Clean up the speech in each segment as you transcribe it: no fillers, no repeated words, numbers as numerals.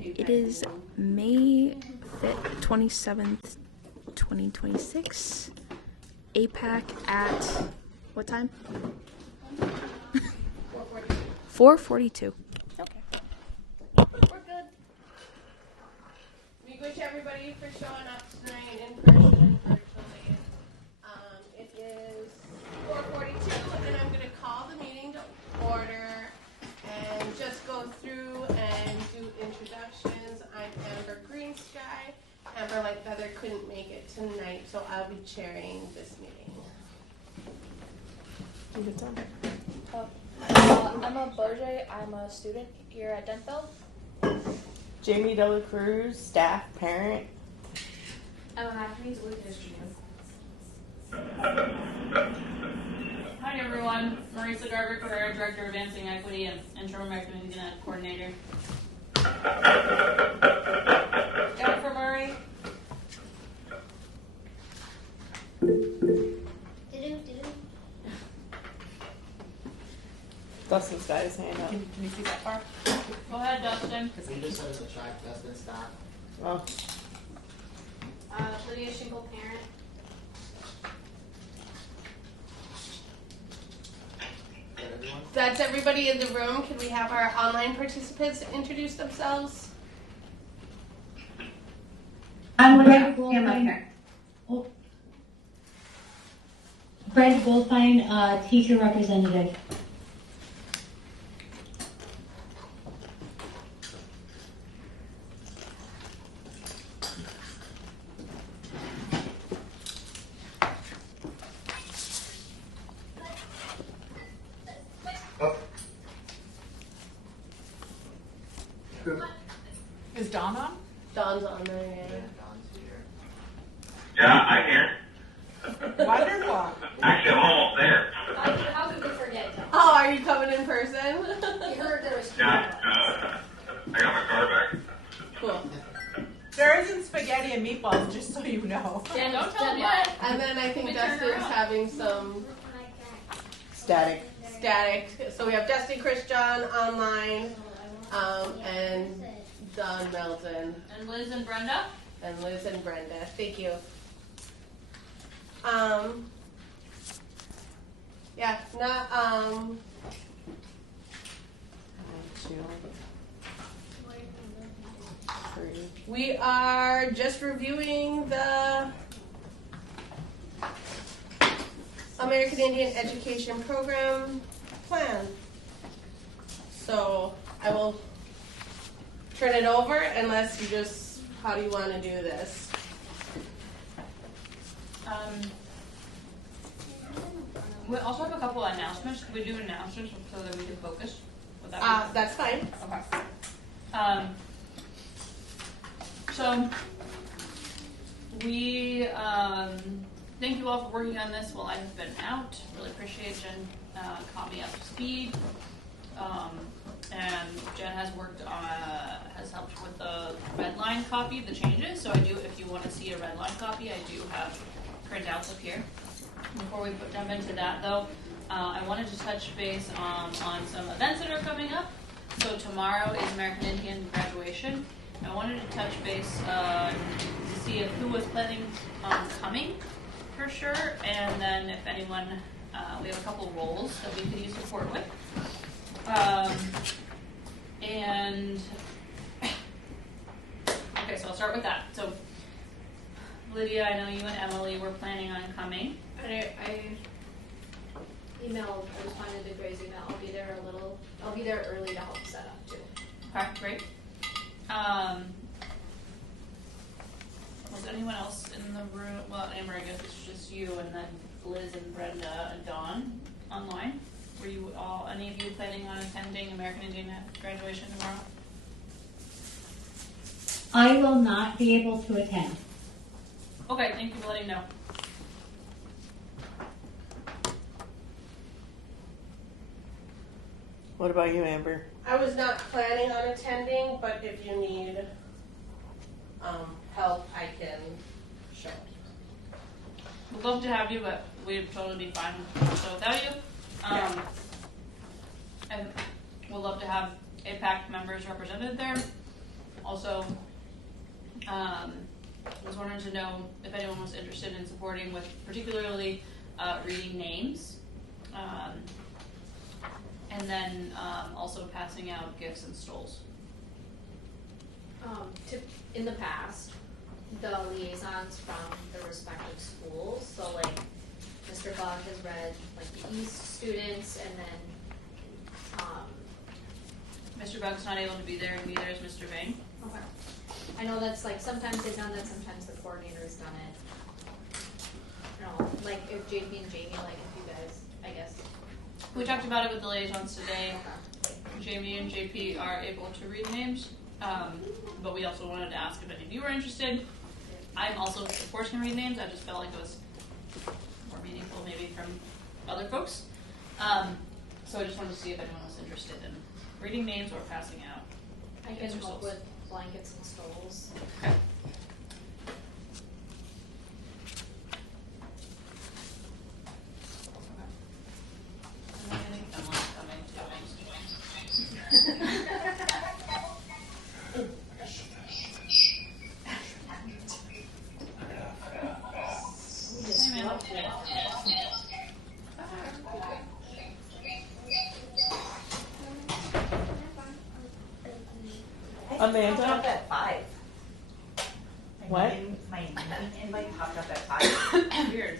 It is May 5th, 27th, 2026. AIPAC at what time? 4:42. Okay. We're good. We wish everybody for showing up tonight in person and virtually. It is 4:42, and I'm going to call the meeting to order and just go through and do introductions. I'm Amber Greensky. Amber Lightfeather couldn't make it tonight, so I'll be chairing this meeting. Emma Boje, I'm a student here at Denfeld. Jamie Dela Cruz, staff parent. Emma Hackney's with history. Hi everyone, Marisa Garber Carrera, Director of Advancing Equity and Interim American Indian Coordinator. Jennifer Murray. Dustin's got his hand up. Can you see that far? Go ahead, Dustin. Because he just said in the chat, Dustin, stop. Oh. Lydia Shingle, parent. Is that everyone? That's everybody in the room. Can we have our online participants introduce themselves? I'm Brenda Goldfein. Brenda Goldfein, teacher representative. Is Dawn on? Dawn's on there, Yeah, yeah. Don's here. Yeah, I'm here. Wonderful. Actually, I'm almost there. How could we forget? Oh, are you coming in person? We heard there was Yeah, I got my car back. Cool. There isn't spaghetti and meatballs, just so you know. Jen, Don't tell Jen, me what. And then I think Let me turn Dustin's around. having some Static. static. So we have Dustin Christian online, and Don Melton, And Liz and Brenda. and Liz and Brenda. Thank you. Yeah, not, we are just reviewing the American Indian Education Program plan. So I will turn it over unless you just, how do you want to do this? We also have a couple of announcements. Could we do announcements so that we can focus? Would that be That's fine. Okay. So we thank you all for working on this while I've been out. Really appreciate Jen caught me up to speed, and Jen has has helped with the red line copy, the changes. So I do, if you want to see a red line copy, I do have printouts up here. Before we jump into that, though, I wanted to touch base on some events that are coming up. So tomorrow is American Indian graduation. I wanted to touch base to see who was planning on coming for sure, and then if anyone, we have a couple roles that we could use support with. And okay, so I'll start with that. So Lydia, I know you and Emily were planning on coming. I emailed, I responded to Gray's email. I'll be there early to help set up too. Okay, great. Was anyone else in the room? Well, Amber, I guess it's just you, and then Liz and Brenda and Dawn online. Were you all, any of you planning on attending American Indian graduation tomorrow? I will not be able to attend. Okay, thank you for letting me know. What about you, Amber? I was not planning on attending, but if you need help, I can show. We'd love to have you, but we'd totally be fine so without you. And we'll love to have AIPAC members represented there. Also, was wanting to know if anyone was interested in supporting with particularly reading names, and then also passing out gifts and stoles. In the past, the liaisons from the respective schools, so like Mr. Bug has read like the East students, and then Mr. Bug's not able to be there, and neither is Mr. Vang. okay. I know that's like sometimes they've done that, sometimes the coordinator's done it. No, like if JP and Jamie, like if you guys, I guess. We talked about it with the liaisons today. Jamie and JP are able to read names, but we also wanted to ask if any of you were interested. I'm also of course can read names. I just felt like it was more meaningful maybe from other folks. So I just wanted to see if anyone was interested in reading names or passing out. I can help with blankets and stoles. Okay. I think Emily's coming too. Amanda? Popped up at 5. What? My meeting invite popped up at 5. Weird.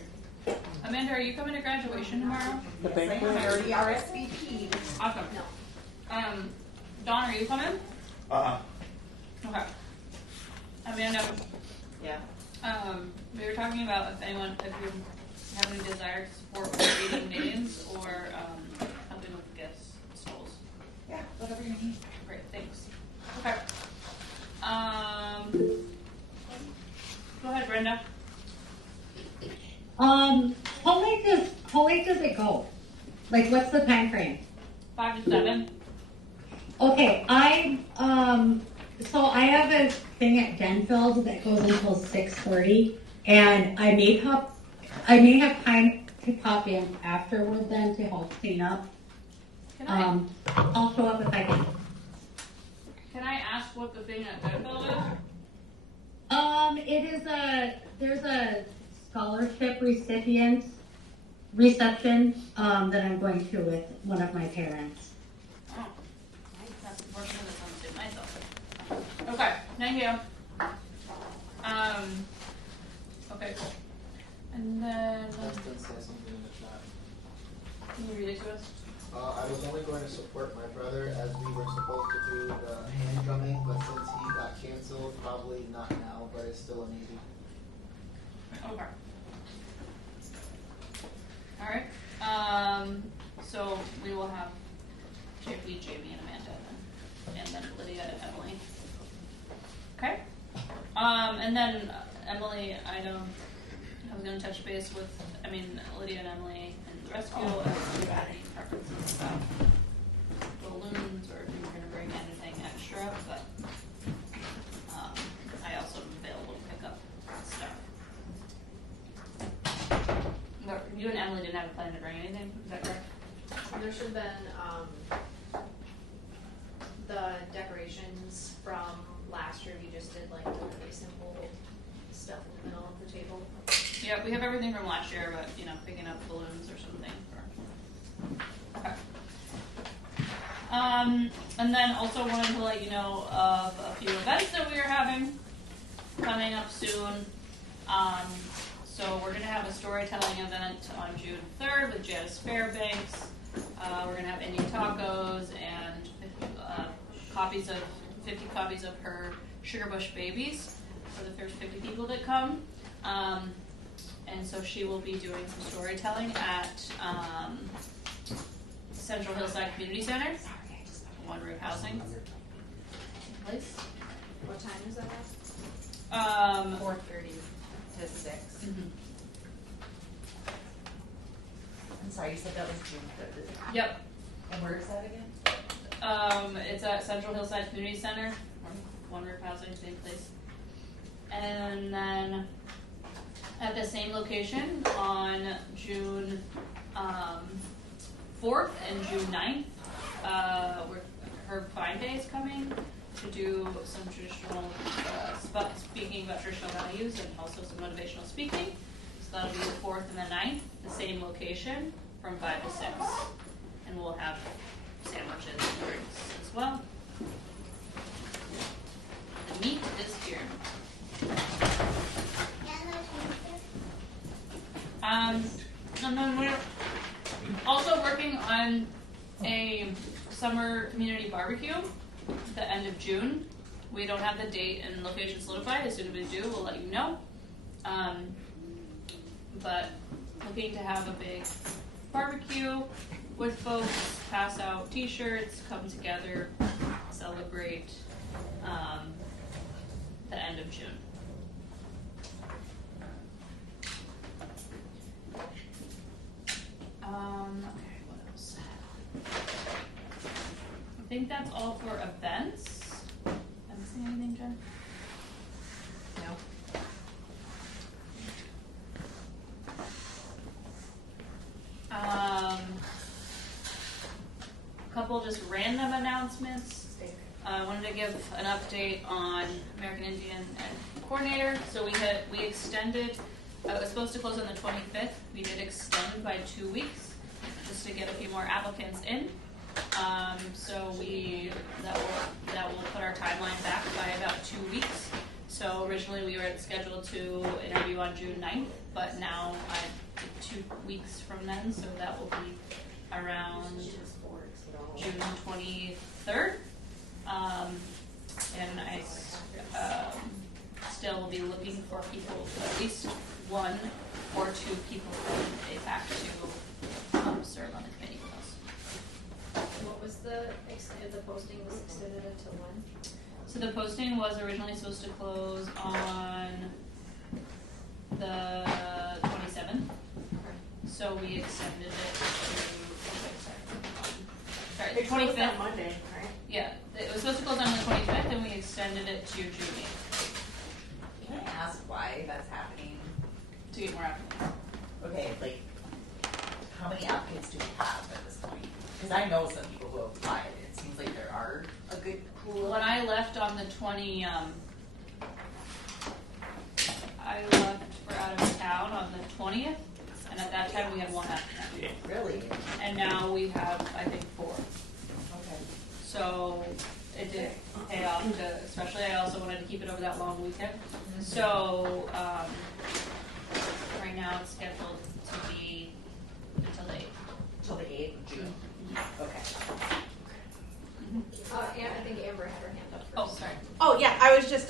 Amanda, are you coming to graduation tomorrow? The Yes, I am. banquet? I already RSVP'd. Awesome. No. Dawn, are you coming? Okay. Amanda, Yeah. we were talking about if you have any desire to support with reading names or helping with gifts, stoles. Yeah, whatever you need. Great, thanks. Okay. Go ahead, Brenda. How late does it go? Like, what's the time frame? 5 to 7. Okay, so I have a thing at Denfeld that goes until 6:30, and I may have time to pop in afterward then to help clean up. I'll show up if I can. Can I ask what the thing at Denfeld is? There's a scholarship reception that I'm going to with one of my parents. Oh, that's unfortunate. That sounds like myself. Okay, thank you. Okay, cool. And then, Justin said something in the chat. can you read it to us? I was only going to support my brother as we were supposed to do the hand drumming, but since he got canceled, probably not now, but it's still a maybe. Okay. All right. So we will have JP, Jamie, and Amanda, and then Lydia and Emily. Okay. And then Emily, I was going to touch base with, Lydia and Emily and the rest of you if you had any preferences about balloons or if you were going to bring anything extra, but I also am available to pick up stuff. But you and Emily didn't have a plan to bring anything, is that correct? There should have been the decorations from last year. We just did like really simple stuff in the middle of the table. Yeah, we have everything from last year, but picking up balloons or something. Okay. And then also wanted to let you know of a few events that we are having coming up soon. So we're going to have a storytelling event on June 3rd with Janice Fairbanks. We're going to have Indian tacos and 50 copies of her Sugar Bush Babies for the first 50 people that come. And so she will be doing some storytelling at Central Hillside Community Center, One Roof Housing. Place? What time is that at? 4:30 to 6. Mm-hmm. I'm sorry, you said that was June 3rd. Yep. And where is that again? It's at Central Hillside Community Center, One Roof Housing, same place. And then at the same location on June 4th and June 9th, her Fine Day is coming. to do some traditional speaking about traditional values and also some motivational speaking. So that'll be the 4th and the 9th, the same location from 5 to 6. And we'll have sandwiches and drinks as well. The meat is here. And then we're also working on a summer community barbecue at the end of June. We don't have the date and location solidified. As soon as we do, we'll let you know. But looking to have a big barbecue with folks, pass out t-shirts, come together, celebrate the end of June. Okay, what else? I think that's all for events. Am I missing anything, Jen? No. A couple just random announcements. I wanted to give an update on American Indian Ed Coordinator. So we extended. It was supposed to close on the 25th. We did extend by 2 weeks just to get a few more applicants in. So that will put our timeline back by about 2 weeks. So originally we were scheduled to interview on June 9th, but now I did 2 weeks from then, so that will be around June 23rd. And I still will be looking for people, at least 1 or 2 people from AIPAC to serve on the committee with us. What was the posting was extended until when? So the posting was originally supposed to close on the 27th. So we extended it to, It closed 25th. on Monday, right? Yeah, it was supposed to close on the 25th, and we extended it to June 8th Can I ask why that's happening? to get more applicants. Okay, like, how many applicants do we have at this point? Because I know some people who have applied. It seems like there are a good pool. When I left on the I left for out of town on the 20th, and at that time we had 1 applicant. Really? And now we have, I think, 4. Okay. So it did pay off to, especially I also wanted to keep it over that long weekend. So right now it's scheduled to be until the 8th. Till the 8th of June. Okay. I think Amber had her hand up first. Oh, sorry. Oh yeah, I was just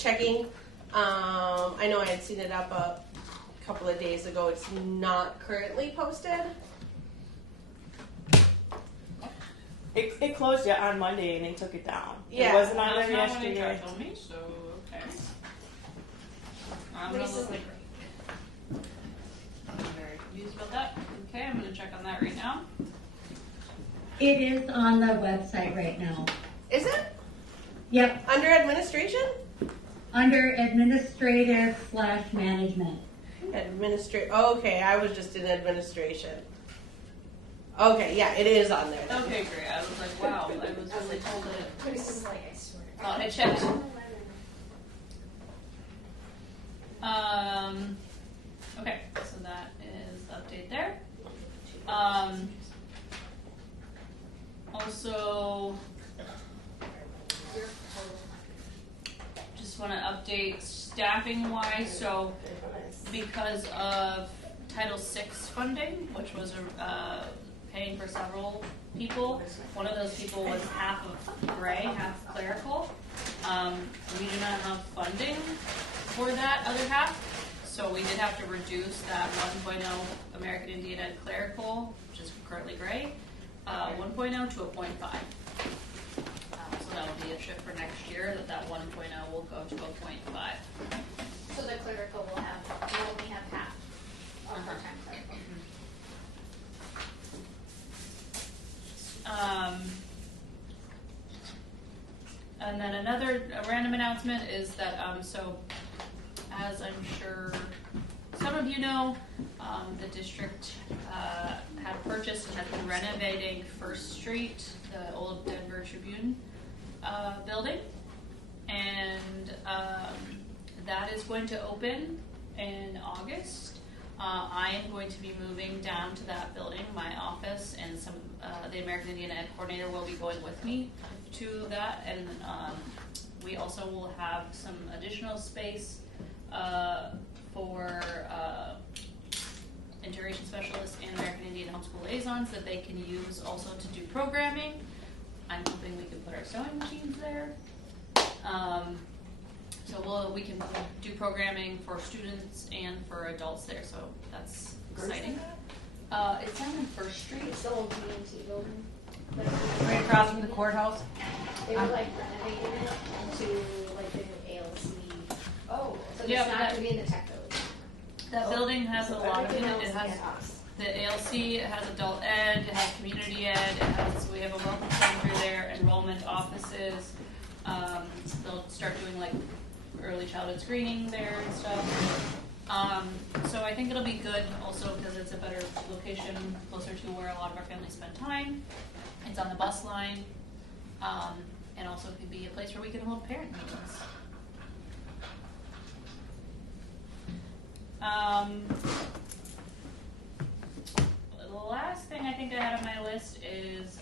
checking. I know I had seen it up a couple of days ago. It's not currently posted. It closed yet on Monday and they took it down. Yeah. It wasn't on That's there not what yesterday. HR told me, so okay. I'm gonna look. I'm very confused about that. Okay, I'm gonna check on that right now. It is on the website right now. Is it Yep, under administration? under administrative/management. Okay, I was just in administration. Okay, yeah, it is on there. Then. Okay, great. I was like, wow, I was really told that it. This is like, I swear. Thought I checked. Okay, so that is the update there. Also, just want to update staffing wise. So, because of Title VI funding, which was paying for several people, one of those people was half of gray, half clerical. We do not have funding for that other half, so we did have to reduce that 1.0 American Indian Ed clerical, which is currently gray, 1.0 to a 0.5. So that'll be a shift for next year, that 1.0 will go to a 0.5. So the clerical will only have half of part-time clerical. And then another random announcement is that, so as I'm sure some of you know, the district had purchased and has been renovating First Street, the old Denver Tribune building, and that is going to open in August. I am going to be moving down to that building. My office and some the American Indian Ed coordinator will be going with me to that, and we also will have some additional space for integration specialists and American Indian homeschool liaisons that they can use also to do programming. I'm hoping we can put our sewing machines there. So we can do programming for students and for adults there, so that's exciting. It's down on First Street. It's the old DMT building. Right across from the courthouse. They were like renovating it into like the new ALC. Oh, So yeah, it's not going to be in the tech village. that building has a lot of it. Everything It else has is us. the ALC, it has adult ed, it has community ed, we have a welcome center there, enrollment offices. They'll start doing like early childhood screening there and stuff. So I think it'll be good also because it's a better location, closer to where a lot of our families spend time. It's on the bus line, and also could be a place where we can hold parent meetings. The last thing I think I had on my list is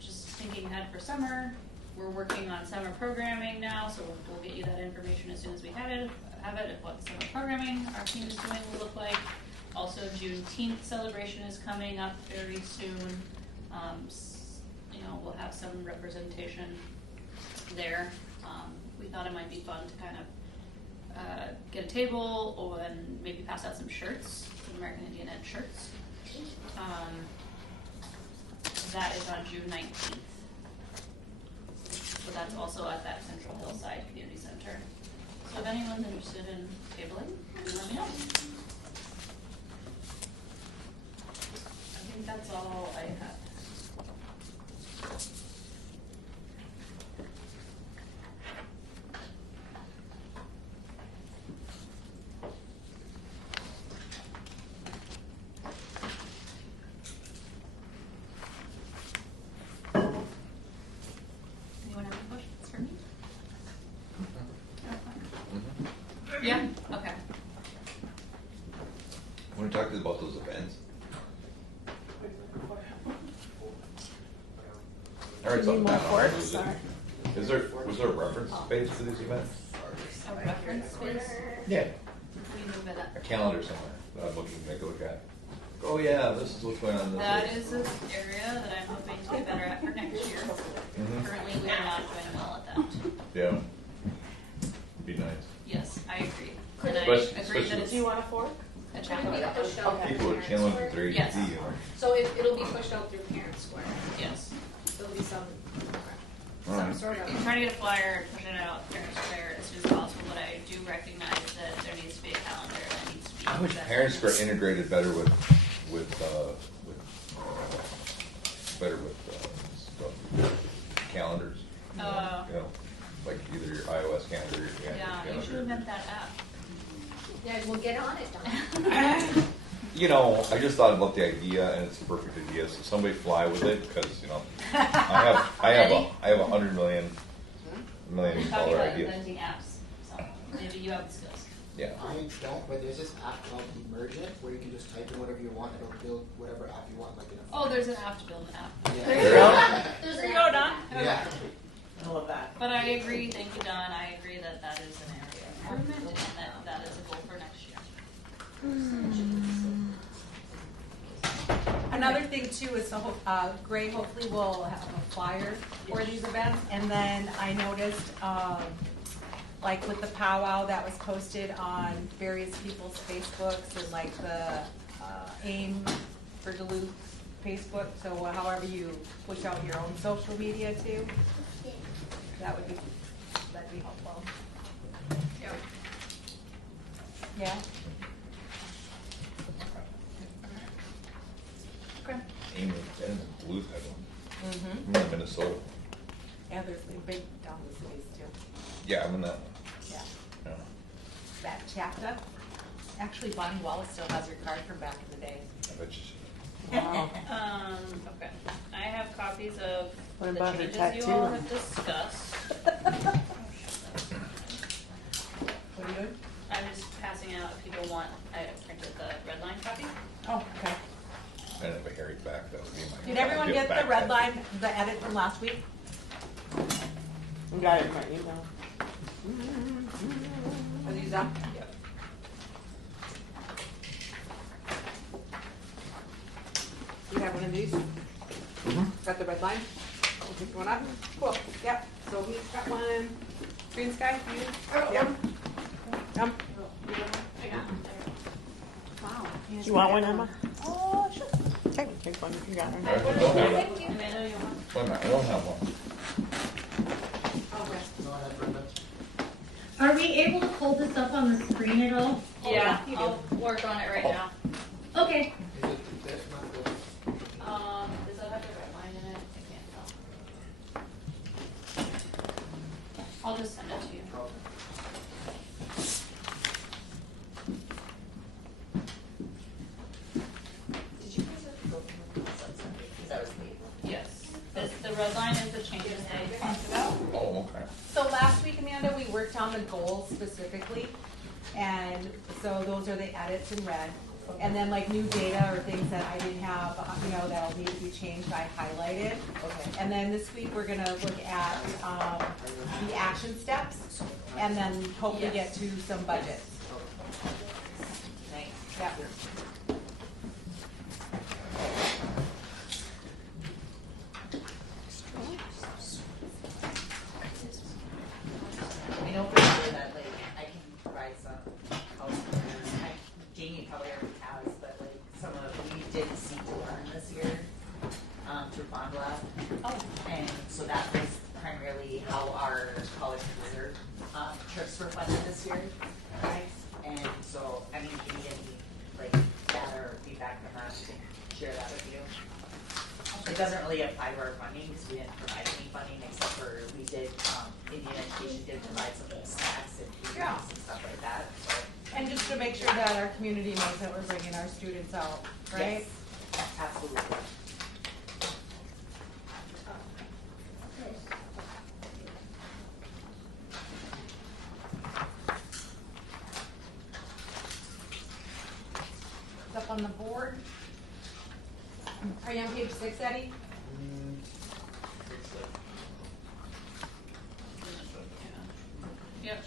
just thinking ahead for summer. We're working on summer programming now, so we'll get you that information as soon as we have it of what summer programming our team is doing will look like. Also, Juneteenth celebration is coming up very soon. We'll have some representation there. We thought it might be fun to kind of get a table and maybe pass out some shirts, some American Indian Ed shirts. That is on June 19th. So that's also at that Central Hillside Community Center. So if anyone's interested in tabling, let me know. I think that's all I have. Anyone have any questions for me? Yeah? Okay. I want to talk to you about those events. I heard something about forks, was there a reference page to these events? A reference space? Yeah. We move it up. A calendar somewhere that I'm looking to make a look at. Oh yeah, this is what's going on. That is an area that I'm hoping to get better at for next year. Mhm. Currently, we are not doing well at that. Yeah. Be nice. Yes, I agree. Could And I it- agree that it's Do you want a fork? a Could it challenge. be pushed out through People are Parent challenging Square? their Yes. ADD, you know. So it'll be pushed out through Parent Square. Yes. There'll be some Alright. sort I'm of. trying to get a flyer and push it out Parent Square as soon as possible, but I do recognize that there needs to be a calendar that needs to be. I wish set. Parents Square integrated better with calendars. You know, like either your iOS calendar or your Yeah, you calendar. should invent that app. Yeah, we'll get on it, Don. You know, I just thought about the idea, and it's a perfect idea. So somebody fly with it, because I have $100 million We're talking dollar about idea. inventing apps, so maybe you have the skills. Yeah. I don't, but there's this app called Emergent where you can just type in whatever you want and it'll build whatever app you want, like in a. Oh, there's an app to build an app. Yeah. There you go. There you go, Don. Yeah. I love that. But I agree, thank you, Don, I agree that that is an area of improvement and that is a goal for next year. Another thing too is Gray hopefully will have a flyer for these events. And then I noticed, like with the powwow that was posted on various people's Facebooks and like the AIM for Duluth Facebook. So however you push out your own social media too, that'd be helpful. Yeah. Yeah. Okay. AIM and Duluth had one. Mm-hmm. I'm in Minnesota. Yeah, there's a big down the cities too. Yeah, I'm in that one. Yeah. Yeah. That chapter. Actually, Bonnie Wallace still has her card from back in the day. I bet you should. Okay. I have copies of What the about her changes you all have discussed. What are you doing? I'm just passing out if people want, I printed the red line copy. Oh, okay. I didn't have a hairy back, that would be my. Did everyone get the red line, the edit from last week? I got it in my email. Are these done? Yep. You have one of these? Got the red line? We'll pick one up. Cool. Yep. So he's got one. Green sky, you? Yep. I got it. Wow. Do you want one, Emma? Oh, sure. Okay, take one. You got one. I don't have one. Thank you. Amanda, you want? Wait a minute, I don't have one. Go ahead, Brenda. Are we able to pull this up on the screen at all? Yeah, I'll work on it right now. Okay. Is it this month or- Does that have the red line in it? I can't tell. I'll just send it to you. Did you guys have to go through the process Sunday? Because I was late. Yes. The red line is the changes that I talked about. Oh, okay. So last week, Amanda, we worked on the goals specifically. And so those are the edits in red. And then like new data or things that I didn't have, that'll need to be changed, I highlighted. Okay. And then this week, we're gonna look at, the action steps and then hopefully get to some budgets. Nice. Yeah. I know for sure that like I can provide some house numbers. Jamie probably already has, but like some of we did Seek to Learn this year through Bond Lab. Oh. And so that was primarily how our college career trips were funded this year. Nice. And so I mean, if you need any like data or feedback from us, we can share that with you. It doesn't really apply to our funding because we didn't provide any funding except for we did, Indian Education did provide some snacks and food Yeah. and stuff like that. So, And just to make sure that our community knows that we're bringing our students out, right? yes, absolutely. It's up on the board. Are you on page 6, Eddie? Looks like- Yep.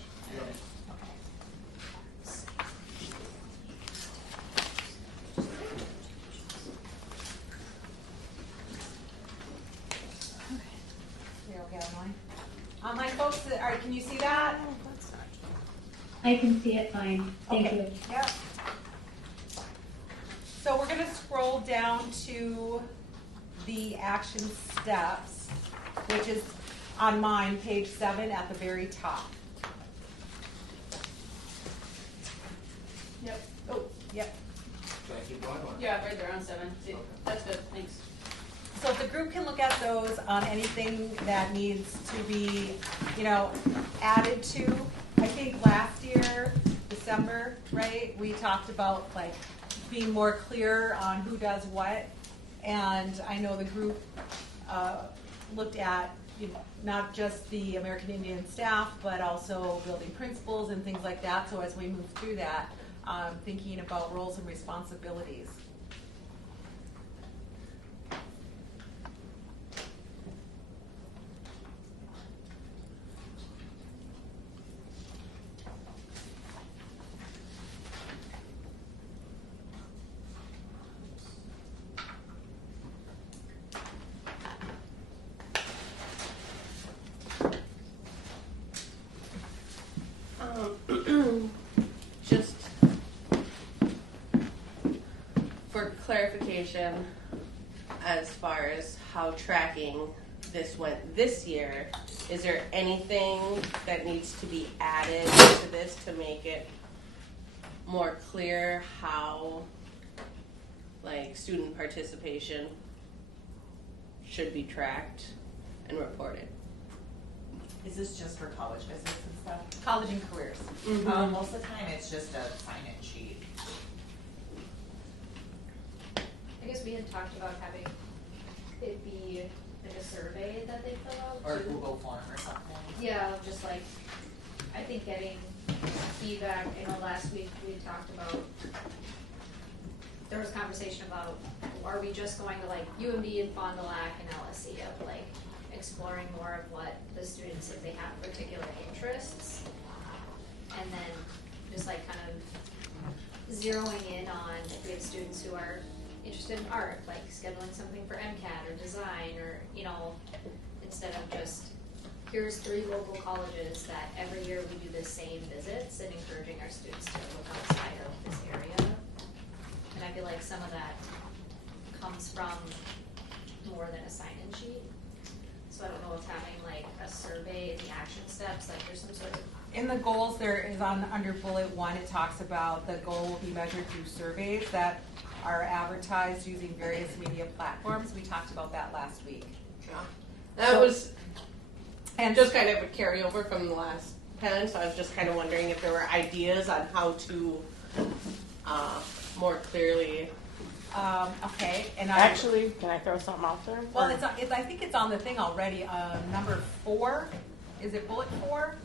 You're okay online? Online folks, can you see that? I can see it fine. Thank Okay. you. Yep. So we're gonna scroll down to the action steps, which is on mine, page 7 at the very top. Yep. Oh, yep. Should I keep going or? Yeah, right there on 7. See, Okay. that's good, thanks. So if the group can look at those on anything that needs to be, added to, I think last year, December, right, we talked about like being more clear on who does what. And I know the group looked at, not just the American Indian staff, but also building principals and things like that. So as we move through that, thinking about roles and responsibilities. Just for clarification, as far as how tracking this went this year, is there anything that needs to be added to this to make it more clear how, like, student participation should be tracked and reported? Is this just for college visits and stuff? College and careers. Most of the time it's just a sign-in sheet. I guess we had talked about having it be like a survey that they fill out. Or too. Google form or something. Yeah, just like, I think getting feedback, last week we talked about, there was conversation about, are we just going to like UMD and Fond du Lac and LSE of like exploring more of what the students, if they have particular interests, and then just like kind of zeroing in on if we have students who are interested in art, like scheduling something for MCAT or design, or, instead of just, here's 3 local colleges that every year we do the same visits, and encouraging our students to look outside of this area. And I feel like some of that comes from more than a sign-in sheet. So I don't know if having like a survey and the action steps, like there's some sort of. In the goals, there is under bullet 1, it talks about the goal will be measured through surveys that are advertised using various media platforms. We talked about that last week. Yeah. That was just kind of a carryover from the last pen, so I was just kind of wondering if there were ideas on how to more clearly. Okay, and Actually, can I throw something out there? well, I think it's on the thing already. Number 4, is it bullet 4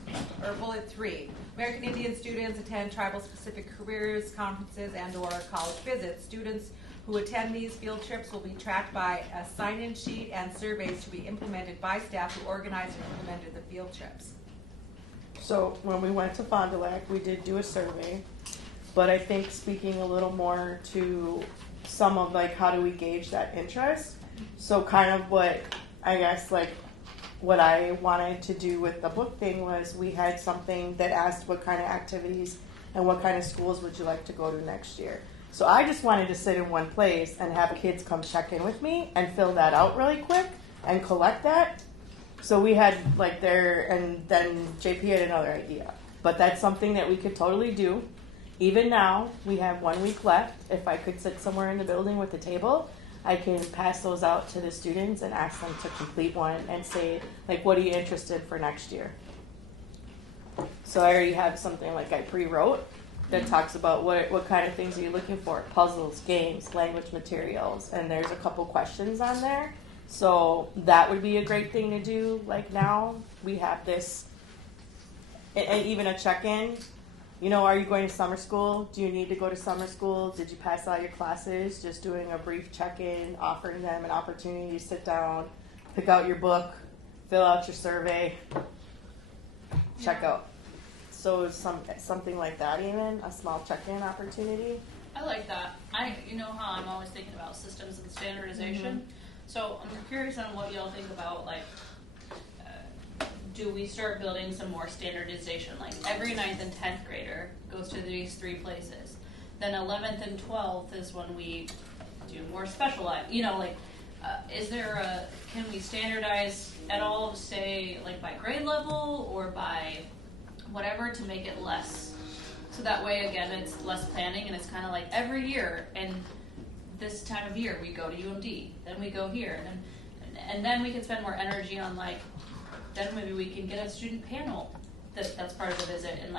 or bullet 3? American Indian students attend tribal-specific careers, conferences, and/or college visits. Students who attend these field trips will be tracked by a sign-in sheet and surveys to be implemented by staff who organized and implemented the field trips. So when we went to Fond du Lac, we did do a survey, but I think speaking a little more to some of like how do we gauge that interest. So kind of what I guess like what I wanted to do with the book thing was we had something that asked what kind of activities and what kind of schools would you like to go to next year. So I just wanted to sit in one place and have kids come check in with me and fill that out really quick and collect that. So we had like and then JP had another idea. But that's something that we could totally do. Even now, we have 1 week left. If I could sit somewhere in the building with a table, I can pass those out to the students and ask them to complete one and say, like, what are you interested for next year? So I already have something like I pre-wrote that talks about what kind of things are you looking for? Puzzles, games, language materials, and there's a couple questions on there. So that would be a great thing to do. Like now, we have this, and even a check-in. Are you going to summer school? Do you need to go to summer school? Did you pass all your classes? Just doing a brief check-in, offering them an opportunity to sit down, pick out your book, fill out your survey, check out. So something like that, even a small check-in opportunity. I like that. You know how I'm always thinking about systems and standardization. Mm-hmm. So I'm curious on what y'all think about like. Do we start building some more standardization? Like every 9th and 10th grader goes to these 3 places. Then 11th and 12th is when we do more specialized. Can we standardize at all, say like by grade level or by whatever to make it less? So that way, again, it's less planning and it's kind of like every year. And this time of year we go to UMD, then we go here, and then we can spend more energy on like. Then maybe we can get a student panel that's part of the visit, and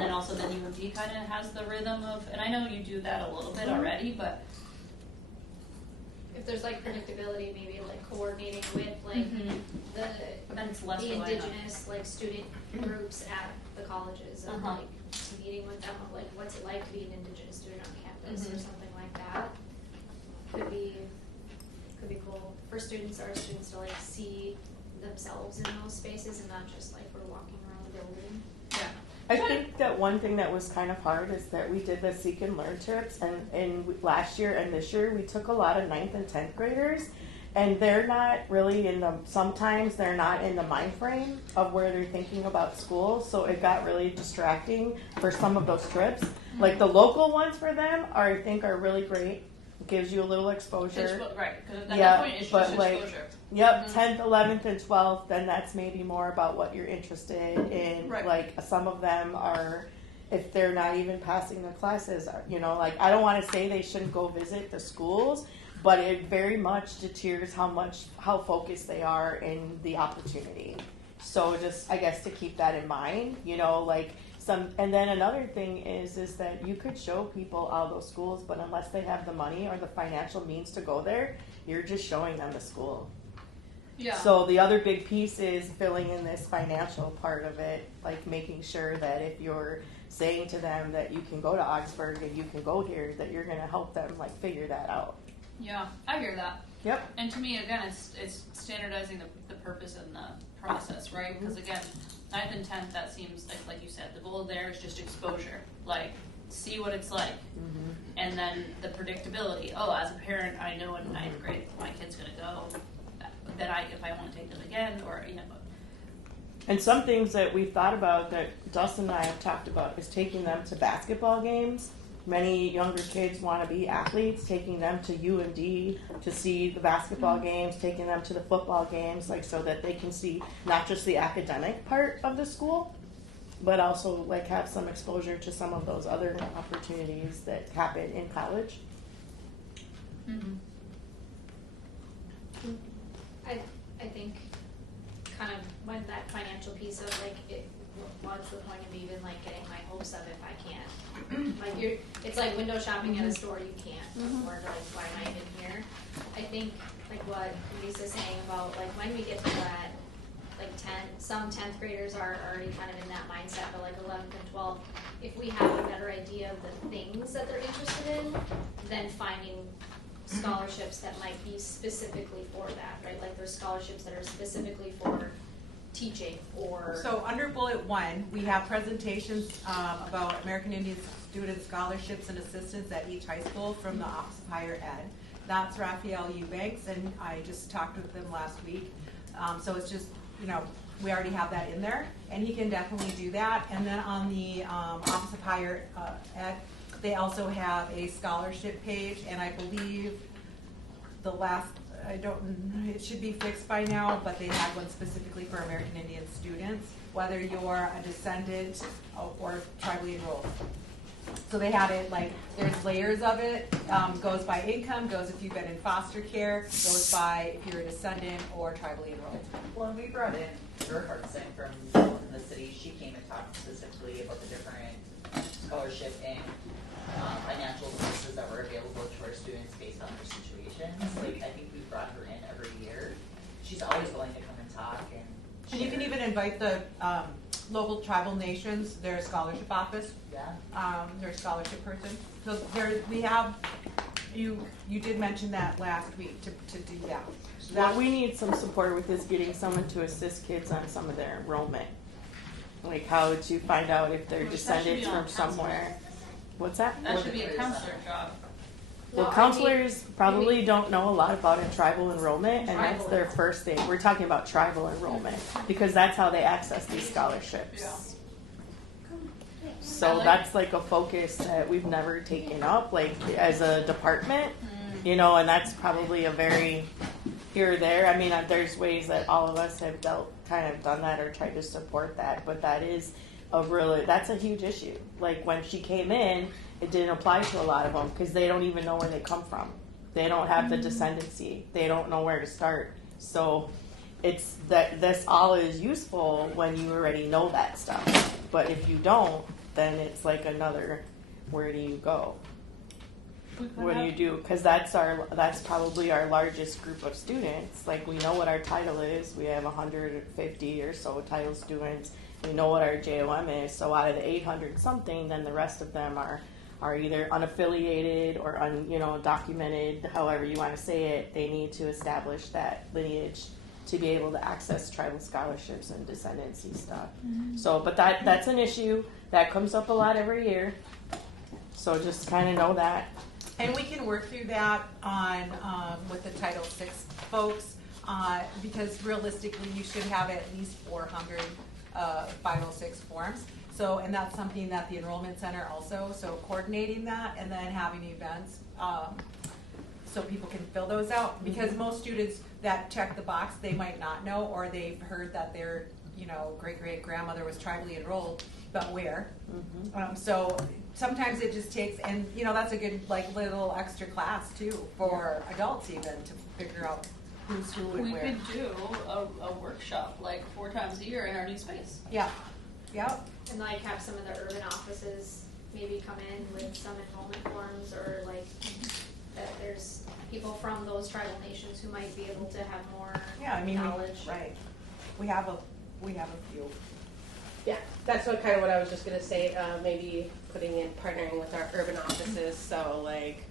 then also then UMD kind of has the rhythm of, and I know you do that a little bit already, but If there's like predictability, maybe like coordinating with like the indigenous like student groups at the colleges and like meeting with them of like what's it like to be an indigenous student on campus or something like that could be cool for students, our students to like see themselves in those spaces and not just like we're walking around the building. yeah. I think that one thing that was kind of hard is that we did the Seek and Learn trips, and last year and this year we took a lot of 9th and 10th graders, and they're not really sometimes they're not in the mind frame of where they're thinking about school, so it got really distracting for some of those trips. Like the local ones for them I think are really great. It gives you a little exposure. Right, because at that point it's just exposure. Yep, 10th, 11th, and 12th, then that's maybe more about what you're interested in. Right. Like, some of them are, if they're not even passing the classes, like, I don't want to say they shouldn't go visit the schools, but it very much deters how focused they are in the opportunity. So just, I guess, to keep that in mind, like, and then another thing is that you could show people all those schools, but unless they have the money or the financial means to go there, you're just showing them the school. Yeah. So the other big piece is filling in this financial part of it, like making sure that if you're saying to them that you can go to Augsburg and you can go here, that you're going to help them like figure that out. Yeah, I hear that. Yep. And to me, again, it's standardizing the purpose and the process, right? Because again, 9th and 10th, that seems like you said, the goal there is just exposure. Like, see what it's like. Mm-hmm. And then the predictability. Oh, as a parent, I know in 9th grade my kid's going to go. Then if I want to take them again, or, you know. And some things that we've thought about that Dustin and I have talked about is taking them to basketball games. Many younger kids want to be athletes, taking them to UMD to see the basketball games, taking them to the football games, like so that they can see not just the academic part of the school, but also like have some exposure to some of those other opportunities that happen in college. Mm-hmm. I think kind of when that financial piece of like what's the point of even like getting my hopes up if I can't? Like it's like window shopping at a store, you can't afford, like why am I even here? I think like what Lisa's saying about like when we get to that, like some 10th graders are already kind of in that mindset, but like 11th and 12th, if we have a better idea of the things that they're interested in, then finding scholarships that might be specifically for that, right? Like there's scholarships that are specifically for teaching or... So under bullet 1, we have presentations about American Indian student scholarships and assistance at each high school from the Office of Higher Ed. That's Raphael Eubanks, and I just talked with him last week. So it's just, you know, we already have that in there, and he can definitely do that. And then on the Office of Higher Ed, they also have a scholarship page, and I believe the last, it should be fixed by now, but they had one specifically for American Indian students, whether you're a descendant or tribally enrolled. So they had it like, there's layers of it, goes by income, goes if you've been in foster care, goes by if you're a descendant or tribally enrolled. Well, and we brought in Gerhardson from the city. She came and talked specifically about the different scholarship and financial resources that were available to our students based on their situations. Like, I think we've brought her in every year. She's always willing to come and talk And you can even invite the local tribal nations, their scholarship office, their scholarship person. So we have, you did mention that last week to do that. So What we need some support with is getting someone to assist kids on some of their enrollment. Like how to find out if they're descendants from somewhere. What's that? That should be a counselor job. Well, counselors probably don't know a lot about tribal enrollment, and that's their first thing. We're talking about tribal enrollment because that's how they access these scholarships. Yeah. So that's like a focus that we've never taken up, like as a department, you know, and that's probably a very here or there. I mean, there's ways that all of us have kind of done that or tried to support that, but that is that's a huge issue. Like when she came in, it didn't apply to a lot of them because they don't even know where they come from. They don't have the descendancy. They don't know where to start. So it's that this all is useful when you already know that stuff. But if you don't, then it's like another, where do you go? What do you do? Because that's probably our largest group of students. Like we know what our title is. We have 150 or so title students. We know what our JOM is. So out of the 800 something, then the rest of them are either unaffiliated or undocumented, however you want to say it. They need to establish that lineage to be able to access tribal scholarships and descendancy stuff. Mm-hmm. So, but that's an issue that comes up a lot every year. So just kind of know that. And we can work through that on with the Title VI folks because realistically you should have at least 400 506 forms. So, and that's something that the Enrollment Center also, so coordinating that and then having events so people can fill those out. Because most students that check the box, they might not know, or they've heard that their great-great-grandmother was tribally enrolled, but where? Mm-hmm. So sometimes it just takes, and that's a good little extra class too for adults even to figure out who's who and where. We could do a workshop 4 times a year in our new space. Yeah. Yep. And like have some of the urban offices maybe come in with some enrollment forms, or like that there's people from those tribal nations who might be able to have more Yeah, I mean, knowledge. right. We have a few. Yeah, that's what kind of what I was just gonna say, maybe putting in, partnering with our urban offices, so like,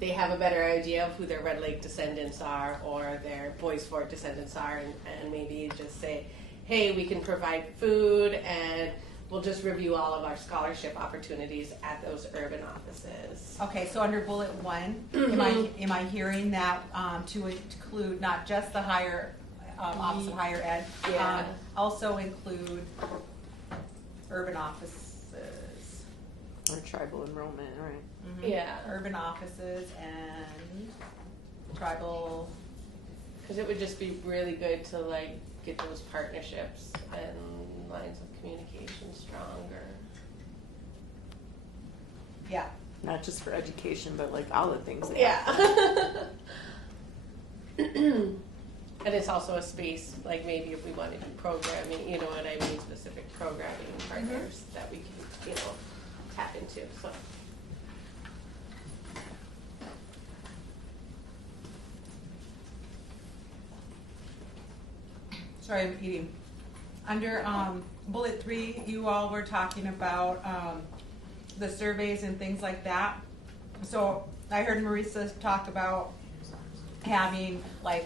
they have a better idea of who their Red Lake descendants are, or their Boys Fort descendants are, and maybe just say, hey, we can provide food, and we'll just review all of our scholarship opportunities at those urban offices. Okay, so under bullet 1, am I hearing that to include not just the higher Office of Higher Ed, Yeah. also include urban offices? Or tribal enrollment, right? Mhm. Yeah. Urban offices and tribal. Because it would just be really good to like get those partnerships and lines of communication stronger. Yeah. Not just for education, but like all the things. That Yeah. And it's also a space, like maybe if we want to do programming, you know what I mean, specific programming partners that we can, you know, tap into, so. Sorry, I'm eating. Under bullet 3, you all were talking about the surveys and things like that. So I heard Marisa talk about having, like,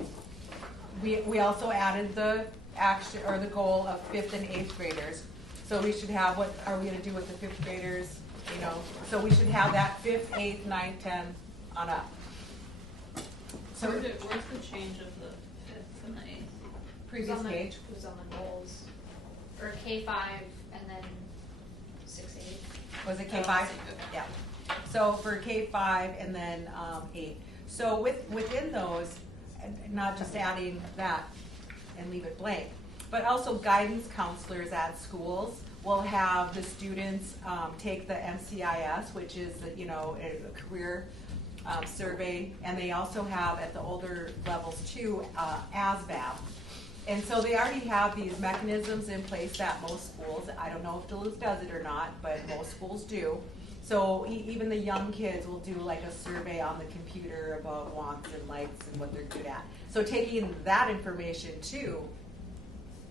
we also added the action or the goal of 5th and 8th graders. So we should have, what are we going to do with the 5th graders? You know, so we should have that 5th, 8th, 9th, 10 on up. So Where's the change of the 5th and the 8th? previous page. It was on the goals, or K5 and then 6, 8. Was it K5? Yeah. So for K5 and then 8. So within those, and not just adding that and leave it blank, but also guidance counselors at schools will have the students take the MCIS, which is a career survey, and they also have at the older levels too ASVAB. And so they already have these mechanisms in place at most schools. I don't know if Duluth does it or not, but most schools do. So even the young kids will do like a survey on the computer about wants and likes and what they're good at. So taking that information too,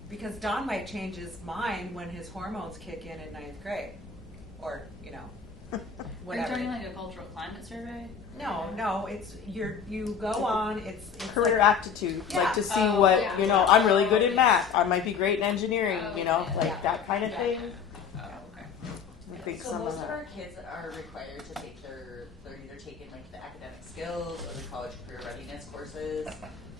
because Don might change his mind when his hormones kick in 9th grade, or whatever. Are you talking like a cultural climate survey? No, it's you go on. It's Career like, aptitude, Yeah. like to see Oh, what yeah. I'm really good at math. I might be great in engineering. Oh, Like yeah. that kind of thing. Oh, okay. I think So some most of of that. our kids are required to take they're either taking like the academic skills or the college career readiness courses,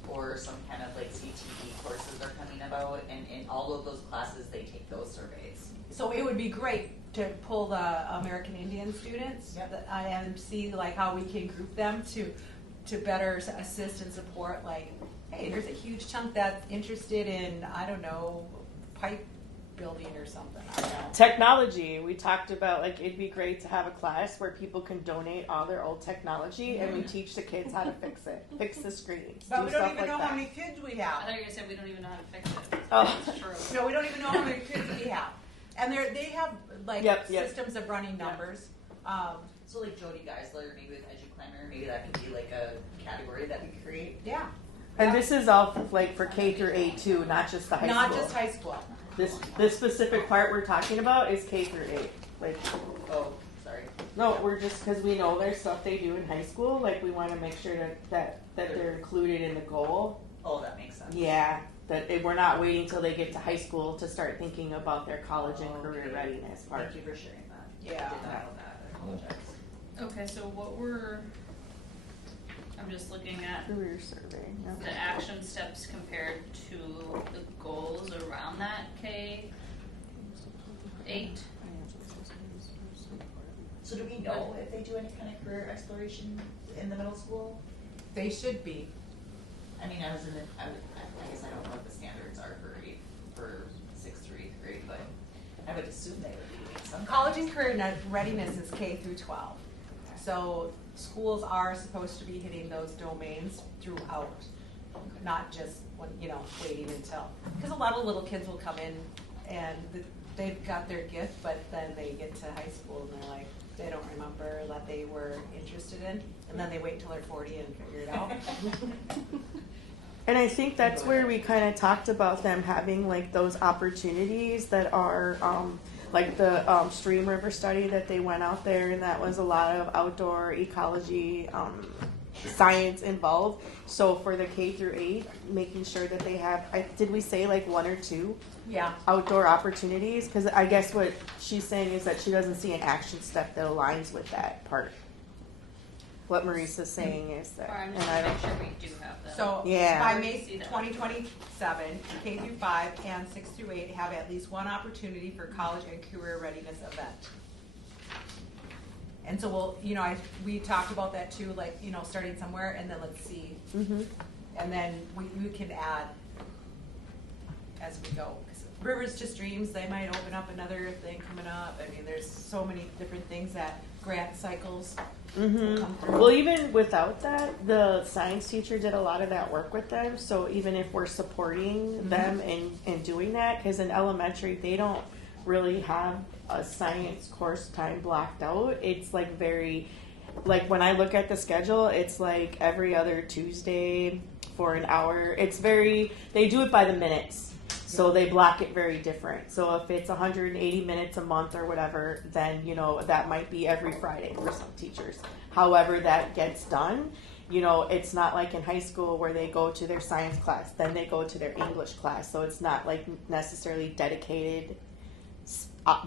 or some kind of like CTE courses are coming about, and in all of those classes they take those surveys. So it would be great to pull the American Indian students and see like how we can group them to better assist and support. Like, hey, there's a huge chunk that's interested in, I don't know, pipe building or something. I don't know. Technology. We talked about like it'd be great to have a class where people can donate all their old technology, and we teach the kids how to fix it, fix the screens, But do we don't stuff even like know that. how many kids we I have. thought you were gonna say we don't even know how to fix it. Oh. That's true. No, we don't even know how many kids we have. And they have like Yep. systems of running numbers. So like Jody Geisler, maybe with EduClimber, maybe that could be like a category that we create. Yeah. And this is all like for K through 8 too, not just the high Not school. just high school. This specific part we're talking about is K through 8. Like, Oh, sorry. no, we're just because we know there's stuff they do in high school. Like, we want to make sure that they're included in the goal. Oh, that makes sense. Yeah, we're not waiting till they get to high school to start thinking about their college and career readiness part. Thank you for sharing that. Yeah. I did not know that. I apologize. Okay, so I'm just looking at Career survey. yeah. the action steps compared to the goals around that K-8. So do we know if they do any kind of career exploration in the middle school? They should be. I mean, I guess I don't know what the standards are for 6th through 8th grade, but I would assume they would be doing some. College and career readiness is K through 12. So schools are supposed to be hitting those domains throughout, not just when, waiting until. Because a lot of little kids will come in and they've got their gift, but then they get to high school and they're like, they don't remember that they were interested in, and then they wait till they're 40 and figure it out. And I think that's where we kind of talked about them having like those opportunities that are like the stream river study that they went out there, and that was a lot of outdoor ecology science involved. So for the K through 8, making sure that they have, did we say like 1 or 2 outdoor opportunities? Because I guess what she's saying is that she doesn't see an action step that aligns with that part. What Marisa's saying is that, Or I'm and just I gonna don't. make sure we do have that. So Yeah. by May 2027, K through 5 and 6 through 8 have at least one opportunity for college and career readiness event. And so we'll, we talked about that too, like, starting somewhere and then let's see. Mm-hmm. And then we can add as we go. 'Cause Rivers to Streams, they might open up another thing coming up. I mean, there's so many different things that grant cycles will come through. Well, even without that, the science teacher did a lot of that work with them. So even if we're supporting them in doing that, because in elementary they don't really have a science course time blocked out. It's like like when I look at the schedule, it's like every other Tuesday for an hour. They do it by the minutes. So they block it very different. So if it's 180 minutes a month or whatever, then, that might be every Friday for some teachers. However that gets done, it's not like in high school where they go to their science class, then they go to their English class. So it's not like necessarily dedicated,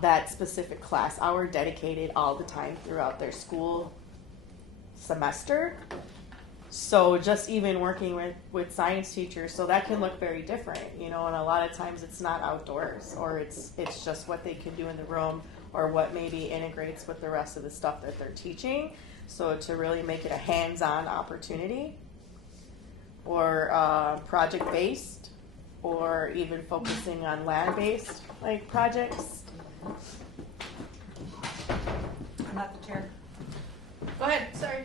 that specific class hour dedicated all the time throughout their school semester. So just even working with science teachers, so that can look very different, and a lot of times it's not outdoors, or it's just what they can do in the room, or what maybe integrates with the rest of the stuff that they're teaching. So to really make it a hands-on opportunity, or project-based, or even focusing on land-based like projects. I'm not the chair. Go ahead, sorry.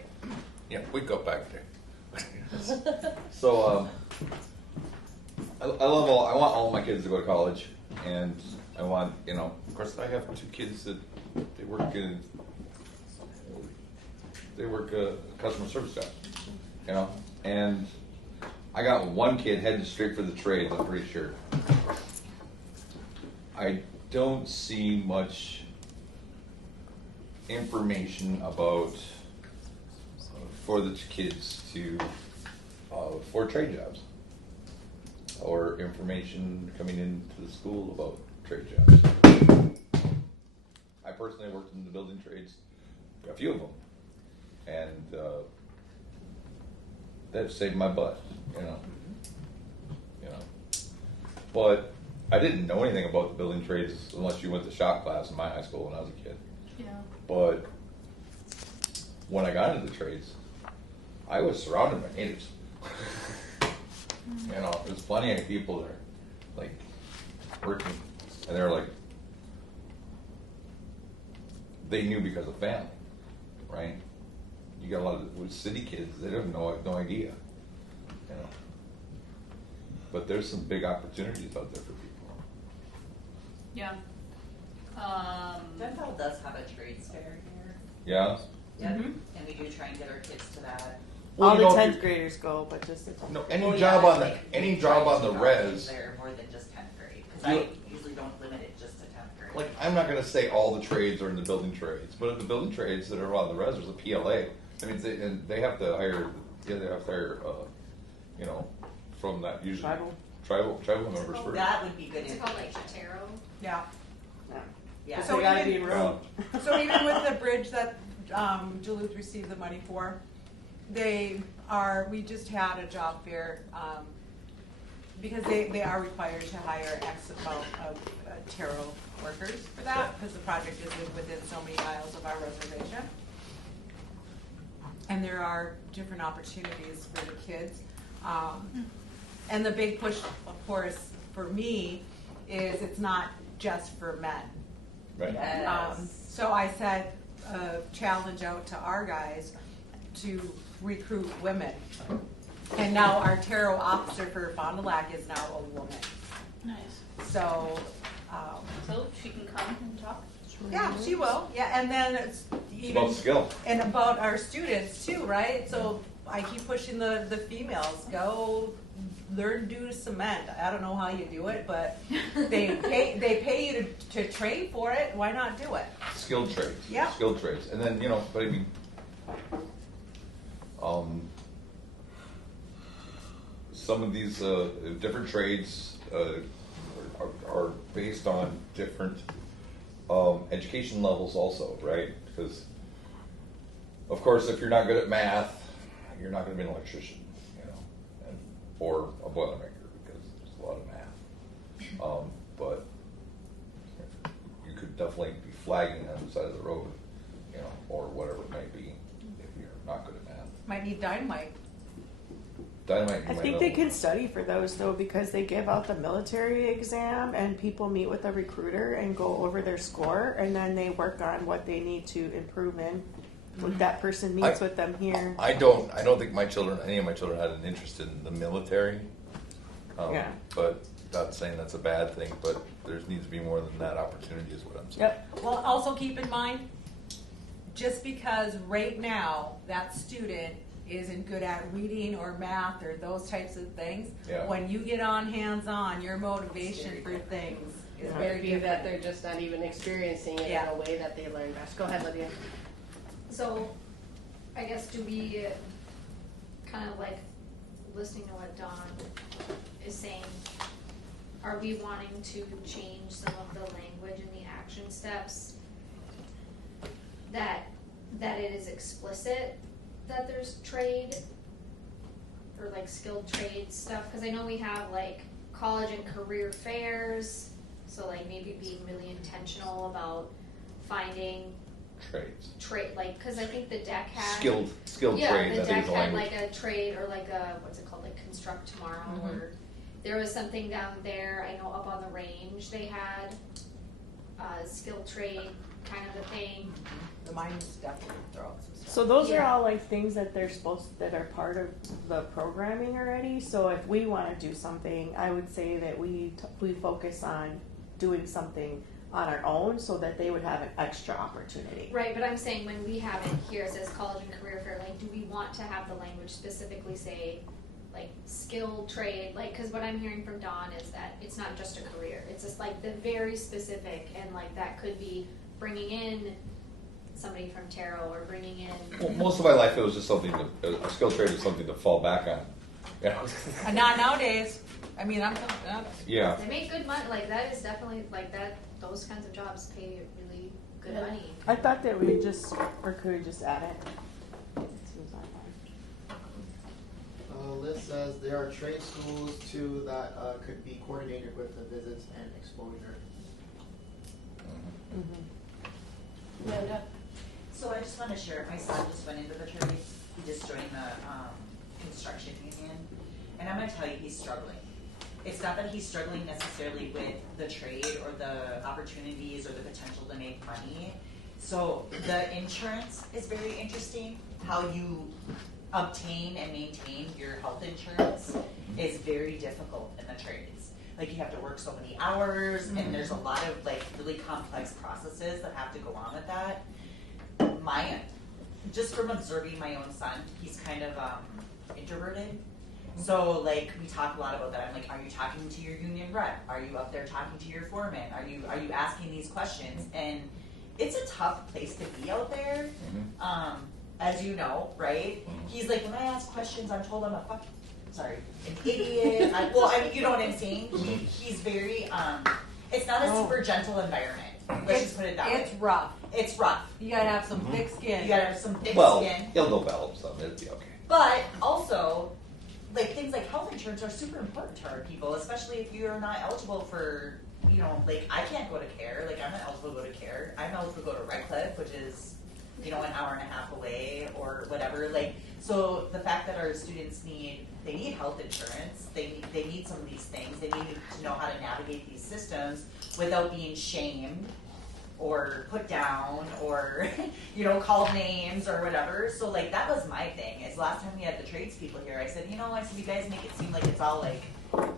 Yeah, we go back there. So, I want all my kids to go to college, and I want, of course I have 2 kids that they work a customer service job, and I got 1 kid heading straight for the trades, I'm pretty sure. I don't see much information about for the kids to for trade jobs, or information coming into the school about trade jobs. I personally worked in the building trades, a few of them, and that saved my butt, But I didn't know anything about the building trades unless you went to shop class in my high school when I was a kid. Yeah. But when I got into the trades, I was surrounded by natives. There's plenty of people there, like, working, and they're like, they knew because of family, right? You got a lot of city kids, they have no idea, But there's some big opportunities out there for people. Yeah. Dental does have a trades fair here. Yeah? Yep. Mm-hmm. And we do try and get our kids to that. Well, All you the know, 10th graders go, but just the 10th. No, any Well, job yeah, on like, any we job try on to the keep our res. kids there more than just 10th grade, because I usually don't limit it just to 10th grade. Like, I'm not going to say all the trades are in the building trades, but in the building trades that are on the res, there's a PLA. I mean, they have to hire, from that usually tribal members first. That would be good. Is it called like Chatero? Yeah. Yeah. So they gotta be in room. So even with the bridge that Duluth received the money for, we just had a job fair, because they are required to hire X amount of tarot workers for that, because the project is within so many miles of our reservation. And there are different opportunities for the kids. And the big push, of course, for me, is it's not just for men. Right. Yes. So I set a challenge out to our guys to recruit women. And now our tarot officer for Fond du Lac is now a woman. Nice. So, So so she can come and talk. Yeah, she will. Yeah, and then it's It's even about skill. and about our students too, right? So I keep pushing the females, go learn to do cement. I don't know how you do it, but they pay you to train for it. Why not do it? Skilled trades. Yeah. Skilled trades. And then, but I mean, some of these different trades are based on different education levels also, right? Because, of course, if you're not good at math, you're not going to be an electrician, or a boilermaker, because there's a lot of math. But you could definitely be flagging on the side of the road, or whatever it may be, if you're not good at math. Might need dynamite. Dynamite. I think they can study for those though, because they give out the military exam and people meet with a recruiter and go over their score, and then they work on what they need to improve in. Like that person meets with them here. I don't think any of my children had an interest in the military. Yeah. But not saying that's a bad thing, but there needs to be more than that opportunity is what I'm saying. Yep. Well, also keep in mind, just because right now that student isn't good at reading or math or those types of things, Yeah. when you get on hands-on, your motivation for things is It very might be different. that they're just not even experiencing it Yeah. in a way that they learn best. Go ahead, Lydia. So, I guess do we kind of like listening to what Dawn is saying, are we wanting to change some of the language in the action steps that it is explicit that there's trade or like skilled trade stuff? Because I know we have like college and career fairs, so like maybe being really intentional about finding Trades. trade, like, because I think the deck had Skilled yeah, trades, the I think deck is the had language. like a trade or like a what's it called, like construct tomorrow, Mhm. or there was something down there. I know up on the range they had skilled trade kind of a thing. The mines definitely throw out some stuff. So those are Yeah. all like things that that are part of the programming already. So if we want to do something, I would say that we focus on doing something on our own so that they would have an extra opportunity. Right, but I'm saying when we have it here, it says college and career fair, like, do we want to have the language specifically say, like, skilled trade? Like, because what I'm hearing from Dawn is that it's not just a career. It's just, like, the very specific, and, like, that could be bringing in somebody from tarot or bringing in... Well, most of my life it was just something a skill trade is something to fall back on. And not nowadays. I mean, Yeah. They make good money, like, that is definitely, like, that, those kinds of jobs pay really good money. I thought that we just, or could we just add it? Seems like List says there are trade schools too that could be coordinated with the visits and exposure. Linda? So I just want to share, my son just went into the trades, he just joined the construction union, and I'm going to tell you, he's struggling. It's not that he's struggling necessarily with the trade or the opportunities or the potential to make money. So the insurance is very interesting. How you obtain and maintain your health insurance is very difficult in the trades. Like, you have to work so many hours, and there's a lot of like really complex processes that have to go on with that. Just from observing my own son, he's kind of introverted. So like, we talk a lot about that. I'm like, are you talking to your union rep? Are you up there talking to your foreman? Are you asking these questions? And it's a tough place to be out there. As you know, right? He's like, when I ask questions, I'm told I'm an idiot. I mean, you know what I'm saying? He's very, it's not a super gentle environment. Let's just put it that way. it's rough. It's rough. You gotta have some thick skin. You gotta have some thick Well, skin. he'll develop some. It'll be okay. But also, like, things like health insurance are super important to our people, especially if you're not eligible for, like, I can't go to care. Like, I'm not eligible to go to care. I'm eligible to go to Redcliffe, which is, an hour and a half away or whatever. Like, so the fact that our students need health insurance, they need some of these things. They need to know how to navigate these systems without being shamed or put down or, called names or whatever. So, like, that was my thing. Is last time we had the tradespeople here, I said, you guys make it seem like it's all, like,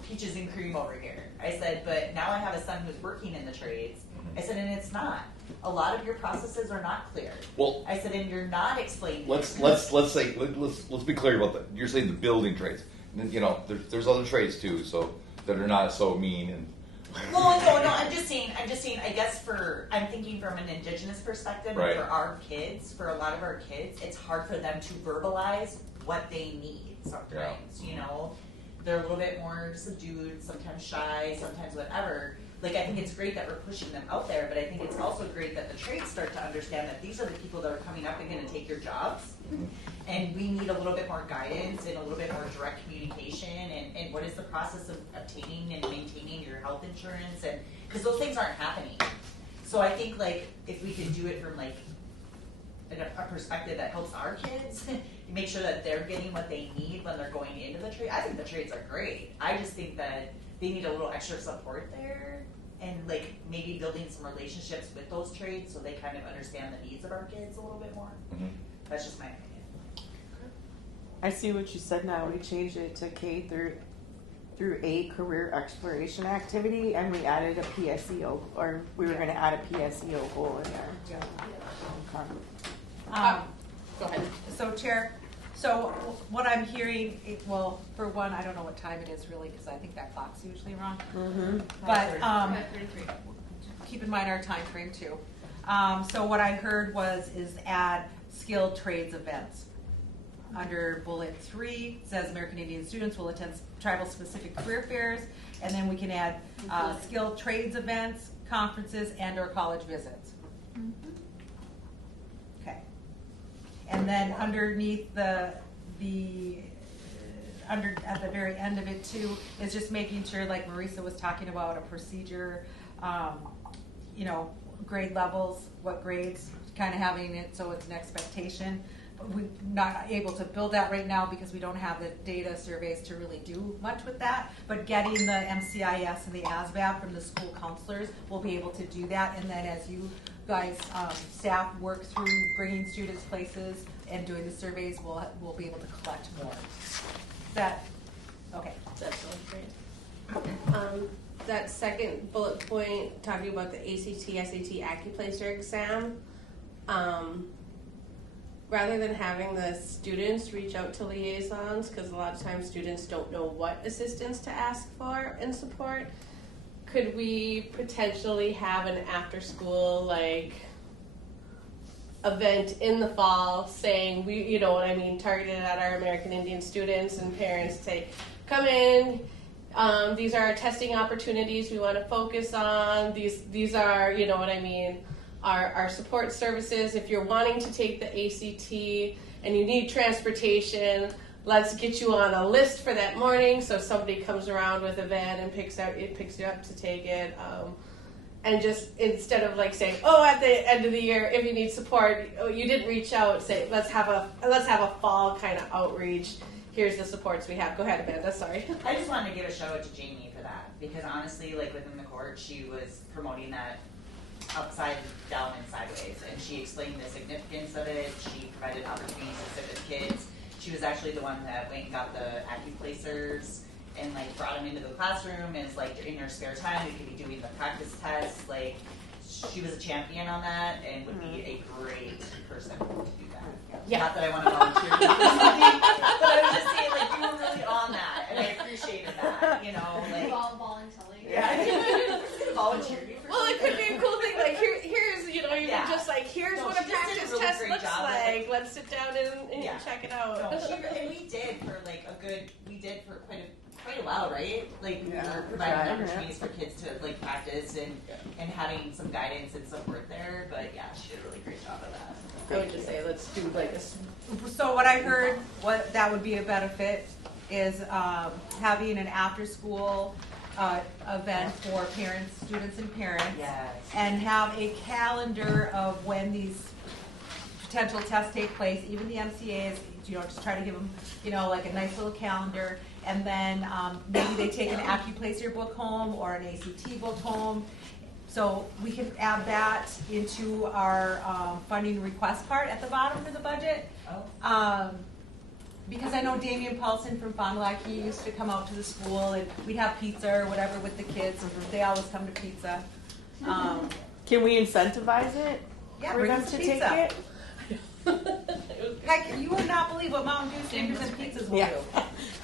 peaches and cream over here. I said, but now I have a son who's working in the trades. I said, and it's not. A lot of your processes are not clear. Well, I said, and you're not explaining. let's be clear about that. You're saying the building trades. And, you know, there's other trades too, so that are not so mean and. Well, no, I'm just saying, I guess I'm thinking from an indigenous perspective, Right. and for our kids, for a lot of our kids, it's hard for them to verbalize what they need sometimes, you know? They're a little bit more subdued, sometimes shy, sometimes whatever. Like, I think it's great that we're pushing them out there, but I think it's also great that the trades start to understand that these are the people that are coming up and gonna take your jobs. And we need a little bit more guidance and a little bit more direct communication and what is the process of obtaining and maintaining your health insurance, and because those things aren't happening. So I think like if we could do it from like a perspective that helps our kids, make sure that they're getting what they need when they're going into the trade. I think the trades are great. I just think that they need a little extra support there, and like maybe building some relationships with those trades so they kind of understand the needs of our kids a little bit more. Mm-hmm. That's just my opinion. I see what you said now. We changed it to K through 8 career exploration activity, and we added a PSEO, or we were going to add a PSEO goal in there. Yeah. Okay. Go ahead. So Chair, so what I'm hearing, well, for one, I don't know what time it is really, because I think that clock's usually wrong. Mm-hmm. But keep in mind our time frame too. So what I heard is add skilled trades events. Under bullet 3, it says American Indian students will attend tribal specific career fairs, and then we can add skilled trades events, conferences, and or college visits. Okay. And then underneath at the very end of it too, is just making sure, like Marisa was talking about, a procedure, you know, grade levels, what grades, kind of having it so it's an expectation. We're not able to build that right now because we don't have the data surveys to really do much with that, but getting the MCIS and the ASVAB from the school counselors, we'll be able to do that. And then as you guys, staff, work through bringing students places and doing the surveys, we'll be able to collect more. Okay. That sounds great. That second bullet point talking about the ACT, SAT Accuplacer exam, rather than having the students reach out to liaisons, because a lot of times students don't know what assistance to ask for and support, could we potentially have an after school like event in the fall saying, we, you know what I mean, targeted at our American Indian students and parents, say, come in, these are our testing opportunities we want to focus on, these are, you know what I mean, our support services. If you're wanting to take the ACT and you need transportation, let's get you on a list for that morning so somebody comes around with a van and picks you up to take it. And just instead of like saying, oh, at the end of the year, if you need support, oh, you didn't reach out, say, let's have a fall kind of outreach. Here's the supports we have. Go ahead, Amanda, sorry. I just wanted to give a shout out to Jamie for that, because honestly, like within the court, she was promoting that upside down and sideways, and she explained the significance of it. She provided opportunities to sit with kids. She was actually the one that went and got the Accuplacers and like brought them into the classroom, and it's like in your spare time we could be doing the practice tests. Like she was a champion on that and would be a great person to do that. Yeah. Not that I want to volunteer you for something, but I was just saying, like, you were really on that, and I appreciated that, you know, like. Volunteering. Yeah. Volunteer you for Well, it something. could be a cool thing. Like here's you know, you Yeah. can just like here's No, what a she just did a practice really test great looks job of like. it. Let's sit down and Yeah. check it out. No, and we did for like quite a while, right? Like we were providing opportunities for kids to like practice and having some guidance and support there. But yeah, she did a really great job of that. I would just say let's do like this. So what I heard, what that would be a benefit is having an after-school event for parents, students, and parents, Yes. and have a calendar of when these potential tests take place. Even the MCAs, you know, just try to give them, you know, like a nice little calendar, and then maybe they take an Accuplacer book home or an ACT book home. So we can add that into our funding request part at the bottom of the budget. Oh. because I know Damian Paulson from Fond du Lac, he used to come out to the school and we'd have pizza or whatever with the kids. They always come to pizza. Can we incentivize it? Yeah, for bring them us to pizza. take it? Heck, you would not believe what Mountain Dew fingers and pizzas will Yeah. do.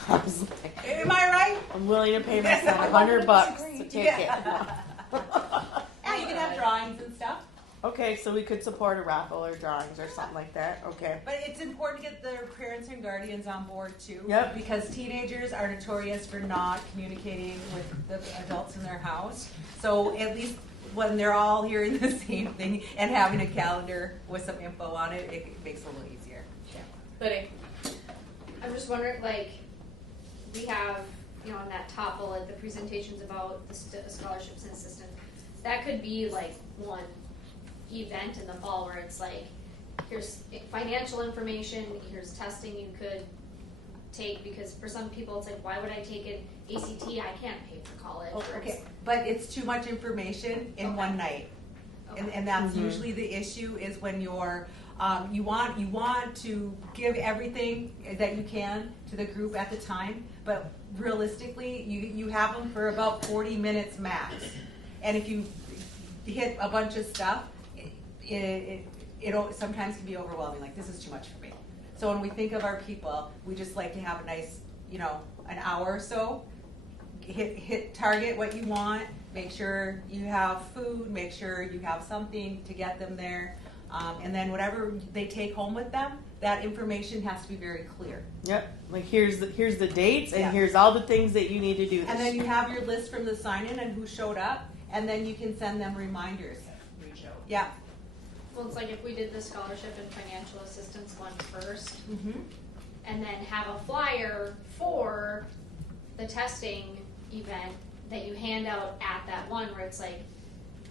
I was like, Am I right? I'm willing to pay my son $100 to take it. Yeah, you can have drawings and stuff. Okay, so we could support a raffle or drawings or something like that. Okay. But it's important to get their parents and guardians on board too. Yep. Because teenagers are notorious for not communicating with the adults in their house. So at least when they're all hearing the same thing and having a calendar with some info on it, it makes it a little easier. But I'm just wondering, like, we have, you know, on that top bullet, the presentations about the scholarships and assistance. That could be like one event in the fall where it's like, here's financial information, here's testing you could take, because for some people it's like, why would I take an ACT? I can't pay for college. Oh, Or okay, but it's too much information in one night. And that's usually the issue is when you're, you want to give everything that you can to the group at the time, but realistically, you have them for about 40 minutes max. And if you hit a bunch of stuff, it sometimes can be overwhelming, like this is too much for me. So when we think of our people, we just like to have a nice, you know, an hour or so, hit target what you want, make sure you have food, make sure you have something to get them there, and then whatever they take home with them, that information has to be very clear. Yep. Like here's the dates and Yeah. here's all the things that you need to do. And then you have your list from the sign-in and who showed up, and then you can send them reminders. Reach out. Yeah. Well, it's like if we did the scholarship and financial assistance one first, Mm-hmm. and then have a flyer for the testing event that you hand out at that one where it's like,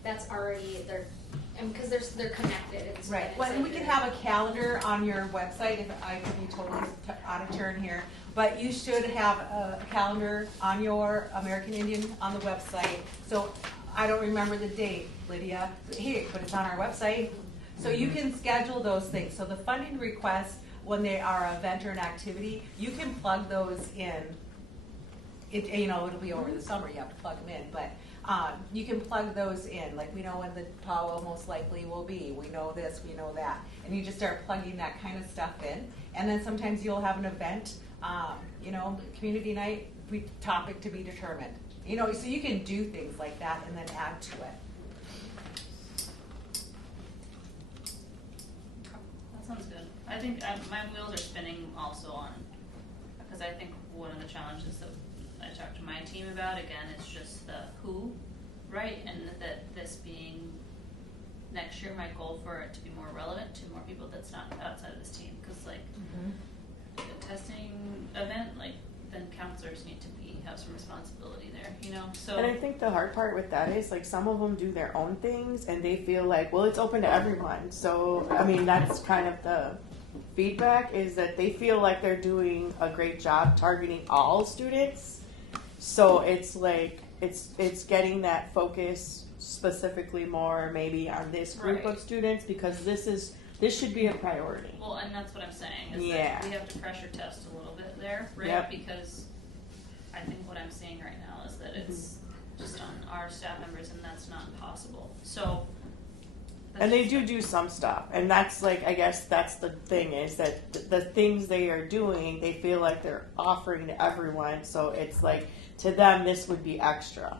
that's already, and because they're connected. It's, Right. and it's Well, and we like can you're- have a calendar on your website, if I could be totally out of turn here, but you should have a calendar on your American Indian on the website. So I don't remember the date, Lydia, here, but it's on our website. So you can schedule those things. So the funding requests, when they are an event or an activity, you can plug those in. It'll be over the summer, you have to plug them in, but you can plug those in. Like, we know when the powwow most likely will be. We know this, we know that. And you just start plugging that kind of stuff in. And then sometimes you'll have an event, community night, topic to be determined. So you can do things like that and then add to it. That sounds good. I think my wheels are spinning also on, because I think one of the challenges that I talked to my team about, again, is just the who, right? And that this being next year, my goal for it to be more relevant to more people that's not outside of this team. Because, like, a testing event, like, then counselors need to have some responsibility there, So. And I think the hard part with that is, like, some of them do their own things and they feel like, well, it's open to everyone. So, I mean, that's kind of the feedback, is that they feel like they're doing a great job targeting all students. So it's like, it's getting that focus specifically more maybe on this group Right. of students, because this should be a priority. Well, and that's what I'm saying, is Yeah. that we have to pressure test a little bit there, right? Yep. Because I think what I'm seeing right now is that it's just on our staff members, and that's not possible. So. And they do some stuff, and that's like, I guess that's the thing, is that the things they are doing, they feel like they're offering to everyone, so it's like, to them, this would be extra.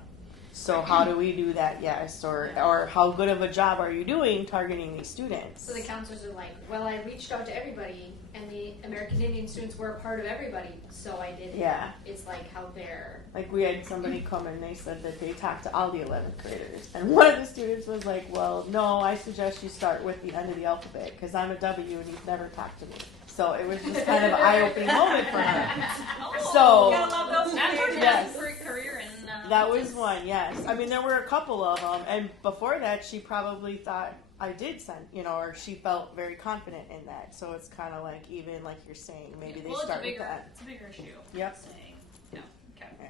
So how do we do that? Yes, or how good of a job are you doing targeting these students? So the counselors are like, well, I reached out to everybody, and the American Indian students were a part of everybody, so I did it. Yeah. It's like how they're. Like, we had somebody come and they said that they talked to all the 11th graders, and one of the students was like, well, no, I suggest you start with the end of the alphabet, because I'm a W and you've never talked to me. So it was just kind of an eye-opening moment for her. Oh, So, gotta love those that's what Yes. career in. that was one, yes. I mean, there were a couple of them, and before that, she probably thought I did send, or she felt very confident in that. So it's kind of like, even like you're saying, maybe they start with that. It's a bigger issue. Yep. Saying, no, okay. Yeah.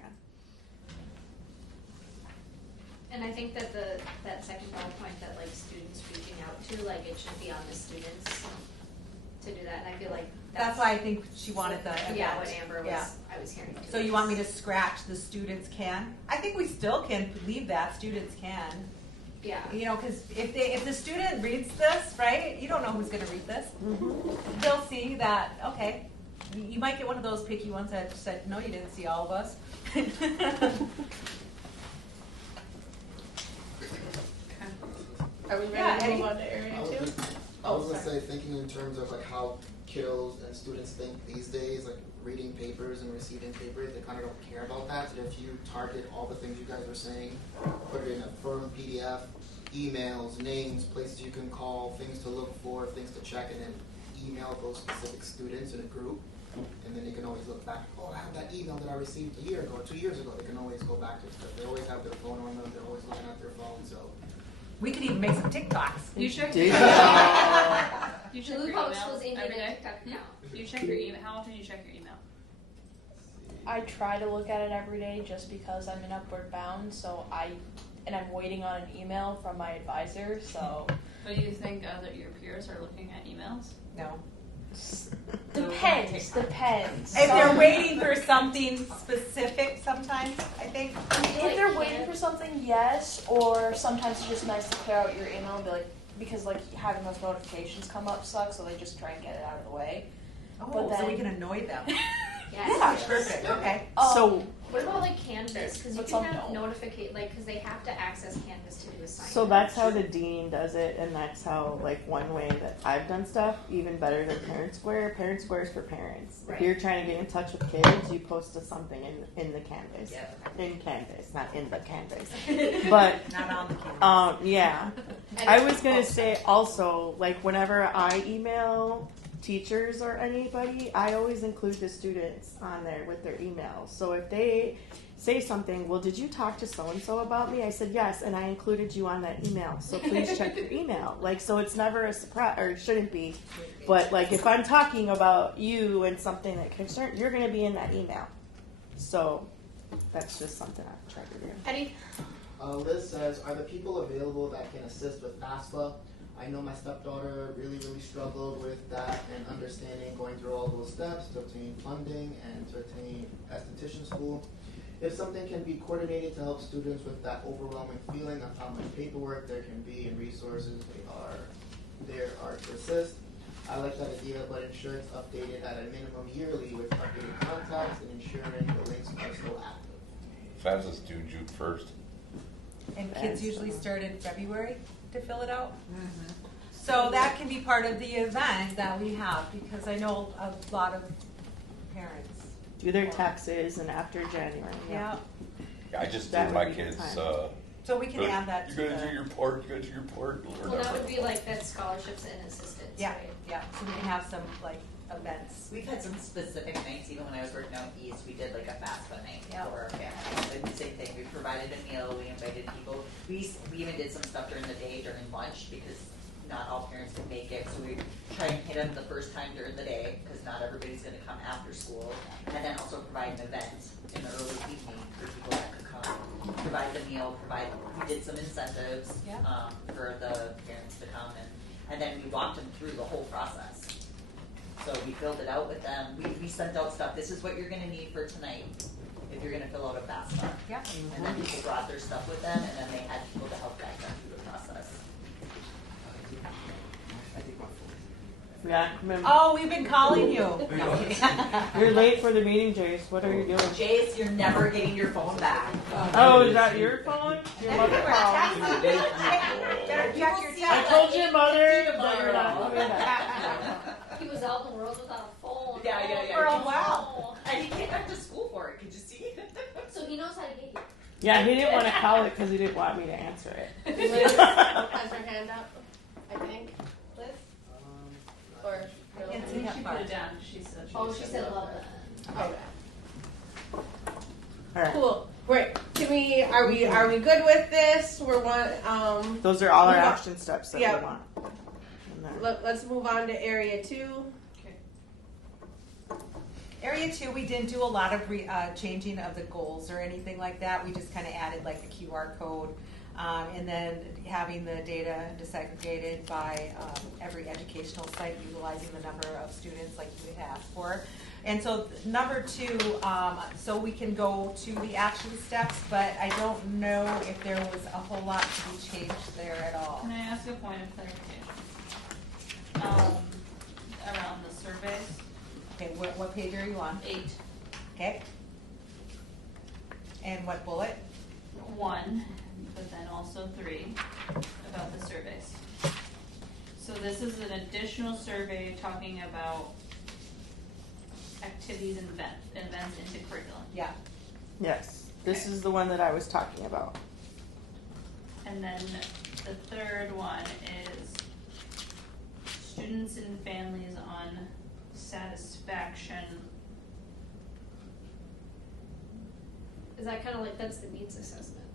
And I think that that second bullet point, that like students reaching out to, like it should be on the students' to do that, and I feel like That's why I think she wanted the event. Yeah, what Amber was, Yeah. I was hearing. So you want me to scratch the students can? I think we still can leave that, students can. Yeah. You know, because if the student reads this, right, you don't know who's going to read this. Mm-hmm. They'll see that, okay, you might get one of those picky ones that said, no, you didn't see all of us. Are we ready Yeah, to Eddie? move on to area I was two? just- I was gonna say, thinking in terms of like how kiddos and students think these days, like reading papers and receiving papers, they kind of don't care about that. So if you target all the things you guys were saying, put it in a firm PDF, emails, names, places you can call, things to look for, things to check, and then email those specific students in a group, and then they can always look back. Oh, I have that email that I received a year ago, 2 years ago. They can always go back to it. They always have their phone on them. They're always looking at their phone. So. We could even make some TikToks. You check Dude. you check your Duluth Public email Schools every day? TikTok account. You check your email. How often do you check your email? I try to look at it every day just because I'm in Upward Bound, I'm waiting on an email from my advisor, so. But do you think that your peers are looking at emails? No. Depends. If they're waiting for something specific sometimes, I think. If they're waiting for something, yes, or sometimes it's just nice to clear out your email and be like, because like having those notifications come up sucks, so they just try and get it out of the way. Oh, But so we then- can annoy them. Yes. Yeah, perfect, okay. So, What about like Canvas? Because you But can some have don't. notificate, like, because they have to access Canvas to do assignments. so that's how the dean does it, and that's how, like, one way that I've done stuff, even better than Parent Square. Parent Square is for parents. Right. If you're trying to get in touch with kids, you post something in the Canvas. Yeah. In Canvas, not in the Canvas. But, Not on the camera. yeah. And I it's- was gonna say also, like, whenever I email teachers or anybody, I always include the students on there with their emails. So if they say something, well, did you talk to so-and-so about me? I said, yes, and I included you on that email. So please check your email. Like, so it's never a surprise, or it shouldn't be. But, like, if I'm talking about you and something that concerns, you're going to be in that email. So that's just something I try to do. Eddie? Liz says, are the people available that can assist with FAFSA? I know my stepdaughter really struggled with that and understanding going through all those steps to obtain funding and to attain esthetician school. If something can be coordinated to help students with that overwhelming feeling of how much paperwork there can be and resources there are to assist. I like that idea, but ensure it's updated at a minimum yearly with updated contacts and ensuring the links are still active. FAFSA's due June 1st. And kids usually start in February to fill it out. So that can be part of the event that we have, because I know a lot of parents. Do their taxes and after January. Yeah. I just That do would my be the kids. time. So we can add that You to gotta do the, your part. You gotta do your part. or Well, that whatever. would be like that scholarships and assistance, yeah, right? yeah, so we can have some like events. We've had some specific nights, even when I was working out east, we did like a FAFSA night Yeah. for our families. And the same thing, we provided a meal, we invited people. We even did some stuff during the day, during lunch, because not all parents can make it. So we try and hit them the first time during the day, because not everybody's gonna come after school. And then also provide an event in the early evening for people that could come. Provide the meal, we did some incentives, Yeah. for the parents to come and then we walked them through the whole process. So we filled it out with them. We sent out stuff. This is what you're going to need for tonight if you're going to fill out a FAFSA. Yeah. And then people brought their stuff with them, and then they had people to help guide them through the process. Yeah, remember. Oh, we've been calling you. You're late for the meeting, Jace. What are you doing? Jace, you're never getting your phone back. Oh, is that your phone? Your mother called. Better check your I text. told your mother that you're not coming back. He was out in the world without a phone. Yeah. For a while. And he came back to school for it. Could you see? So he knows how to get you. Yeah, he didn't want to call it because he didn't want me to answer it. Liz has her hand up, I think. Liz? Or no? Can't I see think that she far. put it down. She said. Oh, she said love that. Okay. All right. Cool. Great. Are we good with this? Those are all our Move on. action steps that Yeah. we want. And then- Let's move on to area 2. Area 2, we didn't do a lot of changing of the goals or anything like that. We just kind of added like a QR code and then having the data disaggregated by every educational site, utilizing the number of students like you had asked for. And so number 2, so we can go to the action steps, but I don't know if there was a whole lot to be changed there at all. Can I ask a point of clarification? Around the surveys. Okay, what page are you on? 8. Okay. And what bullet? 1, but then also 3 about the surveys. So this is an additional survey talking about activities and events into curriculum. Yeah. Yes, this Okay. is the one that I was talking about. And then the third one is students and families on satisfaction. Is that kind of like, that's the needs assessment,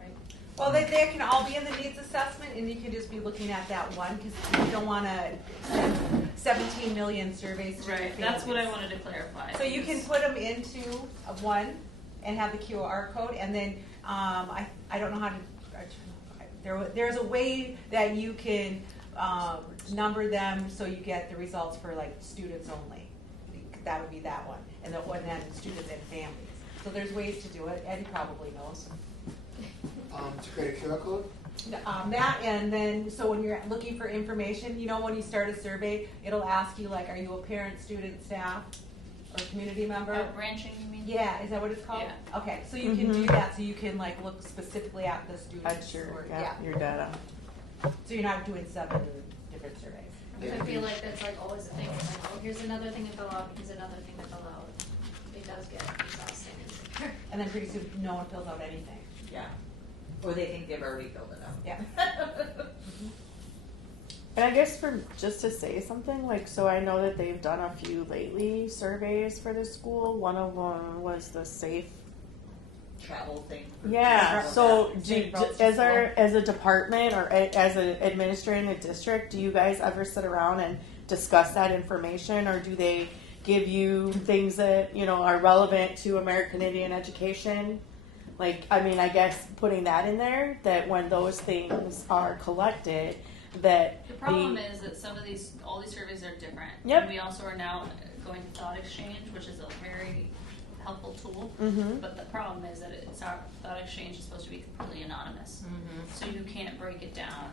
right? Well, they can all be in the needs assessment, and you can just be looking at that one, because you don't want to send 17 million surveys to Right, that's what I wanted to clarify. So you can put them into one and have the QR code, and then I don't know how to. There's a way that you can number them so you get the results for like students only. That would be that one, and the one that students and families. So there's ways to do it. Eddie probably knows. To create a QR code? That, and then, so when you're looking for information, you know, when you start a survey, it'll ask you like, are you a parent, student, staff, or community member? Branching, you mean? Yeah, is that what it's called? Yeah. Okay, so you can do that, so you can like look specifically at the students. That's your, or- your data. So you're not doing 7 different surveys. I feel like that's like always a thing. It's like, oh, here's another thing to fill out, here's another thing to fill out. It does get exhausting. And then pretty soon, no one fills out anything. Yeah. Or they think they've already filled it out. Yeah. And I guess for just to say something, like, so I know that they've done a few lately surveys for the school. One of them was the safe. Travel thing. Yeah. So Safe routes to as a department or as an administrator in a district, do you guys ever sit around and discuss that information, or do they give you things that are relevant to American Indian education? Like, I mean, I guess putting that in there, that when those things are collected, that The problem is that all these surveys are different. Yep. And we also are now going to Thought Exchange, which is a very helpful tool. Mhm. But the problem is that our Thought Exchange is supposed to be completely anonymous. So you can't break it down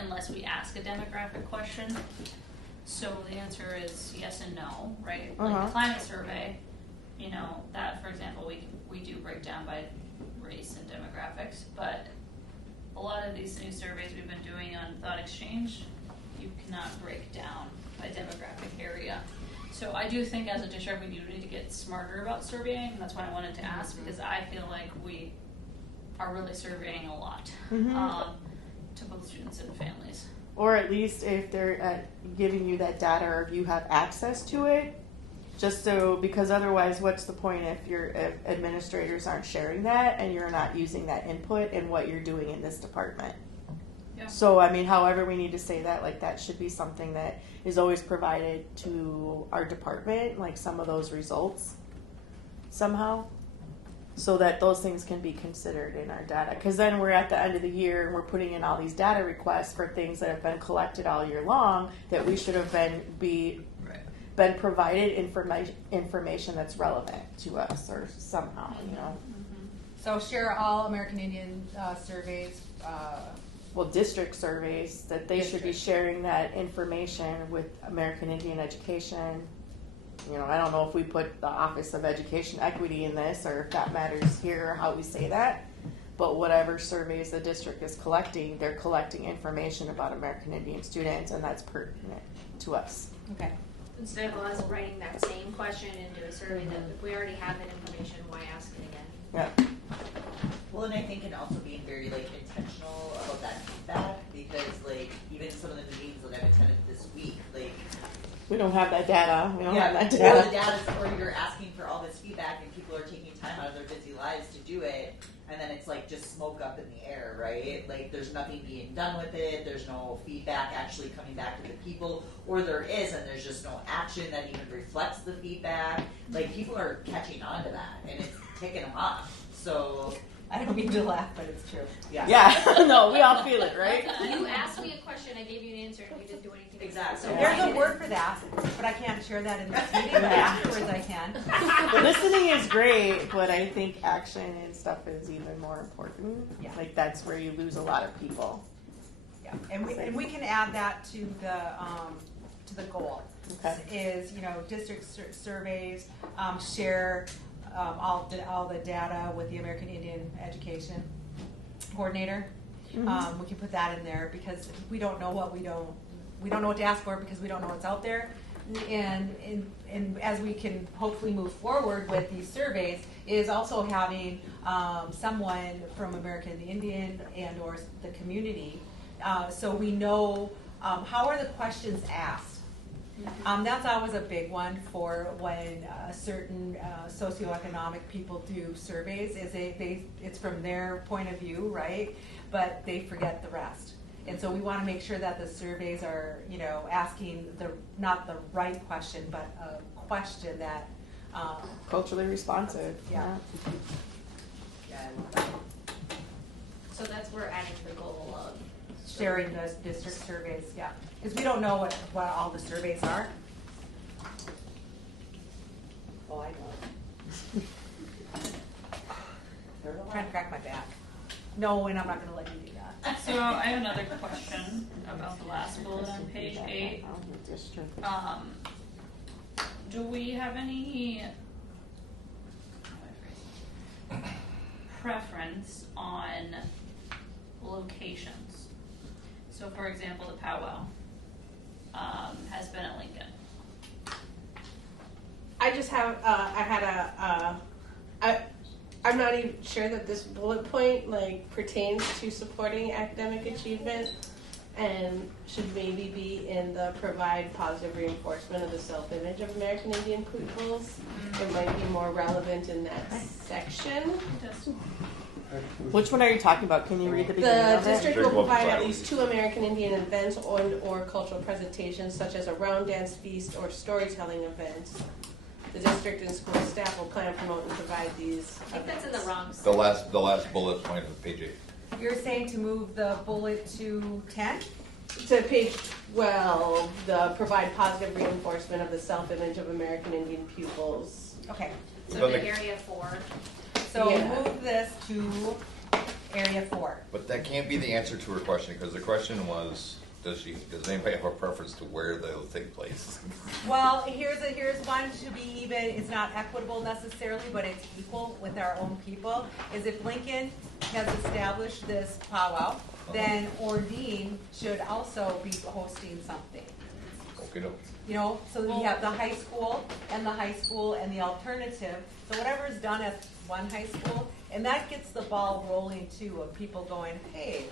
unless we ask a demographic question. So the answer is yes and no, right? Like the climate survey, that, for example, we do break down by race and demographics, but a lot of these new surveys we've been doing on Thought Exchange, you cannot break down by demographic area. So I do think as a district we do need to get smarter about surveying, and that's why I wanted to ask, because I feel like we are really surveying a lot to both students and families. or at least if they're giving you that data, or if you have access to it, just so, because otherwise, what's the point if administrators aren't sharing that and you're not using that input in what you're doing in this department? Yeah. So, I mean, however we need to say that, like, that should be something that is always provided to our department, like some of those results somehow, so that those things can be considered in our data. Because then we're at the end of the year and we're putting in all these data requests for things that have been collected all year long that we should have been provided information that's relevant to us or somehow, So share all American Indian surveys. Well, district surveys, that they should be sharing that information with American Indian Education. I don't know if we put the Office of Education Equity in this, or if that matters here, or how we say that. But whatever surveys the district is collecting, they're collecting information about American Indian students, and that's pertinent to us. Okay. Instead of us writing that same question into a survey, that if we already have that information, why ask it again? Yeah. Well, and I think and also being very intentional about that feedback, because even some of the meetings that I've attended this week, We don't have that data. We don't have that or data. the data, or you're asking for all this feedback, and people are taking time out of their busy lives to do it, and then it's just smoke up in the air, right? There's nothing being done with it. There's no feedback actually coming back to the people, or there is, and there's just no action that even reflects the feedback. People are catching on to that, and it's ticking them off. So I don't mean to laugh, but it's true. Yeah, no, we all feel it, right? You asked me a question, I gave you an answer, and you didn't do anything. Exactly. So There's a word for that, but I can't share that in this meeting, but afterwards I can. Listening is great, but I think action and stuff is even more important. Yeah. Like that's where you lose a lot of people. Yeah, and we can add that to the goal. Okay. Is, you know, district surveys, share all the data with the American Indian Education Coordinator. Mhm. We can put that in there because we don't know what we don't know what to ask for because we don't know what's out there. And as we can hopefully move forward with these surveys, is also having someone from American Indian and or the community, so we know how are the questions asked. That's always a big one for when certain socioeconomic people do surveys. Is it's from their point of view, right? But they forget the rest. And so we want to make sure that the surveys are, you know, asking not the right question, but a question that Culturally responsive. Yeah. Yeah, I love that. So that's where adding the goal of sharing those district surveys, yeah. Because we don't know what all the surveys are. Well, I know. I'm trying to crack my back. No, and I'm not going to let you do that. So I have another question about the last bullet on page 8. Do we have any preference on locations? So for example, the powwow has been at Lincoln. I just have, I'm not even sure that this bullet point like pertains to supporting academic achievement and should maybe be in the provide positive reinforcement of the self-image of American Indian peoples. It might be more relevant in that section. Which one are you talking about? Can you read the beginning The of it? district will provide at least 2 American Indian events or cultural presentations such as a round dance feast or storytelling events. The district and school staff will plan, promote, and provide these. I think that's in the wrong. The last bullet point of page 8. You're saying to move the bullet to 10? To page 12, the provide positive reinforcement of the self-image of American Indian pupils. Okay. So the area 4. So Yeah. move this to area 4. But that can't be the answer to her question, because the question was, does anybody have a preference to where they'll take place? Well, here's one to be even. It's not equitable necessarily, but it's equal with our own people. Is if Lincoln has established this powwow, then Ordine should also be hosting something. Okay, no. You know, so we have the high school and the alternative. So whatever is done at one high school, and that gets the ball rolling too of people going, hey,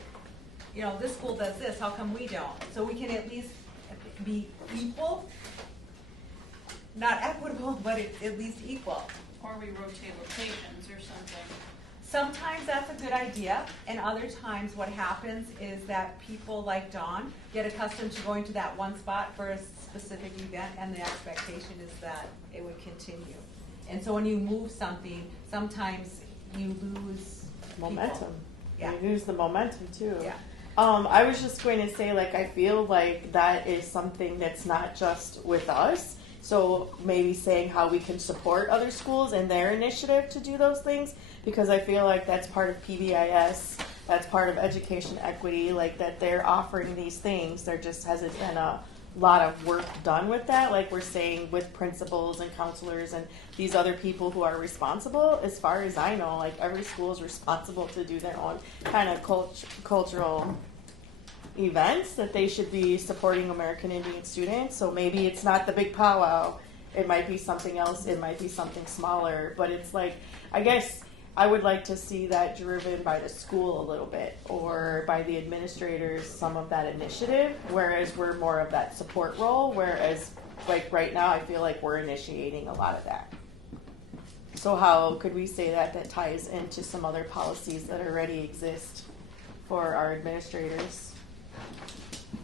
you know, this school does this, how come we don't? So we can at least be equal, not equitable, but at least equal. Or we rotate locations or something. Sometimes that's a good idea, and other times what happens is that people like Dawn get accustomed to going to that one spot for a specific event, and the expectation is that it would continue. And so when you move something, sometimes you lose Momentum. people. Yeah. You lose the momentum too. Yeah. I was just going to say, like, I feel like that is something that's not just with us. So maybe saying how we can support other schools and their initiative to do those things, because I feel like that's part of PBIS, that's part of education equity, like that they're offering these things. There just hasn't been a lot of work done with that, like we're saying with principals and counselors and these other people who are responsible. As far as I know, like every school is responsible to do their own kind of cultural events that they should be supporting American Indian students. So maybe it's not the big powwow, it might be something else, it might be something smaller, but it's like, I guess I would like to see that driven by the school a little bit, or by the administrators, some of that initiative, whereas we're more of that support role, whereas like right now I feel like we're initiating a lot of that. So how could we say that ties into some other policies that already exist for our administrators?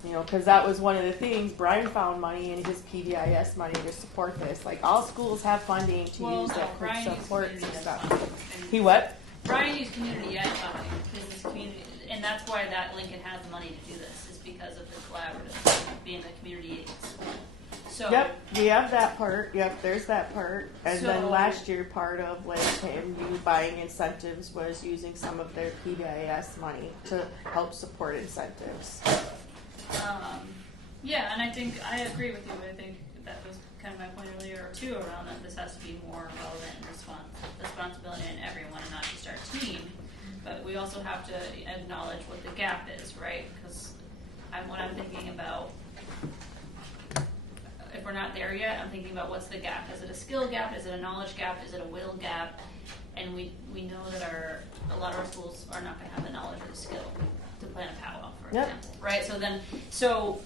You know, because that was one of the things, Brian found money in his PBIS money to support this. Like all schools have funding to use that could support some stuff. He what? Brian used community ed funding because it's community, and that's why that Lincoln has the money to do this, is because of the collaborative, being the community aid school. So, Yep, we have that part. Yep, there's that part. And then So- last year, part of like him buying incentives was using some of their PBIS money to help support incentives. yeah, and I think I agree with you. I think that was kind of my point earlier too, around that this has to be more relevant and responsibility in everyone and not just our team. But we also have to acknowledge what the gap is, right? Because what I'm thinking about, if we're not there yet, I'm thinking about what's the gap. Is it a skill gap? Is it a knowledge gap? Is it a will gap? And we know that a lot of our schools are not going to have the knowledge or the skill to plan a powwow, for Yep. example, right? So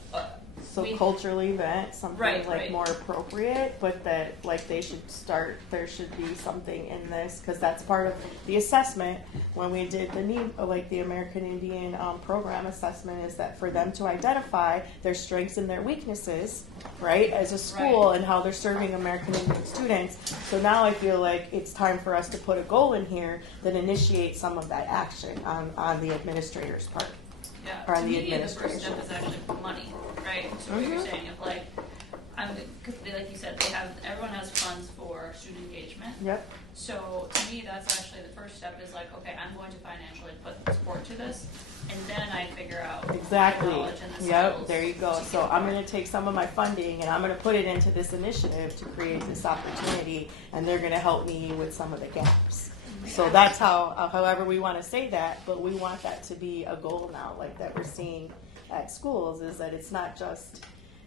we- cultural event, something Right. more appropriate, but that like they should start. There should be something in this because that's part of the assessment when we did the American Indian program assessment. Is that for them to identify their strengths and their weaknesses, right, as a school, and how they're serving American Indian students. So now I feel like it's time for us to put a goal in here that initiates some of that action on the administrator's part. Yeah, or to on the me, the first administration. step is actually money, right? So what you're saying, if like, cause like you said, everyone has funds for student engagement. Yep. So to me, that's actually the first step is like, okay, I'm going to financially put support to this, and then I figure out Exactly. the knowledge and the Yep, skills there you go. to So get I'm there. going to take some of my funding and I'm going to put it into this initiative to create this opportunity, and they're going to help me with some of the gaps. So that's however we want to say that, but we want that to be a goal now, like that we're seeing at schools, is that it's not just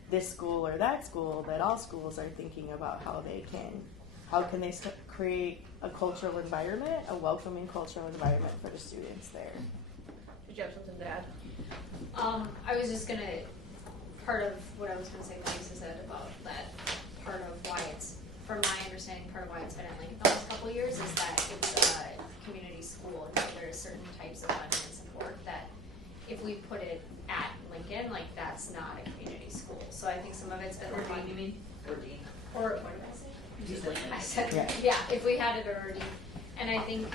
this school or that school, that all schools are thinking about how can they create a cultural environment, a welcoming cultural environment for the students there. Did you have something to add? I was just gonna, part of what I was gonna say, what Lisa said about that, part of why it's, from my understanding, part of why it's been at Lincoln the last couple of years is that it's a community school, and so there's certain types of funding and support that if we put it at Lincoln, like that's not a community school. So I think some of it's been Or you mean? Or Dean. or what did I say? Just like I said, Yeah. yeah, if we had it already. And I think,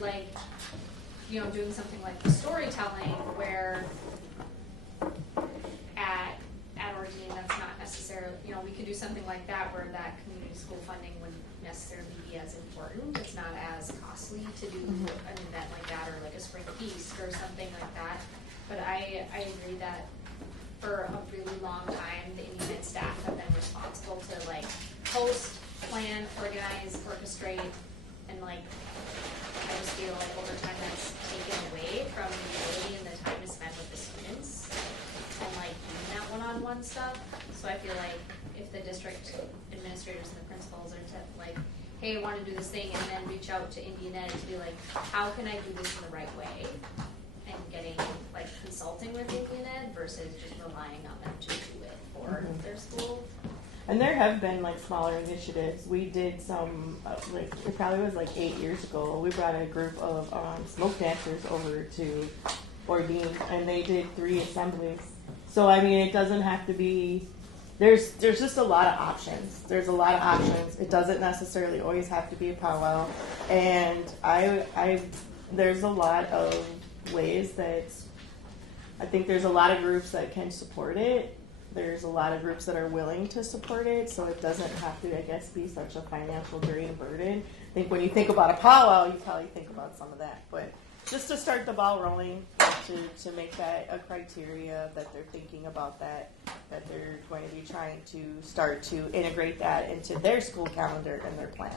like, you know, doing something like the storytelling where at Ordine, that's not necessarily, you know, we could do something like that where that community school funding wouldn't necessarily be as important. It's not as costly to do an event like that, or like a spring feast or something like that. But I agree that for a really long time, the Indian Ed staff have been responsible to like host, plan, organize, orchestrate, and like I just feel like over time that's taken away from the ability and the time to spend with the students and like doing that one-on-one stuff. So I feel like if the district administrators and the principals are to like, hey, I want to do this thing, and then reach out to Indian Ed to be like, how can I do this in the right way? And getting like consulting with Indian Ed versus just relying on them to do it for their school. And there have been like smaller initiatives. We did some, it probably was like 8 years ago. We brought a group of smoke dancers over to Ordine, and they did 3 assemblies. So I mean, it doesn't have to be. There's just a lot of options. There's a lot of options. It doesn't necessarily always have to be a powwow. And there's a lot of ways that I think there's a lot of groups that can support it. There's a lot of groups that are willing to support it, so it doesn't have to, I guess, be such a financial drain burden. I think when you think about a powwow, you probably think about some of that. But just to start the ball rolling, to make that a criteria that they're thinking about that they're going to be trying to start to integrate that into their school calendar and their plan.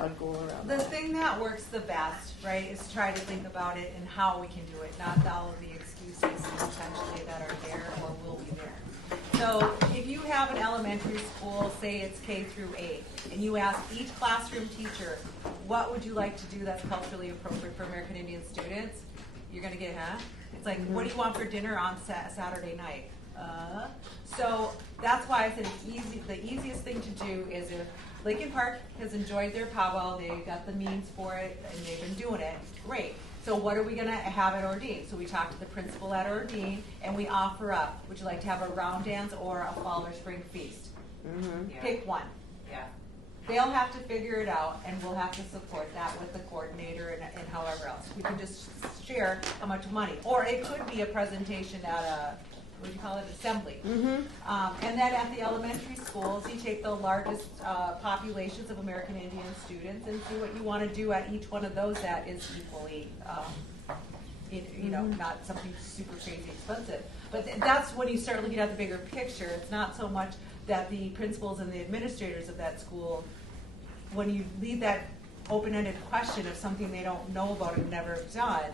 A goal around The that. thing that works the best, right, is try to think about it and how we can do it, not all of the excuses potentially that are there or will be there. So if you have an elementary school, say it's K through 8, and you ask each classroom teacher, what would you like to do that's culturally appropriate for American Indian students? You're going to get, It's like, what do you want for dinner on Saturday night? So that's why I said the easiest thing to do is if Lincoln Park has enjoyed their powwow, they got the means for it, and they've been doing it, great. So what are we going to have at Ordine? So we talk to the principal at Ordine, and we offer up, would you like to have a round dance or a fall or spring feast? Yeah. Pick one. Yeah. they'll have to figure it out, and we'll have to support that with the coordinator and however else. We can just share how much money, or it could be a presentation at a, what do you call it, assembly. And then at the elementary schools, you take the largest populations of American Indian students and see what you want to do at each one of those that is equally, you know, not something super crazy expensive. But that's when you start looking at the bigger picture. It's not so much that the principals and the administrators of that school, when you leave that open-ended question of something they don't know about and never have done,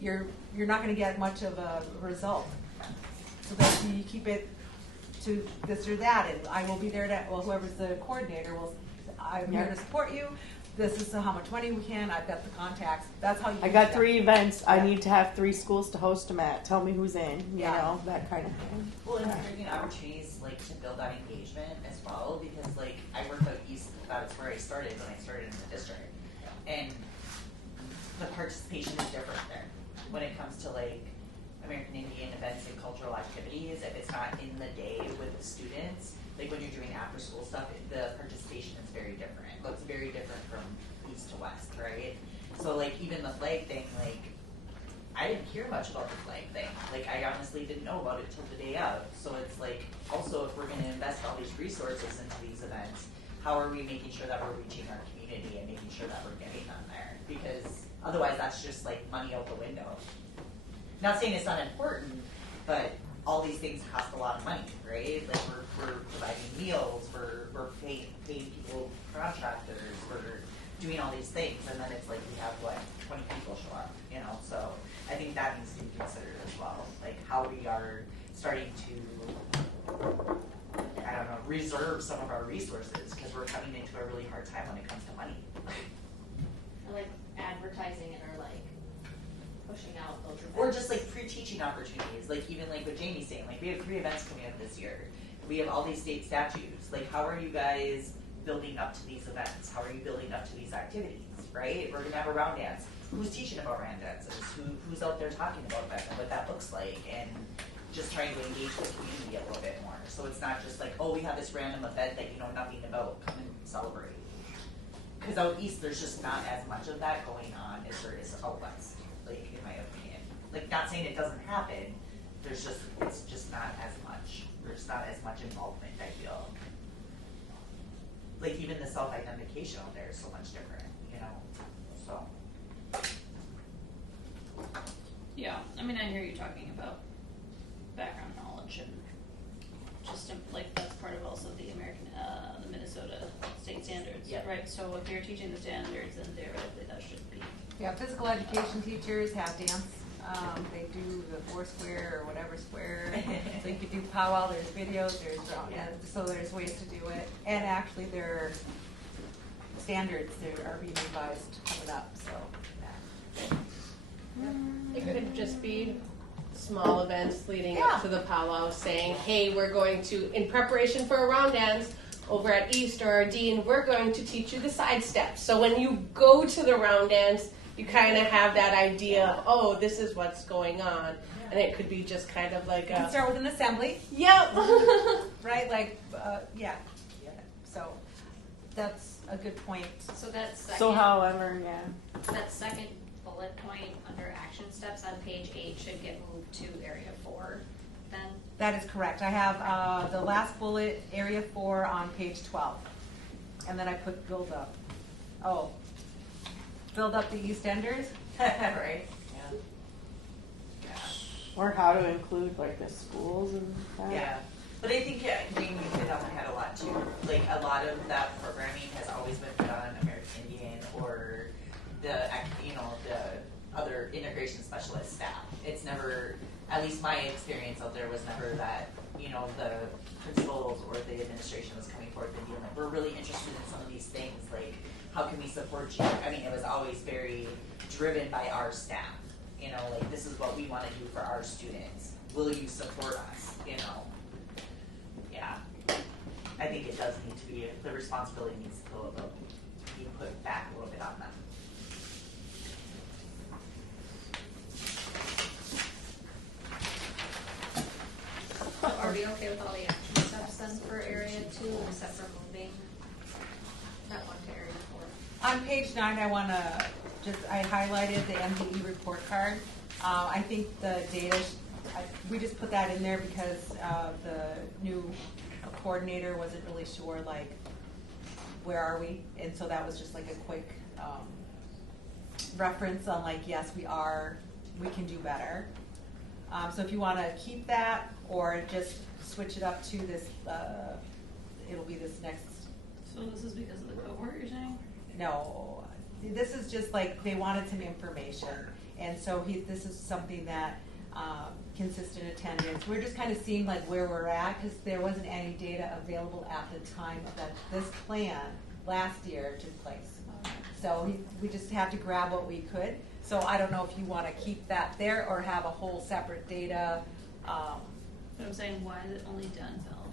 you're not going to get much of a result. So that you keep it to this or that, and I will be there to, well, whoever's the coordinator will, I'm here to support you. This is how much money we can. I've got the contacts. That's how you. I got 3 events. I need to have 3 schools to host them at. Tell me who's in. You know, that kind of thing. Well, and bringing opportunities like to build that engagement as well, because like I worked out east. That's where I started when I started in the district, and the participation is different there when it comes to like American Indian events and cultural activities. If it's not in the day with the students, like when you're doing after school stuff, the participation is very different. It looks very different from east to west, right? So like even the flag thing, like I didn't hear much about the flag thing. Like I honestly didn't know about it till the day of. So it's like also if we're going to invest all these resources into these events, how are we making sure that we're reaching our community and making sure that we're getting them there? Because otherwise that's just like money out the window. Not saying it's not important, but all these things cost a lot of money, right? Like we're providing meals, we're paying people, contractors, we're doing all these things, and then it's like we have what 20 people show up, you know. So I think that needs to be considered as well, like how we are starting to, I don't know, reserve some of our resources because we're coming into a really hard time when it comes to money. Or like advertising it, or like pushing out those events. Or just like pre-teaching opportunities, like even like what Jamie's saying, like we have 3 events coming up this year. We have all these state statutes. Like how are you guys building up to these events? How are you building up to these activities, right? We're gonna have a round dance. Who's teaching about round dances? Who's out there talking about that and what that looks like, and just trying to engage the community a little bit more. So it's not just like, oh, we have this random event that you know nothing about, come and celebrate. Because out east, there's just not as much of that going on as there is out west, like in my opinion. Like not saying it doesn't happen, it's just not as much. There's not as much involvement, I feel. Like even the self-identification out there is so much different, you know, so. Yeah, I mean, I hear you talking about background knowledge and just like that's part of also the the Minnesota state standards, right? So if you're teaching the standards, then theoretically that should be. Yeah, physical education teachers have dance. They do the 4 square or whatever square. So you could do powwow. There's videos. So there's ways to do it. And actually, their standards are being revised coming up. So It could just be small events leading up to the powwow saying, hey, we're going to, in preparation for a round dance over at East or our Dean, we're going to teach you the side steps. So when you go to the round dance, you kind of have that idea of, oh, this is what's going on. And it could be just kind of like you can start with an assembly. Yep. Right? Like, yeah. So that's a good point. So that's second. So however, That second bullet point under action steps on page 8 should get moved to area 4 then? That is correct. I have the last bullet, area 4, on page 12. And then I put build up. Oh. Build up the East Enders? Right? Yeah. or how to include like the schools and that. Yeah. But I think, Jamie, you hit on the head a lot too. Like, a lot of that programming has always been put on American Indian or the other integration specialist staff. It's never, at least my experience out there was never that, the principals or the administration was coming forward and being like, we're really interested in some of these things. Like, how can we support you? I mean, it was always very driven by our staff. Like, this is what we want to do for our students. Will you support us? Yeah, I think it does need to be, the responsibility needs to be put back a little bit on them. So are we okay with all the action steps then for area 2 except for moving that On page 9, I highlighted the MDE report card. I think the data, we just put that in there because the new coordinator wasn't really sure, like, where are we? And so that was just like a quick reference on, like, yes, we can do better. So if you want to keep that or just switch it up to this, it'll be this next. So this is because of the cohort, you're saying? No, this is just like they wanted some information, and so this is something that consistent attendance. We're just kind of seeing like where we're at because there wasn't any data available at the time that this plan last year took place. So we just had to grab what we could. So I don't know if you want to keep that there or have a whole separate data. But I'm saying, why is it only Denfeld?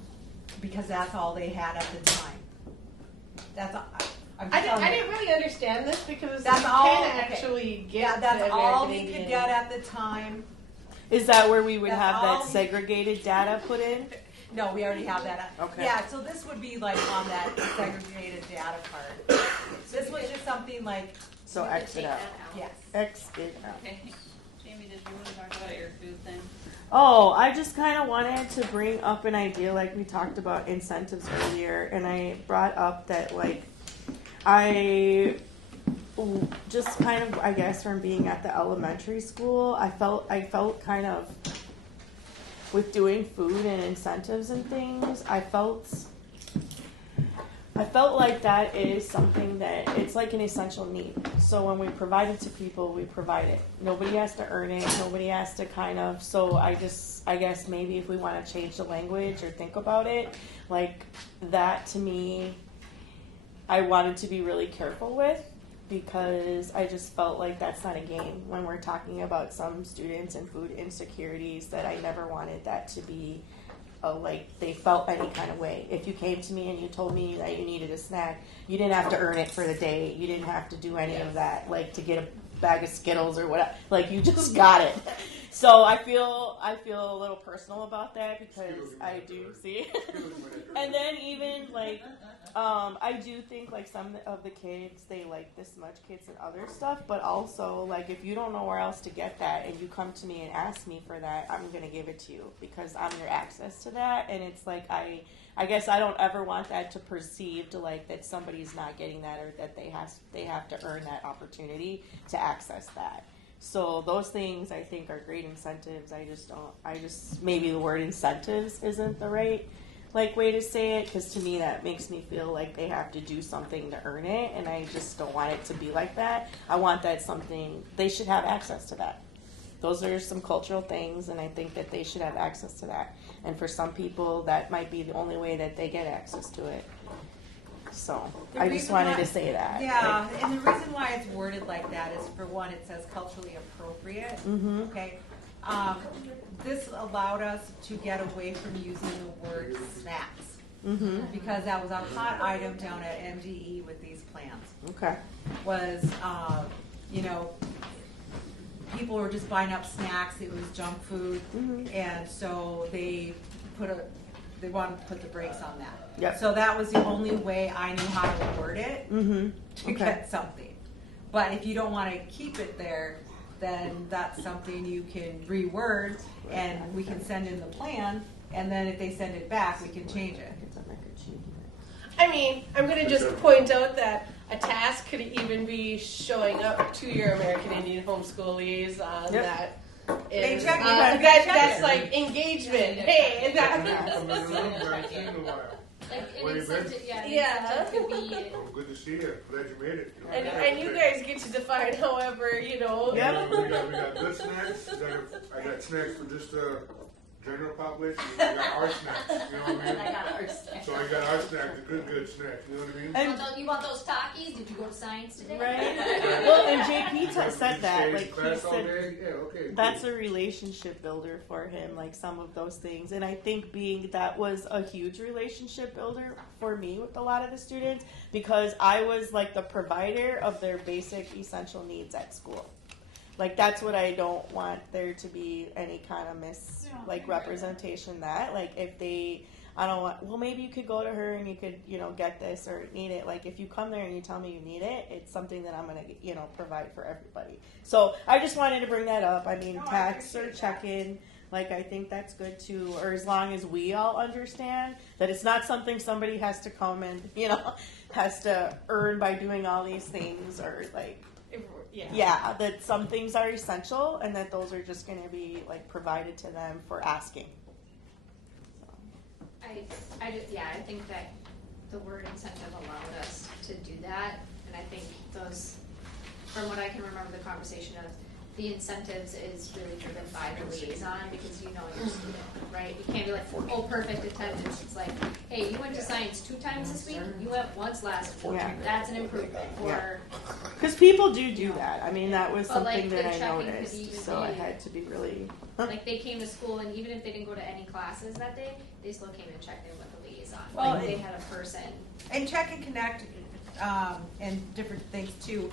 Because that's all they had at the time. That's all. I didn't really understand this because That's you all. can Okay. actually get Yeah, that's the all American we Indian. could get at the time. Is that where we would That's have all that we- segregated data put in? No, we already have that. Okay. Yeah, so this would be like on that segregated data card. This was just something like, So We could X take it out. that out. yes. X it out. Okay. Jamie, did you want to talk about your food thing? Oh, I just kind of wanted to bring up an idea like we talked about incentives earlier, and I brought up that like I just kind of, I guess, from being at the elementary school, I felt kind of with doing food and incentives and things, I felt like that is something that it's like an essential need. So when we provide it to people, we provide it. Nobody has to earn it. Nobody has to kind of, so I guess maybe if we want to change the language or think about it, like that to me, I wanted to be really careful with because I just felt like that's not a game when we're talking about some students and food insecurities that I never wanted that to be like they felt any kind of way. If you came to me and you told me that you needed a snack, you didn't have to earn it for the day. You didn't have to do any of that, like to get a bag of Skittles or whatever. Like you just got it. So I feel a little personal about that because I do see. And then even like I do think like some of the kids, they like this much kits and other stuff, but also like if you don't know where else to get that and you come to me and ask me for that, I'm gonna give it to you because I'm your access to that. And it's like I guess I don't ever want that to perceive to like that somebody's not getting that or that they have to earn that opportunity to access that. So those things I think are great incentives. I just maybe the word incentives isn't the right like way to say it because to me that makes me feel like they have to do something to earn it, and I just don't want it to be like that. I want that something they should have access to that. Those are some cultural things, and I think that they should have access to that. And for some people, that might be the only way that they get access to it. So I just wanted to say that. Yeah, and the reason why it's worded like that is for one, it says culturally appropriate. Mm-hmm. Okay. This allowed us to get away from using the word snacks Mm-hmm. because that was a hot item down at MDE with these plans. Okay. Was people were just buying up snacks. It was junk food, and so they wanted to put the brakes on that. Yep. So that was the only way I knew how to word it Mm-hmm. to get something. But if you don't want to keep it there, then that's something you can reword, and we can send in the plan, and then if they send it back, we can change it. I mean, I'm going to just point out that a task could even be showing up to your American Indian homeschool liaison Yep. that They is, check it. that's it. like engagement. Hey, Like an Where you been? incentive, yeah, an Yeah. incentive could be, Oh, good to see you. Glad you made it. and you guys get to define however, Yep. We got good snacks. I got snacks for just general population. We got our snacks. You know what I mean? I got ours. So I got our snacks, the good snacks. You know what I mean? And You want those Takis? Did you go to science today? right. Well, and JP said that, like he Class all said, day? Yeah, okay. that's a relationship builder for him, like some of those things. And I think that was a huge relationship builder for me with a lot of the students because I was like the provider of their basic essential needs at school. Like that's what I don't want there to be any kind of representation that like if they I don't want, well, maybe you could go to her and you could, you know, get this or need it. Like, if you come there and you tell me you need it, it's something that I'm going to, you know, provide for everybody. So I just wanted to bring that up. I mean, text or check-in, like, I think that's good too. Or as long as we all understand that it's not something somebody has to come and, you know, has to earn by doing all these things, or like, yeah, that some things are essential and that those are just going to be like provided to them for asking. I think that the word incentive allowed us to do that, and I think those, from what I can remember the conversation of, the incentives is really driven by the liaison, because you know your student, right? You can't be like, oh, perfect attendance. It's like, hey, you went to science 2 times this week, you went once last week. Yeah. That's an improvement. Or because people do that. I mean, that was But, like, something that the I checking could noticed, even so I be- had to be really. like they came to school, and even if they didn't go to any classes that day, they still came and checked in with the liaison. Well, Like they had a person. And check and connect, and different things too.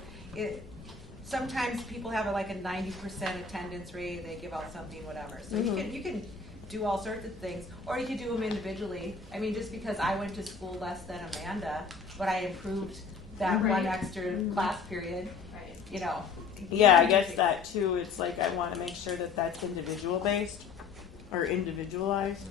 Sometimes people have like a 90% attendance rate, they give out something, whatever. So you can do all sorts of things, or you can do them individually. I mean, just because I went to school less than Amanda, but I improved that one extra class period, Right. you know. Yeah, I guess that too. It's like I want to make sure that that's individual based or individualized.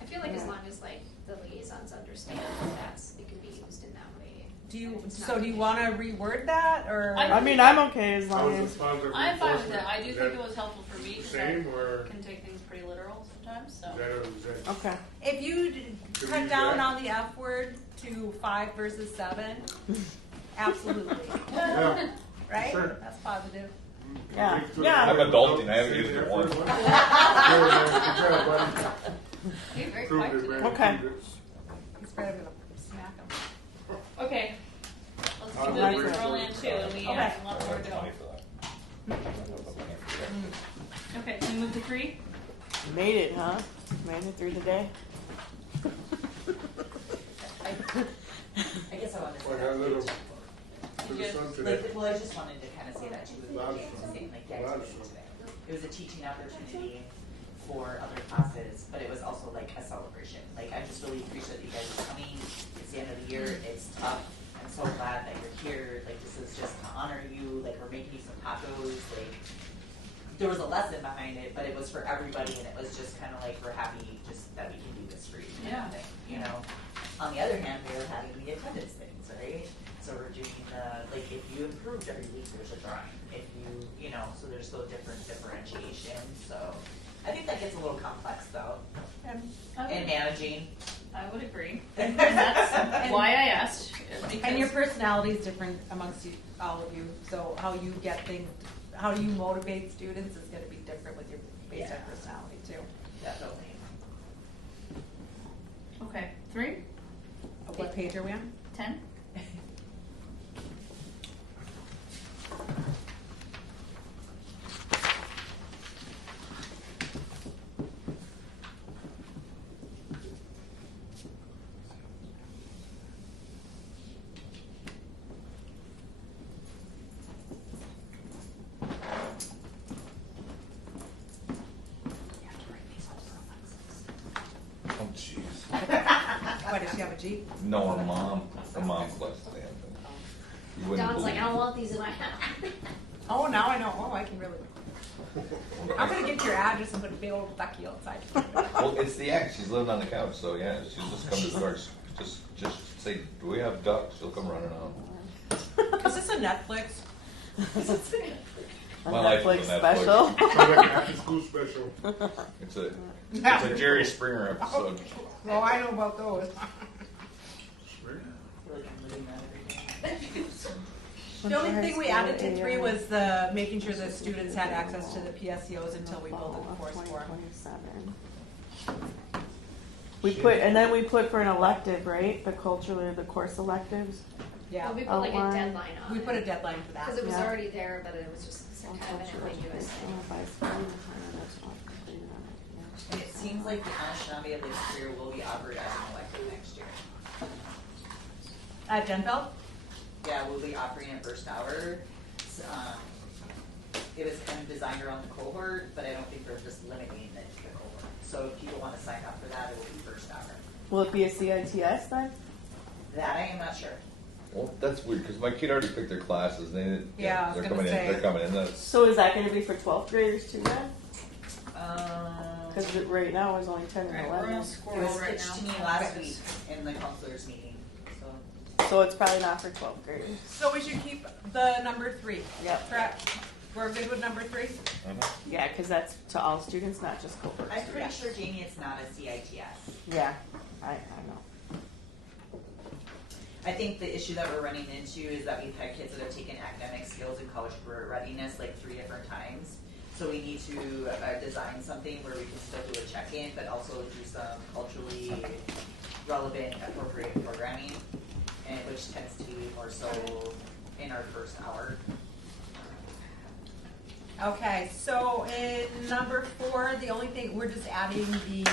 I feel like as long as like the liaisons understand that it can be used in that way. Do you It's not so do you want to reword that, or I mean, I'm okay as How long was as. the positive I'm fine with reinforcement? it. I do Is think that it was helpful for me the because I same, or can take things pretty literal sometimes. So is that Okay. if you Could cut we down do that? on the F word to 5 versus 7, absolutely, yeah, right? Sure. That's positive. Yeah. To the Yeah. point I'm adulting, without I haven't saying used it that once. first one. Good, man. Good job, buddy. you're very Proved quick it, today. man. Okay. Proved it. He's better gonna smack him. Okay. Let's I'll keep do moving it. for land 2, and we Okay. have a lot more to go. Money for that. Okay, so we move to 3. You made it, huh? Made it through the day. I guess I wanted to Boy, say that little, that. to the sun today. Like, well, I just wanted to kind of say that too. With Loud the fun. saying, like, the Loud activity fun. today. It was a teaching opportunity for other classes, but it was also like a celebration. Like, I just really appreciate that you guys are coming. It's the end of the year. It's tough. I'm so glad that you're here. Like, this is just to honor you. Like, we're making you some tacos. Like, there was a lesson behind it, but it was for everybody, and it was just kind of like, we're happy just that we can do this for you. kind of thing, you know. On the other hand, we were having the attendance things, right? So we're doing the, like, if you improved every week, there's a drawing. If you know, so there's still different differentiation. So I think that gets a little complex, though, in managing. I would agree. And that's why I asked. And your personality is different amongst you, all of you. So how you get things, how you motivate students is going to be different with your based on personality too. Definitely. Okay, 3, What page are we on? 10. Oh, jeez. Why does she have a Jeep? No, her mom collects the damn thing. You wouldn't Don's like, I believe don't want these in my house. Oh, now I know. Oh, I can really. I'm gonna get your address and put a big old ducky outside. Well, it's the act. She's living on the couch, so yeah, she'll just come to the door. Just say, "Do we have ducks?" She'll come running out. Is this a Netflix? A My life Netflix is a Netflix. special. Sounds like an after-school special. It's a Jerry Springer episode. Well, I know about those. I feel like I'm living that every day. The only thing we added to 3 was the making sure that students had access to the PSEOs until we built in the course for them. We put, and then we put for an elective, right? The cultural or the course electives. Yeah, Well, we put like a Outline. deadline on we it. put a deadline for that. Because it was Yeah. already there, but it was just kind of an ambiguous thing. And it seems like the Anishinaabe of this career will be offered as an elective next year. At Denfeld? Yeah, we'll be offering it first hour. It was kind of designed around the cohort, but I don't think they're just limiting it to the cohort. So if people want to sign up for that, it will be first hour. Will it be a CITS then? That I am not sure. Well, that's weird because my kid already picked their classes. Yeah, I was they're gonna coming say. in. They're coming in. So is that going to be for 12th graders too then? Um, Because right now it's only 10 and Alright, we're 11. on it squirrel was right pitched to me now. last week in the counselors meeting. So So it's probably not for 12th graders. So we should keep the number 3. Yep. Correct. We're good with number 3? Yeah, because that's to all students, not just cohort I'm pretty students. sure, Jamie, it's not a CITS. Yeah, I know. I think the issue that we're running into is that we've had kids that have taken academic skills and college career readiness like 3 different times. So we need to design something where we can still do a check-in, but also do some culturally relevant, appropriate programming, and which tends to be more so in our first hour. Okay, so in number 4, the only thing, we're just adding the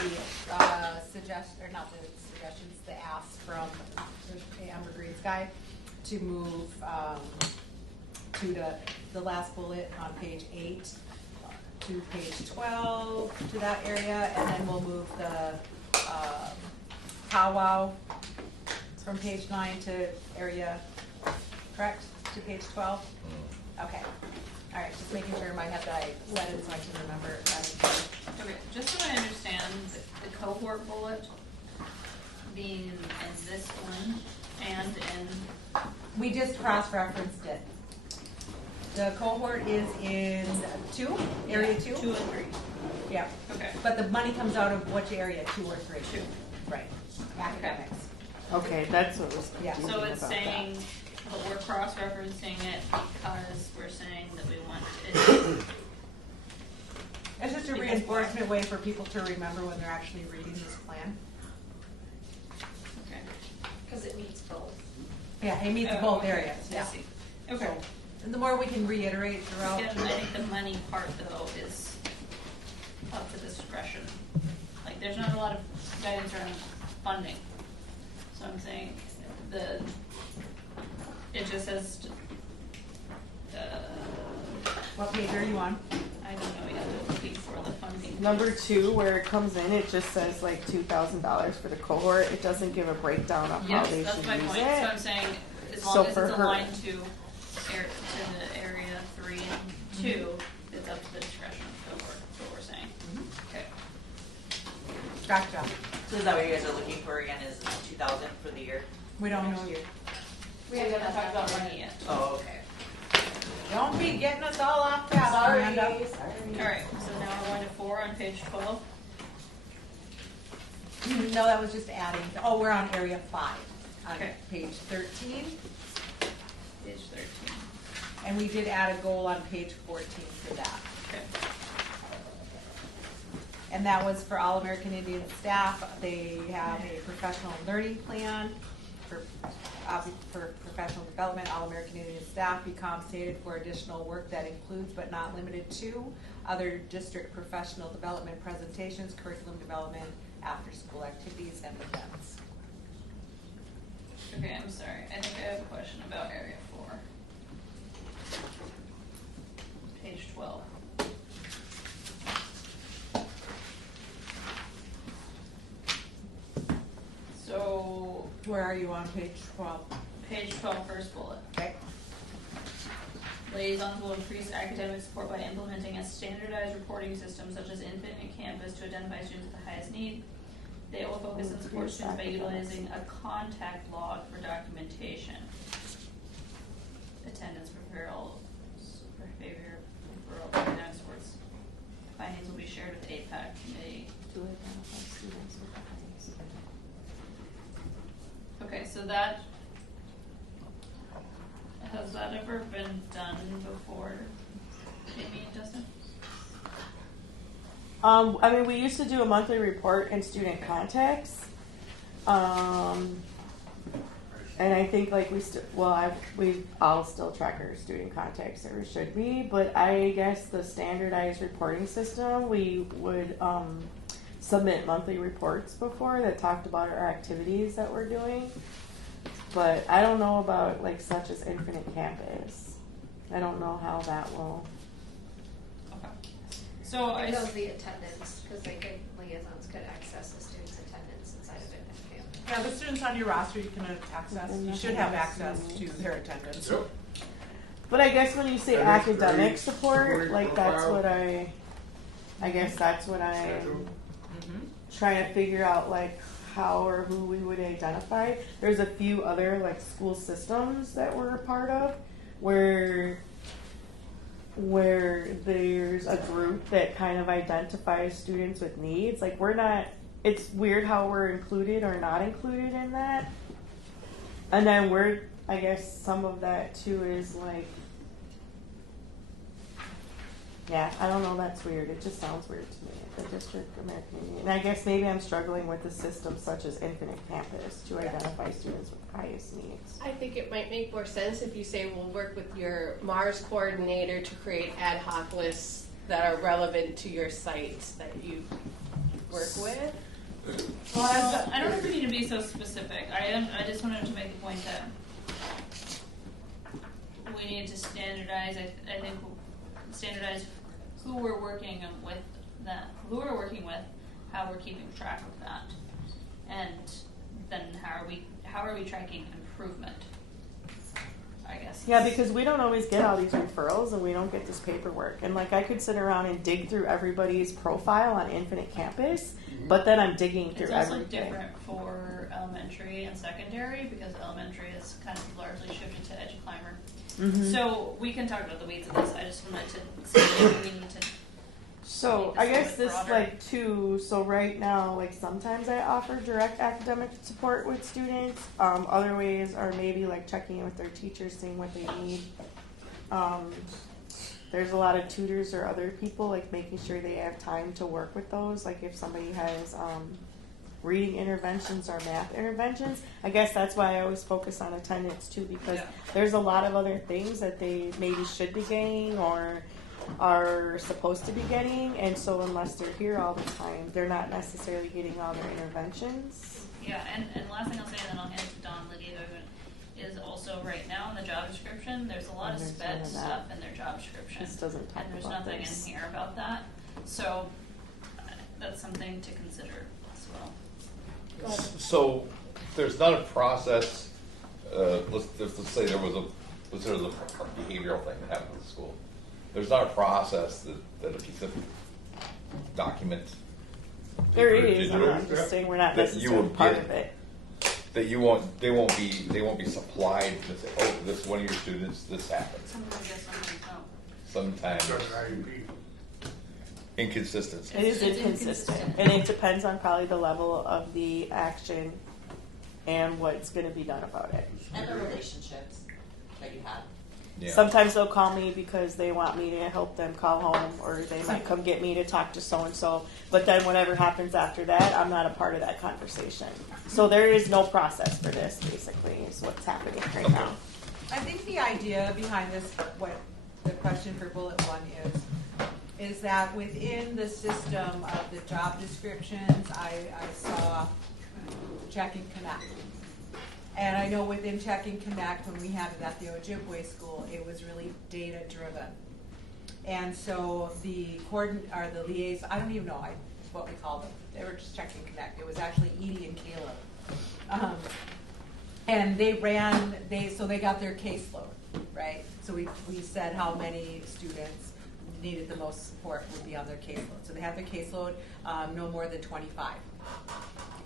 the ask from the Amber Green's guy to move to the last bullet on page 8 to page 12 to that area, and then we'll move the powwow from page 9 to area, correct, to page 12? Okay. All right, just making sure in my head that I said it so I can remember it. Okay, just so I understand, the cohort bullet being in this one and in, We just cross-referenced it. The cohort is in 2, area 2? 2 and 3. Yeah, Okay. but the money comes out of which area, 2 or 3? 2. Right, academics. Okay, that's what was Yeah. confusing So it's about saying, that. but we're cross-referencing it because we're saying that we want it. It's just a reinforcement way for people to remember when they're actually reading this plan. Okay. Because it meets both. Yeah, it meets Oh, both okay. areas, I yeah. see. Okay. So, and the more we can reiterate throughout. Again, I think the money part though is up to discretion. Like, there's not a lot of guidance around funding. So I'm saying it just says, What page are you on? I don't know yet, I'm looking for the funding. Number 2, where it comes in, it just says like $2,000 for the cohort. It doesn't give a breakdown of how Yes, they that's should my use point. it. So I'm saying, as So long as for it's her- aligned to the area 3 and 2, it's up to the discretion of the cohort, is what we're saying. Okay. Gotcha. So is that what you guys are looking for again, is 2,000 for the year? We don't know. We haven't talked about money yet. Oh, okay. Don't be getting us all off task, Amanda. Alright, so now we're going to 4 on page 12. No, that was just adding. Oh, we're on area 5 on Okay. page 13. Page 13. And we did add a goal on page 14 for that. Okay. And that was for all American Indian staff. They have a professional learning plan for professional development. All American Indian staff be compensated for additional work that includes but not limited to other district professional development presentations, curriculum development, after-school activities, and events. Okay, I'm sorry. I think I have a question about area 4. Page 12. So, Where are you on page 12? page 12, first bullet. Okay. Liaisons will increase academic support by implementing a standardized reporting system such as Infant and Canvas to identify students with the highest need. They will focus and support students by utilizing a contact log for documentation. Attendance, behavior, referral, academic sports. Findings will be shared with AIPAC Committee. To identify students with the highest. Okay, so that, has that ever been done before, Jamie and Justin? I mean, we used to do a monthly report in student contacts. And I think like we all still track our student contacts, or should be, but I guess the standardized reporting system, we would submit monthly reports before that talked about our activities that we're doing. But I don't know about like such as Infinite Campus. I don't know how that will. Okay. So It was the attendance, because liaisons could access the students' attendance inside of it. Yeah, the students on your roster you can access, you should have access to their attendance. Yep. But I guess when you say Attendance, academic grades, support, supporting like that's profile. what I guess that's what I'm Schedule. Mm-hmm. trying to figure out, like how or who we would identify. There's a few other like school systems that we're a part of where there's a group that kind of identifies students with needs. Like we're not, it's weird how we're included or not included in that. And then I guess some of that too is like, yeah, I don't know, that's weird. It just sounds weird to me. The District American Indian. And I guess maybe I'm struggling with the system such as Infinite Campus to identify students with the highest needs. I think it might make more sense if you say we'll work with your Mars coordinator to create ad hoc lists that are relevant to your sites that you work with. Well, I don't think we need to be so specific. I just wanted to make the point that we need to standardize. I think standardize who we're working with, how we're keeping track of that, and then how are we tracking improvement? I guess. Yeah, because we don't always get all these referrals and we don't get this paperwork. And like I could sit around and dig through everybody's profile on Infinite Campus, but then I'm digging through It's also everything. different for elementary and secondary because elementary is kind of largely shifted to EduClimber. Mhm. So we can talk about the weeds of this. I just wanted to say maybe we need to. So make I guess a little this bit like too, so right now, like sometimes I offer direct academic support with students. Other ways are maybe like checking in with their teachers, seeing what they need. There's a lot of tutors or other people, like making sure they have time to work with those. Like if somebody has reading interventions or math interventions, I guess that's why I always focus on attendance too, because there's a lot of other things that they maybe should be getting or are supposed to be getting, and so unless they're here all the time, they're not necessarily getting all their interventions. Yeah, and last thing I'll say, and then I'll hand it to Dawn Lydia, is also right now in the job description, there's a lot of There's none sped of that. stuff in their job description. This doesn't talk And there's about nothing this. in here about that. So that's something to consider as well. So there's not a process. Let's say there was a behavioral thing that happened at the school. There's not a process that a piece of document. There paper, is. I'm digital, not just saying we're not that you necessarily would part get- of it. That they won't be supplied to say, oh, this one of your students, this happened. Sometimes yes, sometimes no. Sometimes That's an IUP. inconsistency. It is It's inconsistent, inconsistent. and it depends on probably the level of the action and what's going to be done about it. And the relationships that you have. Yeah. Sometimes they'll call me because they want me to help them call home, or they might come get me to talk to so and so. But then whatever happens after that, I'm not a part of that conversation. So there is no process for this. Basically, is what's happening right now. I think the idea behind this, what the question for bullet one is that within the system of the job descriptions, I saw Check and Connect. And I know within Check and Connect, when we had it at the Ojibwe school, it was really data driven. And so the liaison, I don't even know what we called them. They were just Check and Connect. It was actually Edie and Caleb. And they got their caseload, right? So we said how many students needed the most support would be on their caseload. So they had their caseload, no more than 25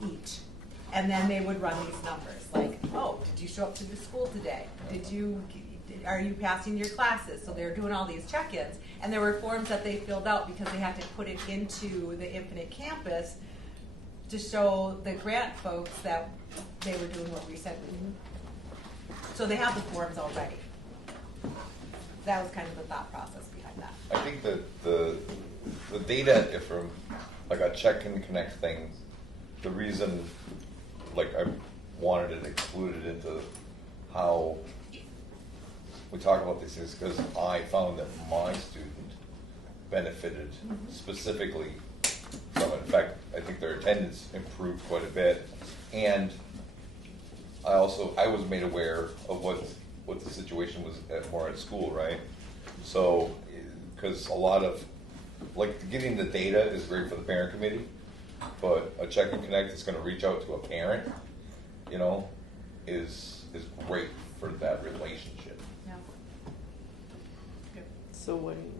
each. And then they would run these numbers, like, oh, did you show up to the school today? Are you passing your classes? So they're doing all these check-ins, and there were forms that they filled out because they had to put it into the Infinite Campus to show the grant folks that they were doing what we said. So they have the forms already. That was kind of the thought process behind that. I think that the data from like a Check and Connect thing, the reason like I wanted it included into how we talk about these things because I found that my student benefited specifically from it. In fact, I think their attendance improved quite a bit, and I was made aware of what the situation was more at school, right? So, because a lot of like getting the data is great for the parent committee, but a check and connect that's going to reach out to a parent, you know, is great for that relationship. Yeah. So what do you?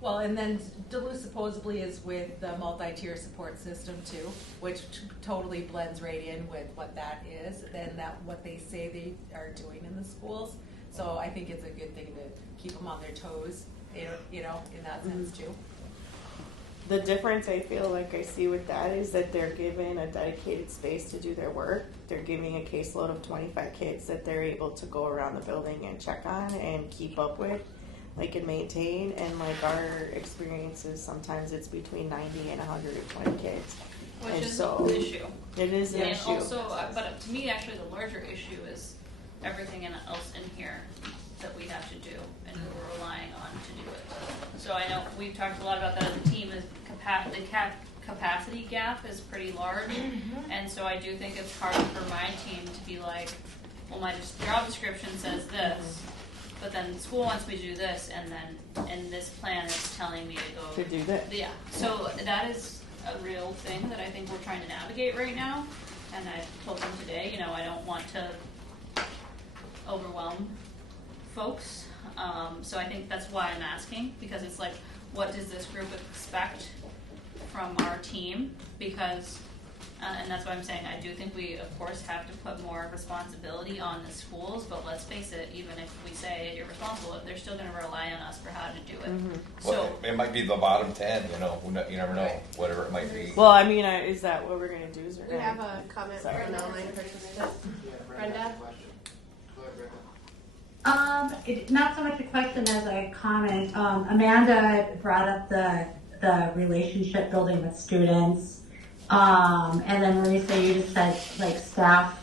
Well, and then Duluth supposedly is with the multi-tier support system too, which totally blends right in with what that is, and that what they say they are doing in the schools. So I think it's a good thing to keep them on their toes, you know, in that sense too. The difference I feel like I see with that is that they're given a dedicated space to do their work. They're giving a caseload of 25 kids that they're able to go around the building and check on and keep up with, like, and maintain. And like our experiences, sometimes it's between 90 and 120 kids. Which And is so- an issue. It is an And issue. also, but to me, actually, the larger issue is everything else in here that we have to do and who we're relying on to do it. So I know we've talked a lot about that as a team. Is the capacity gap is pretty large, and so I do think it's hard for my team to be like, well, my job description says this, but then school wants me to do this, and then in this plan it's telling me to go To do this. Yeah. So that is a real thing that I think we're trying to navigate right now, and I told them today, you know, I don't want to overwhelm folks. So I think that's why I'm asking, because it's like, what does this group expect from our team? Because, and that's why I'm saying I do think we, of course, have to put more responsibility on the schools, but let's face it, even if we say you're responsible, they're still going to rely on us for how to do it. So Well, it might be the bottom 10, you know, you never know, whatever it might be. Well, I mean, is that what we're gonna do? Is we're We gonna have a comment from Sorry. an online participant. Brenda? Go ahead, Brenda. Not so much a question as a comment. Amanda brought up the relationship building with students. And then Marisa, you just said like staff.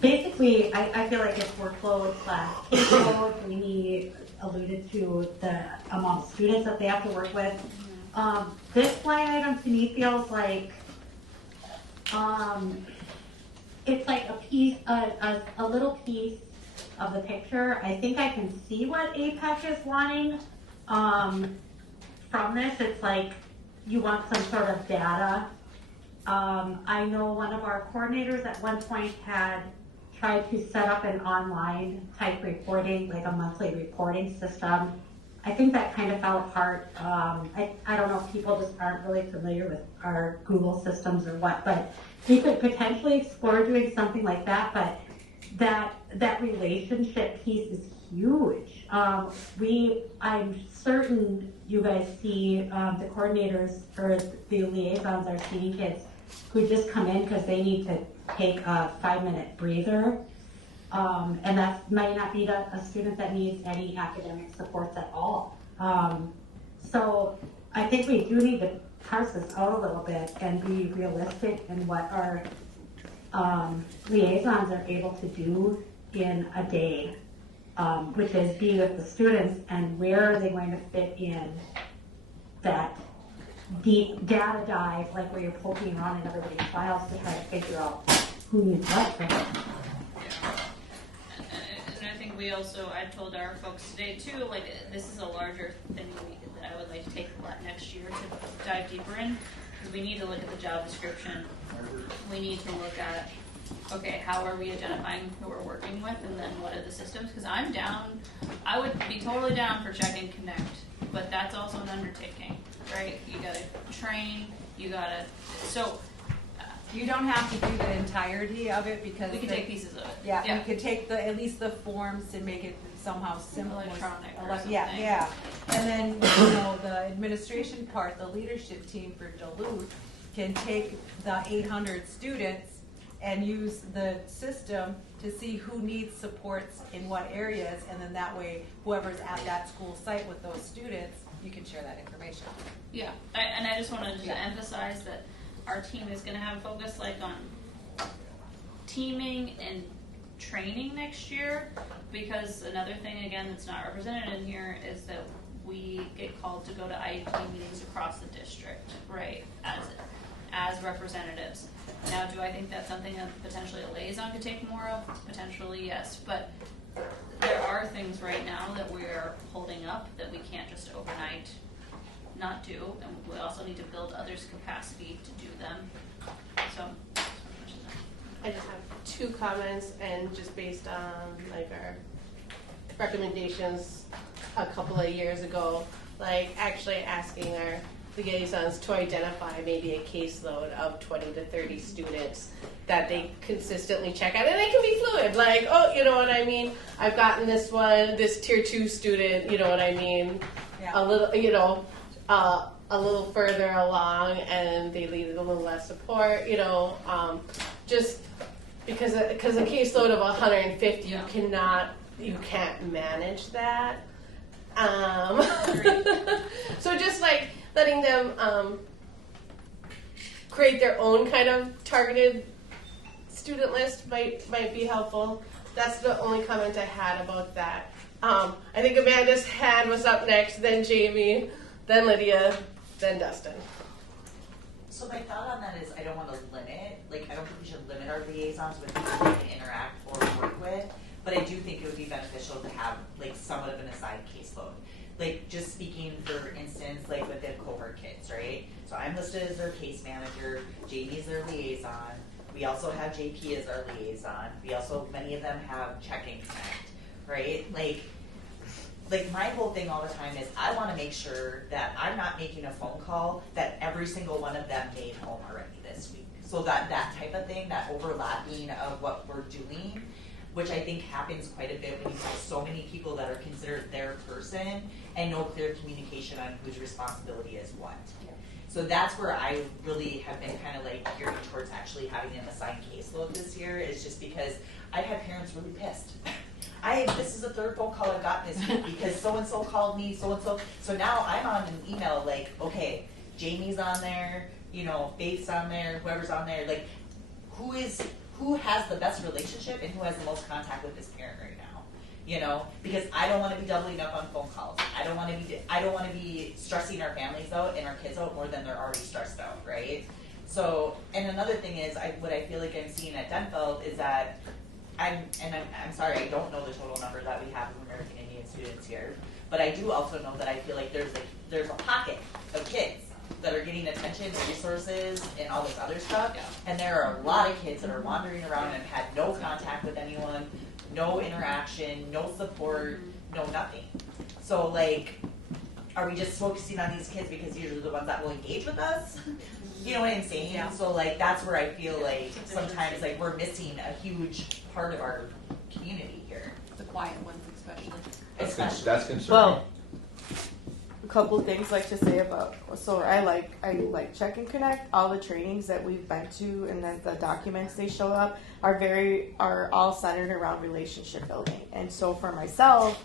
Basically, I feel like it's workload class caseload. Amy alluded to the amount of students that they have to work with. This line item to me feels like it's like a piece, a little piece of the picture. I think I can see what AIPAC is wanting from this. It's like you want some sort of data. I know one of our coordinators at one point had tried to set up an online type reporting, like a monthly reporting system. I think that kind of fell apart. I don't know if people just aren't really familiar with our Google systems or what, but we could potentially explore doing something like that, but that relationship piece is huge. I'm certain you guys see the coordinators or the liaisons are seeing kids who just come in because they need to take a 5-minute breather. And that might not be a student that needs any academic supports at all. So I think we do need to parse this out a little bit and be realistic in what our liaisons are able to do in a day, which is be with the students and where are they going to fit in that deep data dive, like where you're poking around in everybody's files to try to figure out who needs what for them. And I think we also, I told our folks today too, like this is a larger thing that I would like to take next year to dive deeper in, because we need to look at the job description. We need to look at, okay, how are we identifying who we're working with, and then what are the systems? Because I'm down, I would be totally down for check and connect, but that's also an undertaking, right? You gotta train, you gotta, so. You don't have to do the entirety of it because We can take pieces of it. Yeah, we could take at least the forms and make it somehow similar. Electronic or something. Yeah. And then, the administration part, the leadership team for Duluth can take the 800 students and use the system to see who needs supports in what areas, and then that way, whoever's at that school site with those students, you can share that information. Yeah, and I just wanted to emphasize that our team is going to have a focus like on teaming and training next year, because another thing again that's not represented in here is that we get called to go to IEP meetings across the district, right, as representatives. Now, do I think that's something that potentially a liaison could take more of? Potentially, yes, but there are things right now that we're holding up that we can't just overnight not do, and we also need to build others' capacity to do them. So, that's pretty much that. I just have 2 comments, and just based on like our recommendations a couple of years ago, like actually asking our liaisons to identify maybe a caseload of 20 to 30 students that they consistently check out, and they can be fluid, like, oh, you know what I mean, I've gotten this one, this tier 2 student, you know what I mean, a little, you know, a little further along, and they needed a little less support, you know, just because a caseload of 150, you can't manage that. So just like letting them create their own kind of targeted student list might be helpful. That's the only comment I had about that. I think Amanda's hand was up next, then Jamie, then Lydia, then Dustin. So my thought on that is I don't want to limit, like I don't think we should limit our liaisons with people we can interact or work with, but I do think it would be beneficial to have like somewhat of an assigned caseload. Like just speaking for instance, like with the cohort kids, right? So I'm listed as their case manager, Jamie's their liaison, we also have JP as our liaison, we also, many of them have Check and Connect, right? Like my whole thing all the time is I want to make sure that I'm not making a phone call that every single one of them made home already this week. So that type of thing, that overlapping of what we're doing, which I think happens quite a bit when you have so many people that are considered their person and no clear communication on whose responsibility is what. So that's where I really have been kind of like gearing towards actually having an assigned caseload this year, is just because I've had parents really pissed. This is the 3rd phone call I've gotten this week because so-and-so called me, so-and-so. So now I'm on an email like, okay, Jamie's on there, you know, Faith's on there, whoever's on there, like who has the best relationship and who has the most contact with this parent right now, you know, because I don't want to be doubling up on phone calls. I don't want to be stressing our families out and our kids out more than they're already stressed out, right? So, and another thing is, what I feel like I'm seeing at Denfeld is that I'm sorry, I don't know the total number that we have of American Indian students here, but I do also know that I feel like there's a pocket of kids that are getting attention, resources, and all this other stuff, and there are a lot of kids that are wandering around and have had no contact with anyone, no interaction, no support, no nothing. So like, are we just focusing on these kids because these are the ones that will engage with us? You know what I'm saying? Yeah. So like that's where I feel like sometimes like we're missing a huge part of our community here. The quiet ones especially. That's concerning. Well, a couple things like to say about, so I like Check and Connect. All the trainings that we've been to and then the documents they show up are all centered around relationship building. And so for myself,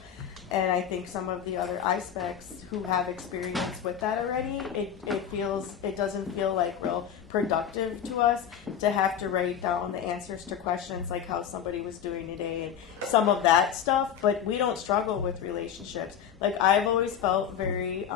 and I think some of the other ISPECs who have experience with that already, it doesn't feel like real productive to us to have to write down the answers to questions like how somebody was doing today and some of that stuff, but we don't struggle with relationships. Like I've always felt very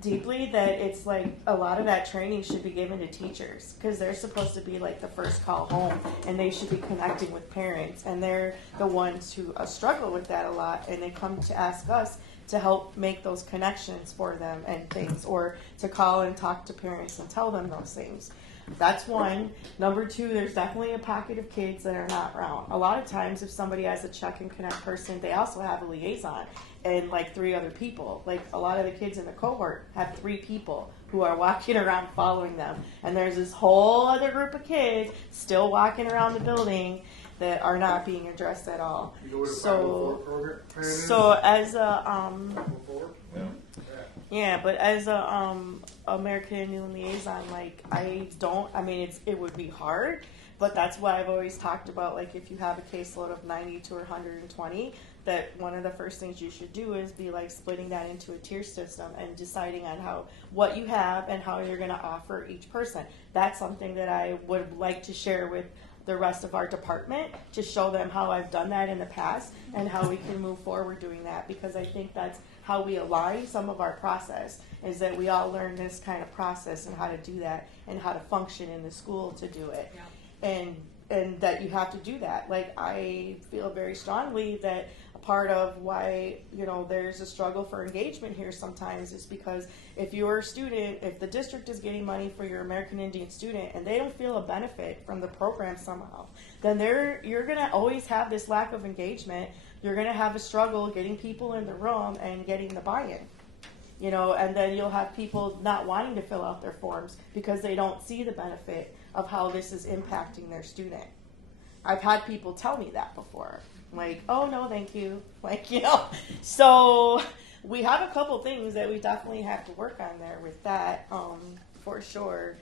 deeply that it's like a lot of that training should be given to teachers because they're supposed to be like the first call home and they should be connecting with parents, and they're the ones who struggle with that a lot, and they come to ask us to help make those connections for them and things, or to call and talk to parents and tell them those things. That's one. Number 2, there's definitely a pocket of kids that are not around. A lot of times if somebody has a Check and Connect person, they also have a liaison and like 3 other people. Like a lot of the kids in the cohort have 3 people who are walking around following them. And there's this whole other group of kids still walking around the building that are not being addressed at all. You know what a 504 program plan is? So as a 504? yeah, but as a American Indian liaison, like it would be hard, but that's why I've always talked about, like, if you have a caseload of 90 to 120, that one of the first things you should do is be like splitting that into a tier system and deciding on what you have and how you're going to offer each person. That's something that I would like to share with the rest of our department, to show them how I've done that in the past and how we can move forward doing that, because I think that's how we align some of our process, is that we all learn this kind of process and how to do that and how to function in the school to do it. Yeah. and that you have to do that. Like, I feel very strongly that a part of why, you know, there's a struggle for engagement here sometimes is because if you're a student, if the district is getting money for your American Indian student and they don't feel a benefit from the program somehow, then you're going to always have this lack of engagement. You're going to have a struggle getting people in the room and getting the buy-in. You know, and then you'll have people not wanting to fill out their forms because they don't see the benefit of how this is impacting their student. I've had people tell me that before. Like, oh, no, thank you. Like, you know. So we have a couple things that we definitely have to work on there with that, for sure.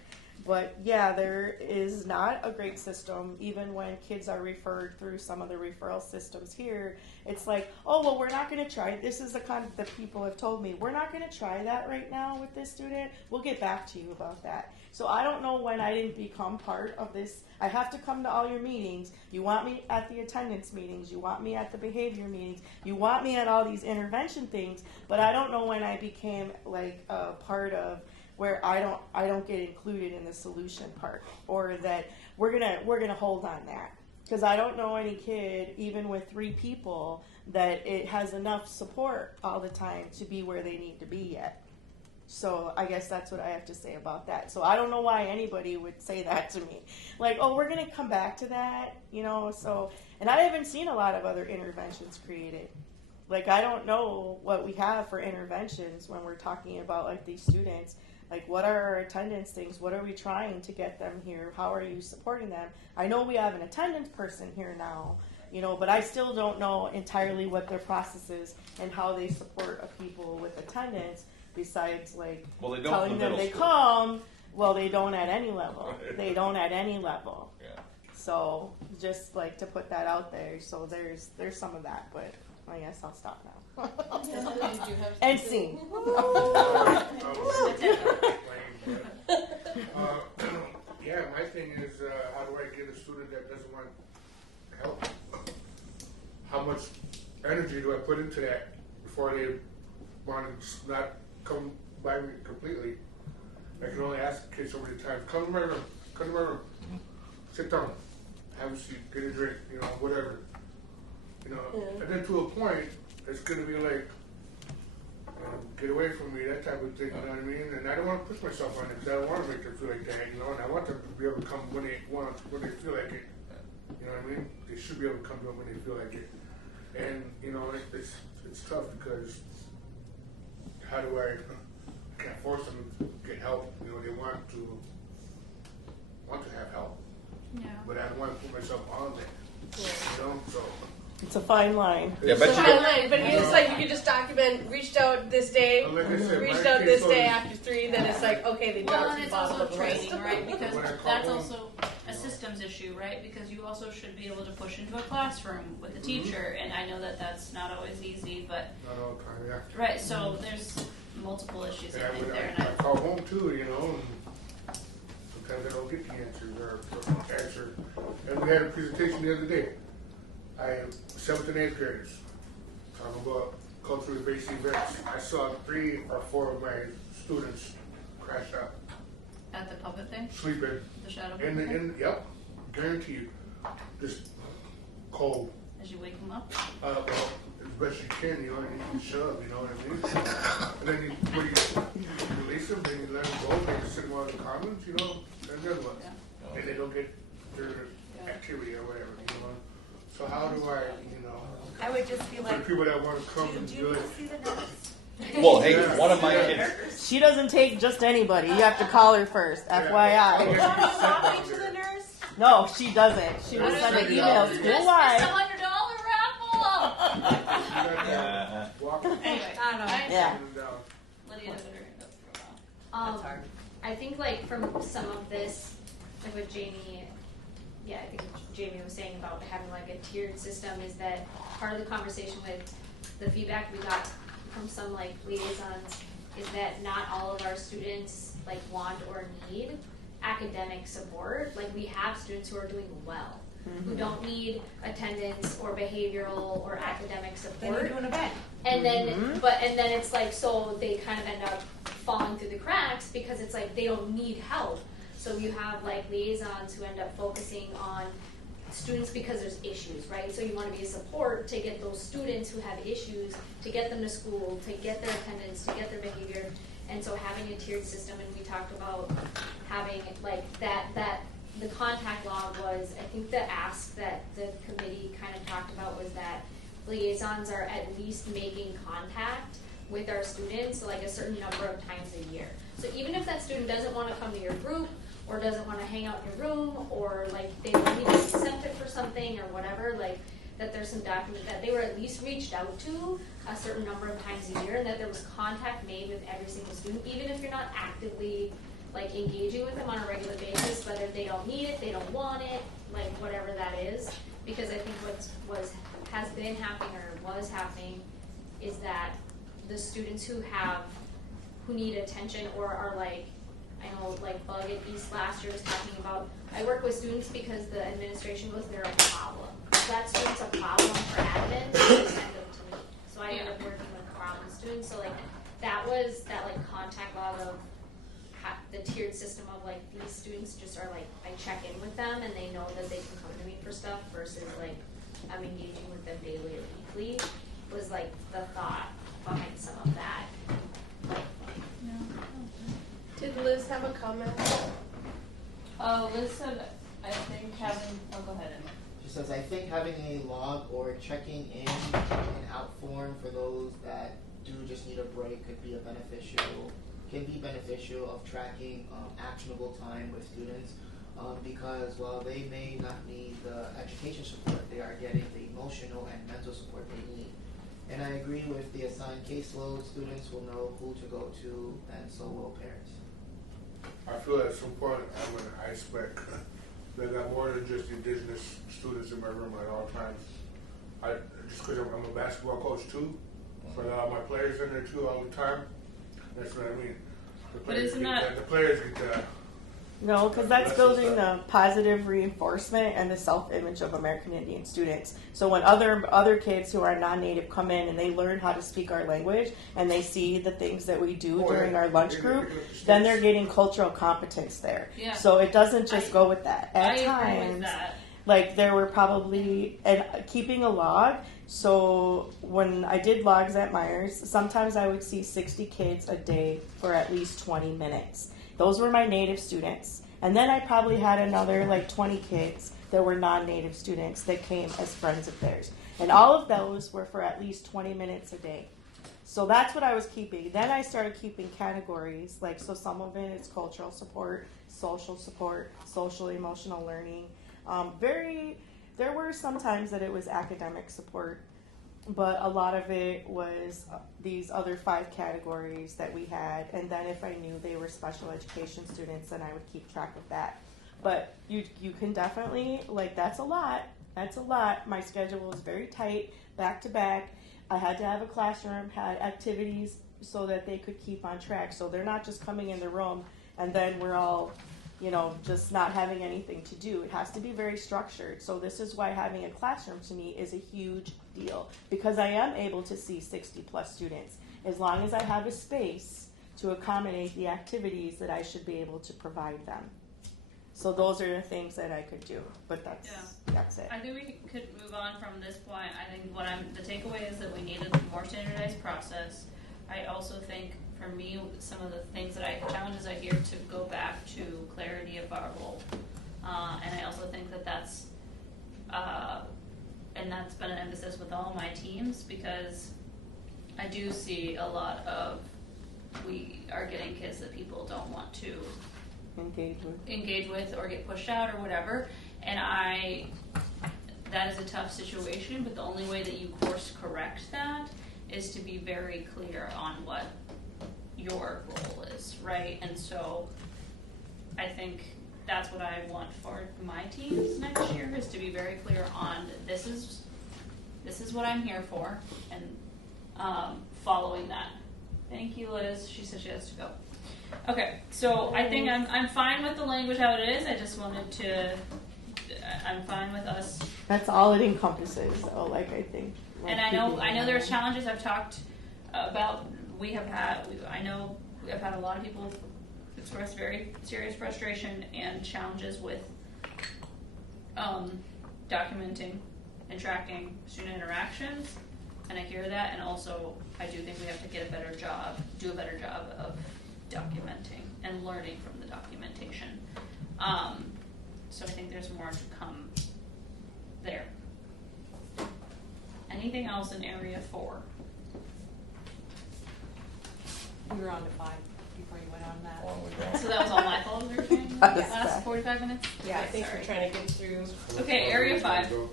But, yeah, there is not a great system. Even when kids are referred through some of the referral systems here, it's like, oh, well, we're not going to try. This is the kind that people have told me. We're not going to try that right now with this student. We'll get back to you about that. So I don't know when I didn't become part of this. I have to come to all your meetings. You want me at the attendance meetings. You want me at the behavior meetings. You want me at all these intervention things. But I don't know when I became like a part of where I don't get included in the solution part, or that we're gonna hold on that, because I don't know any kid, even with 3 people, that it has enough support all the time to be where they need to be yet. So I guess that's what I have to say about that. So I don't know why anybody would say that to me, like, oh, we're gonna come back to that, you know. So, and I haven't seen a lot of other interventions created. Like, I don't know what we have for interventions when we're talking about like these students. Like, what are our attendance things? What are we trying to get them here? How are you supporting them? I know we have an attendance person here now, you know, but I still don't know entirely what their process is and how they support a people with attendance, besides, like, Well, they don't telling in the them middle they school. come. Well, they don't at any level. They don't at any level. Yeah. So, just, like, to put that out there. So, there's some of that, but I guess I'll stop now. And sing. Yeah, my thing is, how do I get a student that doesn't want help? How much energy do I put into that before they want to not come by me completely? I can only ask kids so many times, come to my room, sit down, have a seat, get a drink, you know, whatever. You know, and then to a point, it's going to be like, get away from me, that type of thing, you know what I mean? And I don't want to push myself on it because I don't want to make them feel like that, you know? And I want them to be able to come when they want, when they feel like it. You know what I mean? They should be able to come to it when they feel like it. And, you know, it's tough because how do I can't force them to get help. You know, they want to have help. Yeah. But I don't want to put myself on there. You know? So It's a fine line. Yeah, but It's you fine don't- line, but it's like you can just document, reached out this day, Like I said, reached my out this case day was- after 3, then it's like, okay, they Well, dropped and to the it's bottom also of the list. training, right? Because When I call that's home, also a systems issue, right? Because you also should be able to push into a classroom with a teacher, and I know that that's not always easy, but not all the time, yeah. right. So there's multiple issues And I think there, and I call home too, you know, and sometimes I don't get the answers or answer. And we had a presentation the other day. I have 7th and 8th graders talking about culturally based events. I saw 3 or 4 of my students crash out, at the puppet thing, sleeping. the shadow In yep, guarantee you, just cold. as you wake them up. Well, as best you can, you know, and you can shove, you know what I mean? And then you release them, then you let them go, then you sit them out in the commons, you know, and then what? Yeah. And they don't get their activity or whatever, you know? So how do I, you know, I would just be for like, the people that want to come and do do you it? see the nurse? Well, hey, Yeah. one of my kids. She doesn't take just anybody. You have to call her first, FYI. Yeah. Talking to the nurse? No, she doesn't. She will send an email It's school-wide. a $100 raffle. Walk Anyway, I don't know. Yeah. them down. Lydia had her hand up for a while. That's hard. I think like from some of this, like what Jamie, I think Jamie was saying about having like a tiered system is that part of the conversation with the feedback we got from some like liaisons is that not all of our students like want or need academic support. Like we have students who are doing well, who don't need attendance or behavioral or academic Then you support. do an event. And then, and then it's like, so they kind of end up falling through the cracks because it's like they don't need help. So you have like liaisons who end up focusing on students because there's issues, right? So you want to be a support to get those students who have issues, to get them to school, to get their attendance, to get their behavior. And so having a tiered system, and we talked about having like that the contact log was, I think the ask that the committee kind of talked about was that liaisons are at least making contact with our students like a certain number of times a year. So even if that student doesn't want to come to your group or doesn't want to hang out in your room or like they don't need to be sent it for something or whatever, like that there's some document that they were at least reached out to a certain number of times a year and that there was contact made with every single student, even if you're not actively like engaging with them on a regular basis, whether they don't need it, they don't want it, like whatever that is. Because I think has been happening or was happening is that the students who need attention or are like, I know like Bug at East last year was talking about, I work with students because the administration was there a problem. If that student's a problem for admin, they send them to me. So I end up working with problem students. So like that was that like contact log of the tiered system of like these students just are like, I check in with them and they know that they can come to me for stuff versus like I'm engaging with them daily or weekly was like the thought behind some of that. Did Liz have a comment? Liz said, I think having, go ahead. She says, I think having a log or checking in and out form for those that do just need a break can be beneficial of tracking actionable time with students because while they may not need the education support, they are getting the emotional and mental support they need. And I agree with the assigned caseload, students will know who to go to and so will parents. I feel at some point I'm an IPAC. They got more than just indigenous students in my room at all times. Just because I'm a basketball coach too, so I got my players in there too all the time. That's what I mean. The players get that. No, because that's building the positive reinforcement and the self-image of American Indian students. So when other kids who are non-native come in and they learn how to speak our language and they see the things that we do during our lunch group, then they're getting cultural competence there. Yeah. So it doesn't just go with that. At I times, agree with that. like there were probably, and keeping a log, so when I did logs at Myers, sometimes I would see 60 kids a day for at least 20 minutes. Those were my native students. And then I probably had another like 20 kids that were non-native students that came as friends of theirs. And all of those were for at least 20 minutes a day. So that's what I was keeping. Then I started keeping categories, like so some of it is cultural support, social emotional learning. There were some times that it was academic support, but a lot of it was these other 5 categories that we had. And then if I knew they were special education students, then I would keep track of that. But you can definitely, like, that's a lot. My schedule was very tight, back to back. I had to have a classroom, had activities so that they could keep on track. So they're not just coming in the room and then we're all, just not having anything to do. It has to be very structured. So this is why having a classroom to me is a huge deal, because I am able to see 60 plus students as long as I have a space to accommodate the activities that I should be able to provide them. So those are the things that I could do, but that's it. I think we could move on from this point. I think the takeaway is that we need a more standardized process. I also think, for me, some of the challenges I hear to go back to clarity of our role. And I also think that's been an emphasis with all my teams, because I do see a lot of, we are getting kids that people don't want to engage with or get pushed out or whatever. And that is a tough situation, but the only way that you course correct that is to be very clear on what your role is, right? And so I think that's what I want for my teams next year, is to be very clear on this is what I'm here for, and following that. Thank you, Liz. She said she has to go. Okay, so I think I'm fine with the language how it is. I just wanted to. I'm fine with us. That's all it encompasses. So, I think. And I know there's challenges I've talked about. I know we have had a lot of people express very serious frustration and challenges with documenting and tracking student interactions, and I hear that, and also I do think we have to do a better job of documenting and learning from the documentation. So I think there's more to come there. Anything else in area 4? We were on to 5 before you went on that. Along with that. So that was all my fault, we were saying, That the is last bad. 45 minutes? Yeah, I think we're trying to get through. Okay, area 5. Area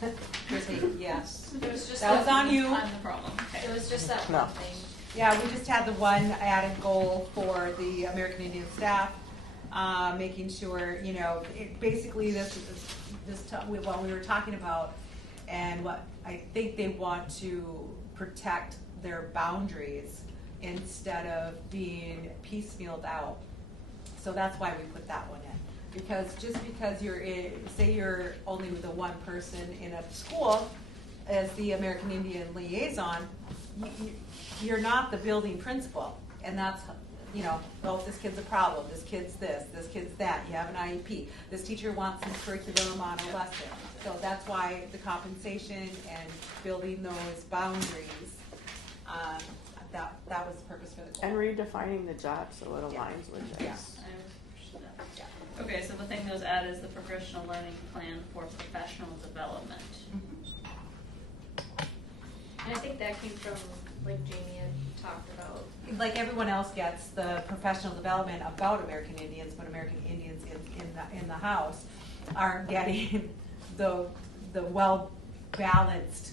5. Chrissy, yes. It was just That was on you. I'm the problem, okay. It was just that No. one thing. Yeah, we just had the one added goal for the American Indian staff, making sure, basically what we were talking about, and what I think they want to protect their boundaries instead of being piecemealed out. So that's why we put that one in. Because just because say you're only with the one person in a school as the American Indian liaison, you're not the building principal. And that's, oh, this kid's a problem, this kid's this kid's that, you have an IEP, this teacher wants some curriculum on a lesson. So that's why the compensation and building those boundaries, that was the purpose for the goal. And redefining the job so it aligns with this. Yeah. I understood that. Okay, so the thing that was added is the professional learning plan for professional development. And I think that came from, like Jamie had talked about. Like everyone else gets the professional development about American Indians, but American Indians in the house aren't getting the well balanced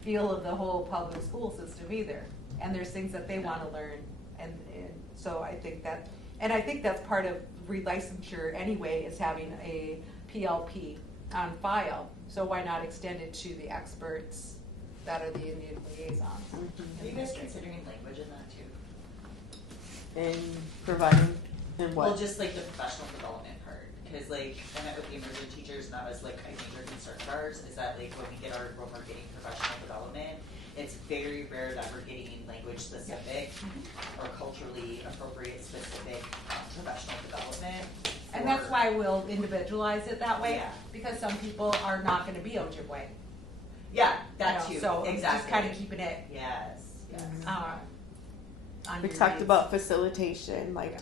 feel of the whole public school system either. And there's things that they want to learn, and so I think that's part of relicensure anyway, is having a PLP on file. So why not extend it to the experts that are the Indian liaisons? Are you guys considering language in that too? And providing, in what? Well, just like the professional development part, because like I met with the emerging teachers, and that was like a major concern of ours, is that like when we're getting professional development, it's very rare that we're getting language specific or culturally appropriate specific professional development. And that's why we'll individualize it that way, Yeah. because some people are not going to be Ojibwe. Yeah, that too. So exactly. just kind of keeping it Yes. on We your talked reads. about facilitation, like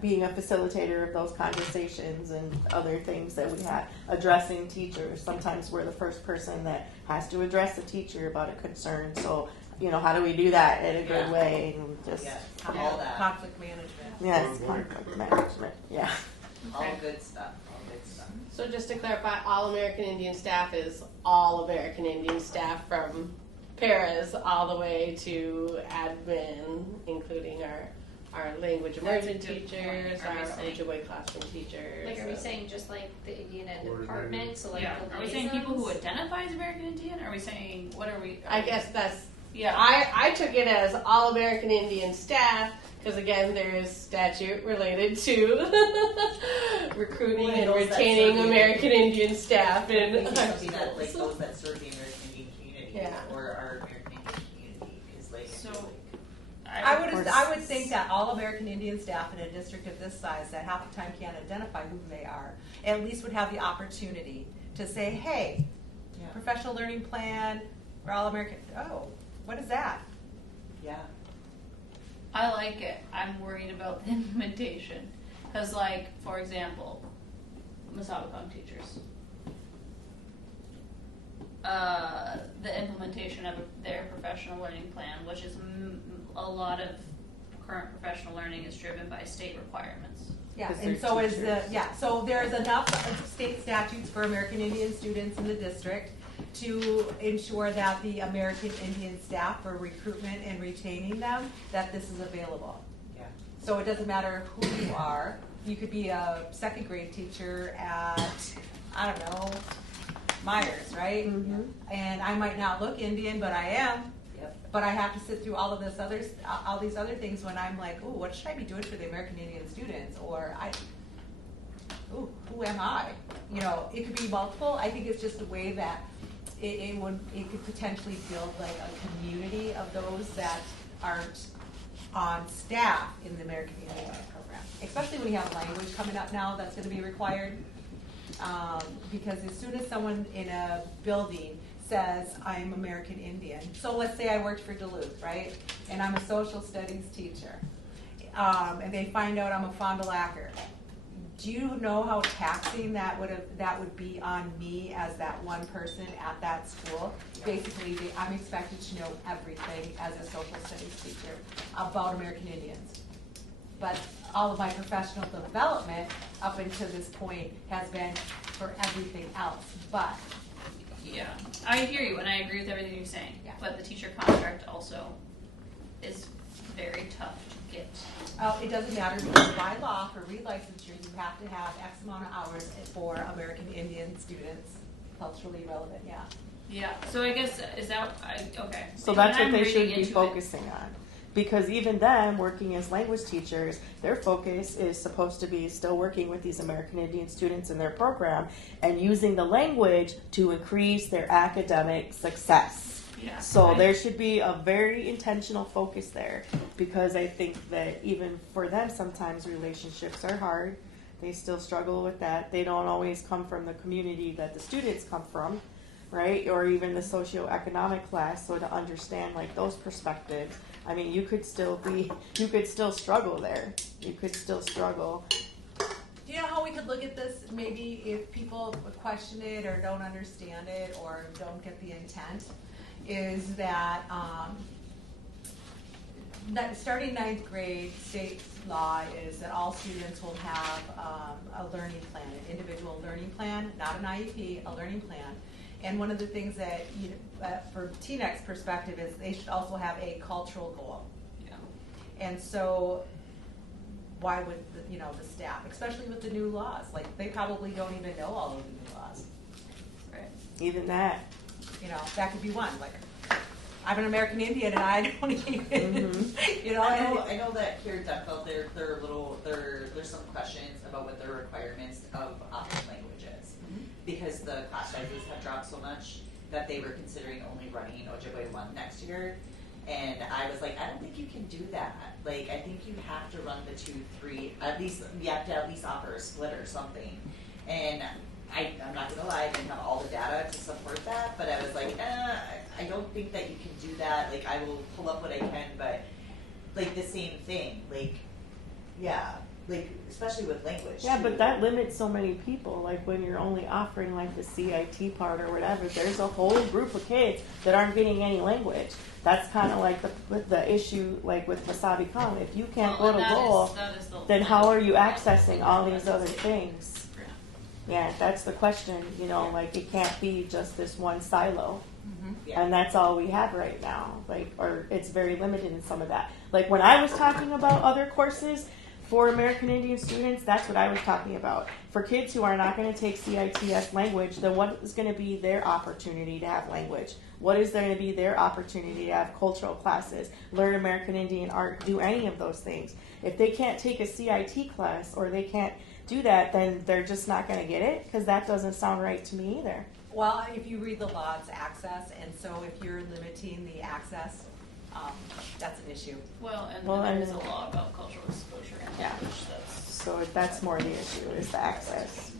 being a facilitator of those conversations and other things that we had, addressing teachers. Sometimes we're the first person that has to address a teacher about a concern. So, how do we do that in a good way? And just, all that. Conflict management. yes, conflict management. Yeah. All good stuff. All good stuff. So just to clarify, all American Indian staff is all American Indian staff from paras all the way to admin, including our language immersion That's a good teachers, point. Are we our saying- Ojibwe classroom teachers. Like, are we saying just like the Indian Ed Or department? So like Yeah, the are we saying people who liaisons? identify as American Indian? Are we saying, what are we? I guess that's, Yeah. I took it as all American Indian staff, because again, there is statute related to recruiting Well, and those that retaining serve the- American Indian staff in Maybe our something that like schools. those that serve the American Indian community Yeah. or our American Indian community, because like So, I feel like I would think that all American Indian staff in a district of this size that half the time can't identify who they are, at least would have the opportunity to say, hey, Yeah. professional learning plan for all American, oh, what is that? yeah. I like it. I'm worried about the implementation. Because, like, for example, Masabakong teachers. The implementation of their professional learning plan, which is a lot of current professional learning is driven by state requirements. Yeah, 'Cause and they're so is teachers. so there's enough state statutes for American Indian students in the district to ensure that the American Indian staff, for recruitment and retaining them, that this is available. Yeah. So it doesn't matter who you are. You could be a second grade teacher at, I don't know, Myers, right? Mm-hmm. And I might not look Indian, but I am. Yep. But I have to sit through all these other things when I'm like, oh, what should I be doing for the American Indian students? Or who am I? It could be multiple. I think it's just a way that it could potentially build like a community of those that aren't on staff in the American Indian program. Especially when you have language coming up now that's going to be required. because as soon as someone in a building says, I'm American Indian, so let's say I worked for Duluth, right? And I'm a social studies teacher, and they find out I'm a Fond du Lacer. Do you know how taxing that would be on me as that one person at that school? Basically, I'm expected to know everything as a social studies teacher about American Indians. But all of my professional development up until this point has been for everything else. But Yeah, I hear you, and I agree with everything you're saying. Yeah. But the teacher contract also is very tough to get. it doesn't matter because by law, for relicensure, you have to have X amount of hours for American Indian students, culturally relevant, yeah. Yeah, so I guess, okay. So that's When what I'm they should reading be into it- focusing on. Because even them, working as language teachers, their focus is supposed to be still working with these American Indian students in their program and using the language to increase their academic success. Yeah. So there should be a very intentional focus there, because I think that even for them, sometimes relationships are hard. They still struggle with that. They don't always come from the community that the students come from, right? Or even the socioeconomic class. So to understand like those perspectives, I mean, you could still struggle there. You could still struggle. Do you know how we could look at this? Maybe if people question it or don't understand it or don't get the intent, is that starting 9th grade, state law is that all students will have a learning plan, an individual learning plan, not an IEP, a learning plan. And one of the things that, for TNEC's perspective, is they should also have a cultural goal. Yeah. And so, why would the staff, especially with the new laws, like they probably don't even know all of the new laws. Right. Even that. That could be one. Like, I'm an American Indian and I don't even, I know that here at Denfeld, there's some questions about what the requirements of optional language is. Because the class sizes have dropped so much that they were considering only running Ojibwe 1 next year. And I was like, I don't think you can do that. Like, I think you have to run the 2-3, at least, you have to at least offer a split or something. And I'm not gonna lie, I didn't have all the data to support that, but I was like, I don't think that you can do that. Like, I will pull up what I can, but like the same thing, like, yeah. Like, especially with language. Yeah, too. but that limits so many people. Like, when you're only offering, like, the CIT part or whatever, there's a whole group of kids that aren't getting any language. That's kind of like the issue, like, with Wasabi Kong. If you can't go to goal, then how are you accessing all these other things? Yeah, that's the question. Like, it can't be just this one silo. Yeah. And that's all we have right now. Like, or it's very limited in some of that. Like, when I was talking about other courses, for American Indian students, that's what I was talking about. For kids who are not going to take CITS language, then what is going to be their opportunity to have language? What is going to be their opportunity to have cultural classes, learn American Indian art, do any of those things? If they can't take a CIT class or they can't do that, then they're just not going to get it, because that doesn't sound right to me either. Well, if you read the law, it's access, and so if you're limiting the access, that's an issue. Well, and there's a law about cultural exposure and Yeah. language. So that's more the issue, is the access.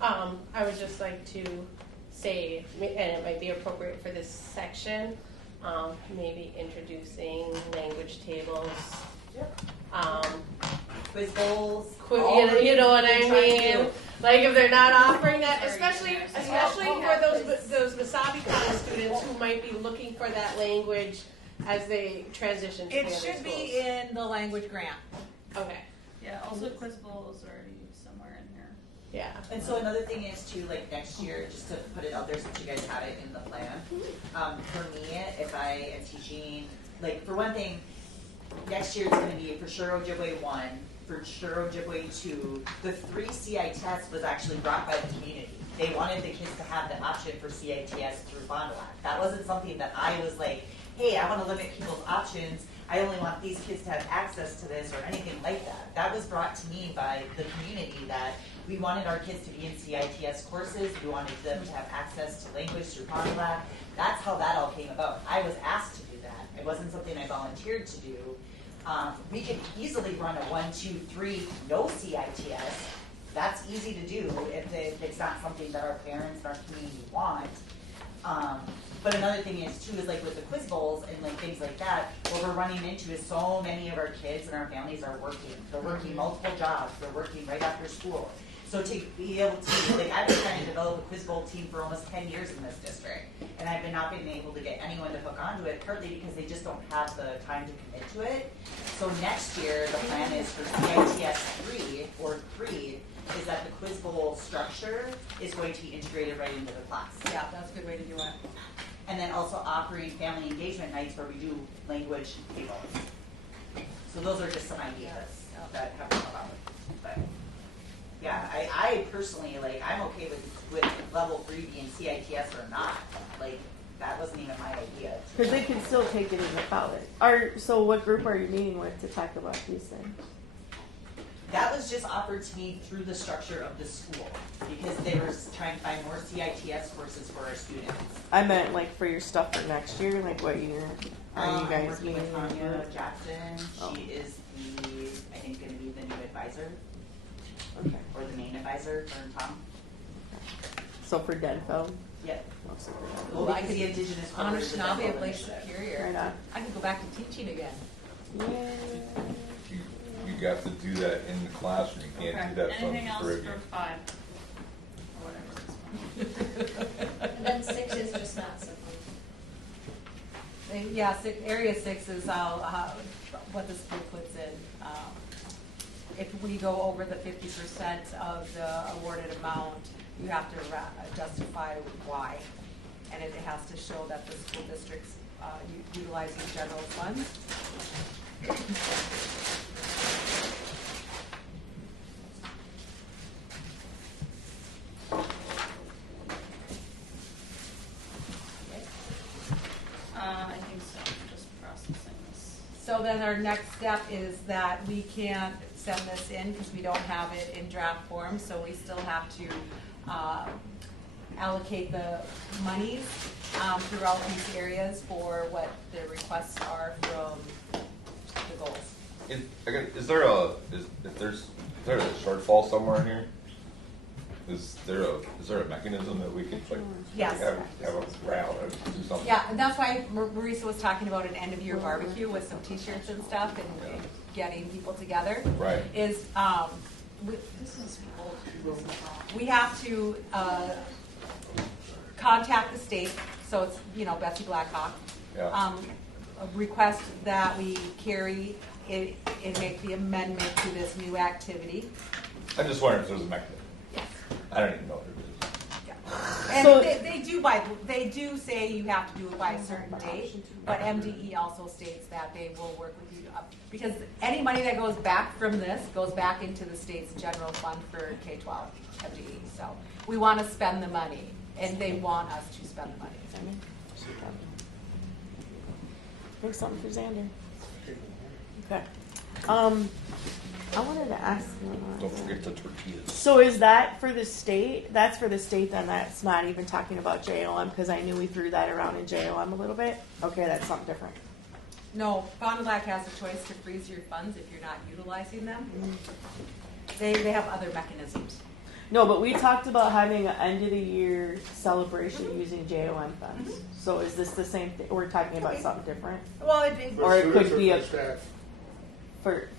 I would just like to say, and it might be appropriate for this section, maybe introducing language tables. Quiz bowls. You know what I Trying to mean? do. Like, if they're not offering that, especially Oh, for those Wasabi Kong students who might be looking for that language as they transition to the It other should schools. be in the language grant. Okay. Yeah, also Quiz Bowl is already somewhere in here. Yeah. And so another thing is too, like next year, just to put it out there since you guys had it in the plan. For me, if I am teaching, like for one thing, next year it's going to be for sure Ojibwe 1, for sure Ojibwe 2. The 3 CITS was actually brought by the community. They wanted the kids to have the option for CITS through Fond du Lac. That wasn't something that I was like, hey, I want to limit people's options. I only want these kids to have access to this or anything like that. That was brought to me by the community that we wanted our kids to be in CITS courses. We wanted them to have access to language through Fond du Lac. That's how that all came about. I was asked to do that. It wasn't something I volunteered to do. We could easily run a 1, 2, 3 no CITS that's easy to do if it's not something that our parents and our community want. But another thing is too, is like with the quiz bowls and like things like that, what we're running into is so many of our kids and our families are working. They're working multiple jobs, they're working right after school. So to be able to, like, I've been trying to develop a quiz bowl team for almost 10 years in this district, and I've not been able to get anyone to hook onto it, partly because they just don't have the time to commit to it. So next year, the plan is for CITS 3, or 3, is that the quiz bowl structure is going to be integrated right into the class. Yeah, that's a good way to do it. And then also offering family engagement nights where we do language tables. So those are just some ideas that have come about. But yeah, I personally, like, I'm okay with level 3 being CITS or not. Like, that wasn't even my idea. Because they can still take it in the ballot. So what group are you meeting with to talk about these things? That was just offered to me through the structure of the school because they were trying to find more CITS courses for our students. I meant like for your stuff for next year, like what year are you guys working meeting with Tanya with? Jackson. Oh. She is I think, going to be the new advisor. Okay. Or the main advisor for Tom. So for Denfeld? Yep. Mostly for Denfeld. Well, because the indigenous Honest, and I'll be a Denfeld Lake initiative. Superior. Right on. I can go back to teaching again. Yeah. You got to do that in the classroom. You can't do that from Anything else Caribbean. for 5? Or whatever. And then 6 is just not simple. Yeah, area 6 is what the school puts in. If we go over the 50% of the awarded amount, you have to justify why. And it has to show that the school district's utilizing general funds. I think so. I'm just processing this. So then our next step is that we can't send this in because we don't have it in draft form, so we still have to allocate the monies throughout these areas for what the requests are from the goals. Is there a shortfall somewhere in here? Is there a mechanism that we can like Yes. have a route or do something? Yeah, and that's why Marisa was talking about an end of year barbecue with some t-shirts and stuff and getting people together. Right. Is we have to contact the state, so it's, Betsy Blackhawk. Yeah. Request that we carry it and make the amendment to this new activity. I just wondered if there was a mechanism. Yes. I don't even know what it is. Yeah. And So- they do say you have to do it by a certain date, but MDE also states that they will work with you because any money that goes back from this goes back into the state's general fund for K-12 MDE. So we want to spend the money, and they want us to spend the money. Bring something for Xander. Okay. I wanted to ask you. Don't forget the tortillas. So is that for the state? That's for the state then, that's not even talking about JOM, because I knew we threw that around in JOM a little bit. Okay, that's something different. No, Fond du Lac has a choice to freeze your funds if you're not utilizing them. They have other mechanisms. No, but we talked about having an end of the year celebration using JOM funds. So is this the same thing? We're talking about something different? Well, Or it could be For staff.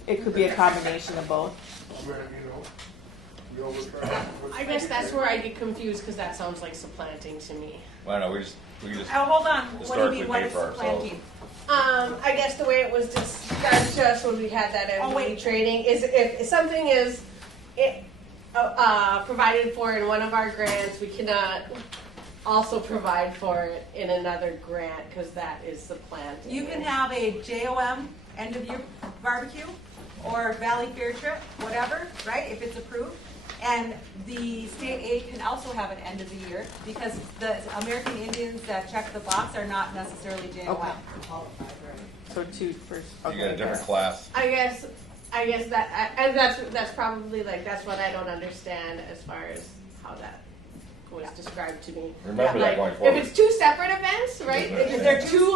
it could be a combination of both. I guess that's where I get confused because that sounds like supplanting to me. Well, no, we just Oh, hold on. What do you historically mean? What pay is for ourselves. supplanting? I guess the way it was described to us when we had that MBA training is if something is provided for in one of our grants, we cannot also provide for it in another grant because that is supplanting. You can have a JOM end of year barbecue or Valley Fair trip, whatever, right? If it's approved. And the state aid can also have an end of the year because the American Indians that check the box are not necessarily JOM. Okay. So two first. You got a different class. I guess that and that's probably that's what I don't understand as far as how that was described to me. Remember that going forward. If it's two separate events, right? Business. If they're two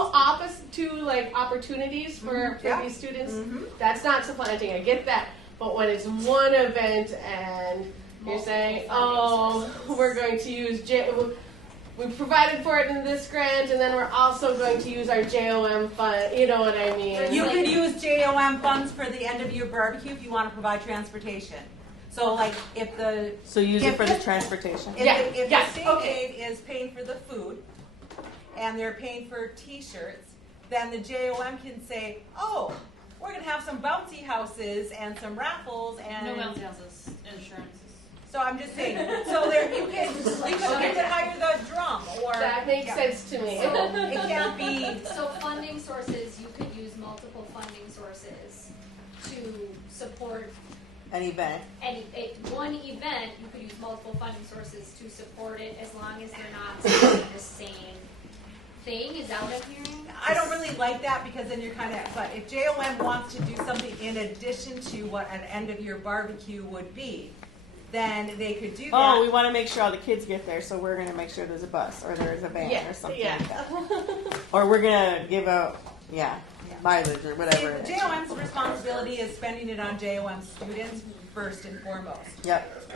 opportunities for Yeah. these students, that's not supplanting. I get that. But when it's one event and You're saying, oh, we're going to use we provided for it in this grant, and then we're also going to use our JOM fund. You know what I mean? You could use JOM funds for the end of your barbecue if you want to provide transportation. So like if the So use it for the transportation. if Yeah, the state okay. aid is paying for the food and they're paying for T-shirts, then the JOM can say, oh, we're gonna have some bouncy houses and some raffles and No bouncy houses, insurances. So I'm just saying. So there you could hire the drum or That makes sense to me. So it can't be. So funding sources, you could use multiple funding sources to support An event. one event. You could use multiple funding sources to support it as long as they're not supporting the same thing. Is that what I'm hearing? I don't really like that because then you're kind of. But if JOM wants to do something in addition to what an end of year barbecue would be, then they could do that. Oh, we want to make sure all the kids get there, so we're going to make sure there's a bus or there's a van or something like that. Or we're going to give out, mileage or whatever it is. JOM's responsibility is spending it on JOM students first and foremost. Yep.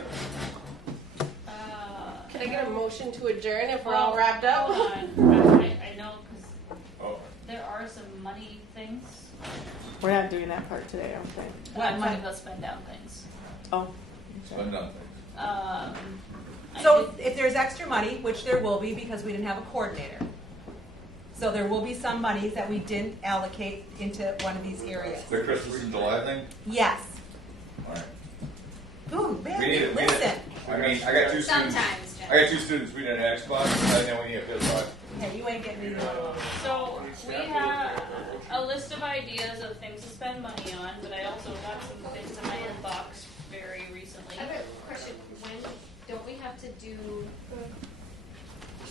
Can I get a motion to adjourn if we're all wrapped up? Hold on. I know because there are some money things. We're not doing that part today, I don't think. I'm talking about spend down things. Oh. Spend on things. So if there's extra money, which there will be because we didn't have a coordinator. So there will be some monies that we didn't allocate into one of these areas. The Christmas in July thing? Yes. All right. Ooh, man, We need it. listen. I mean, I got two students. Sometimes, Jen. I got two students. We need an Xbox, and then we need a PS5. Hey, you ain't getting me one. So we have a list of ideas of things to spend money on, but I also got some things in my inbox very recently. I have a question. When don't we have to do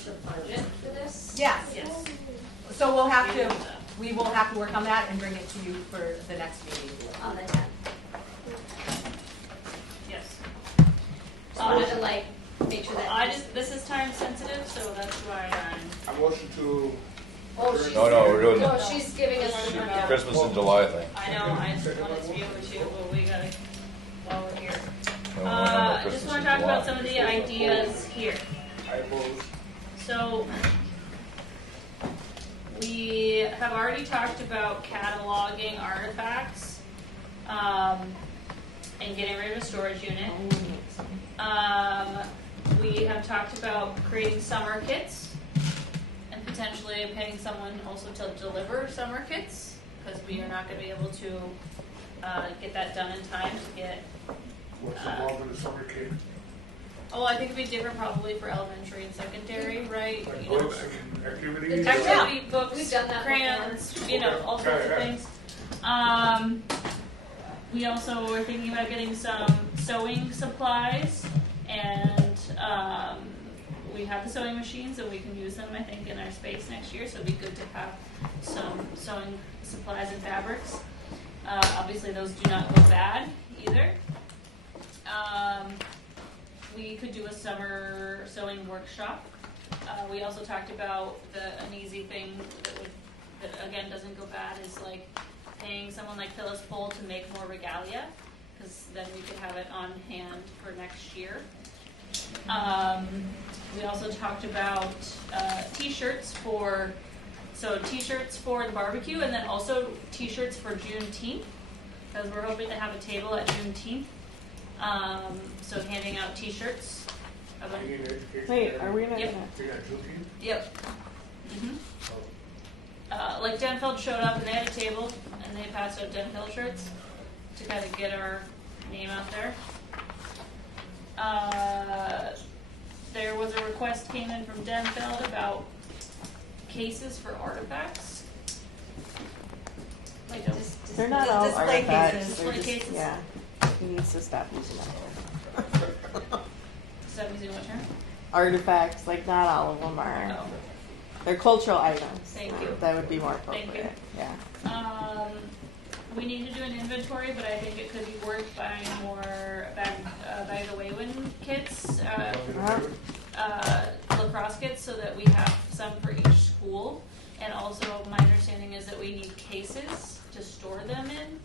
the budget for this? Yes. Yes. So we will have to work on that and bring it to you for the next meeting. On the 10th. Yes. So I wanted to make sure that. This is time sensitive, so that's why I'm. I motion to. Oh, she's No, we're doing no, the she's giving us the rundown. Christmas in July thing. I know, I just wanted to be able to, but we gotta, while we're here. No, I Christmas just want in to talk July. about some of the ideas here. I oppose. So, we have already talked about cataloging artifacts, and getting rid of a storage unit. We have talked about creating summer kits, and potentially paying someone also to deliver summer kits, because we are not going to be able to get that done in time to get. What's involved in the summer kit? Oh, I think it'd be different probably for elementary and secondary, right? Like You know, books and activities? activity We've books, done that crayons, all sorts of things. We also were thinking about getting some sewing supplies, and we have the sewing machines, and we can use them, I think, in our space next year, so it'd be good to have some sewing supplies and fabrics. Obviously, those do not go bad either. We could do a summer sewing workshop. We also talked about an easy thing that again doesn't go bad is like paying someone like Phyllis Pohl to make more regalia, because then we could have it on hand for next year. We also talked about t-shirts for the barbecue, and then also t-shirts for Juneteenth, because we're hoping to have a table at Juneteenth. So handing out t-shirts. Wait, are we not Yep. gonna? Yep. Like Denfeld showed up and they had a table and they passed out Denfeld shirts to kind of get our name out there. There was a request came in from Denfeld about cases for artifacts. Like They're not all display artifacts. cases. They're Display just, cases. yeah. He needs to stop using that. So I'm using what term? Artifacts, like not all of them are. Oh. They're cultural items. Thank you. That would be more Thank you. appropriate. Yeah. We need to do an inventory, but I think it could be worth buying more bag away win kits, lacrosse kits, so that we have some for each school. And also, my understanding is that we need cases to store them in.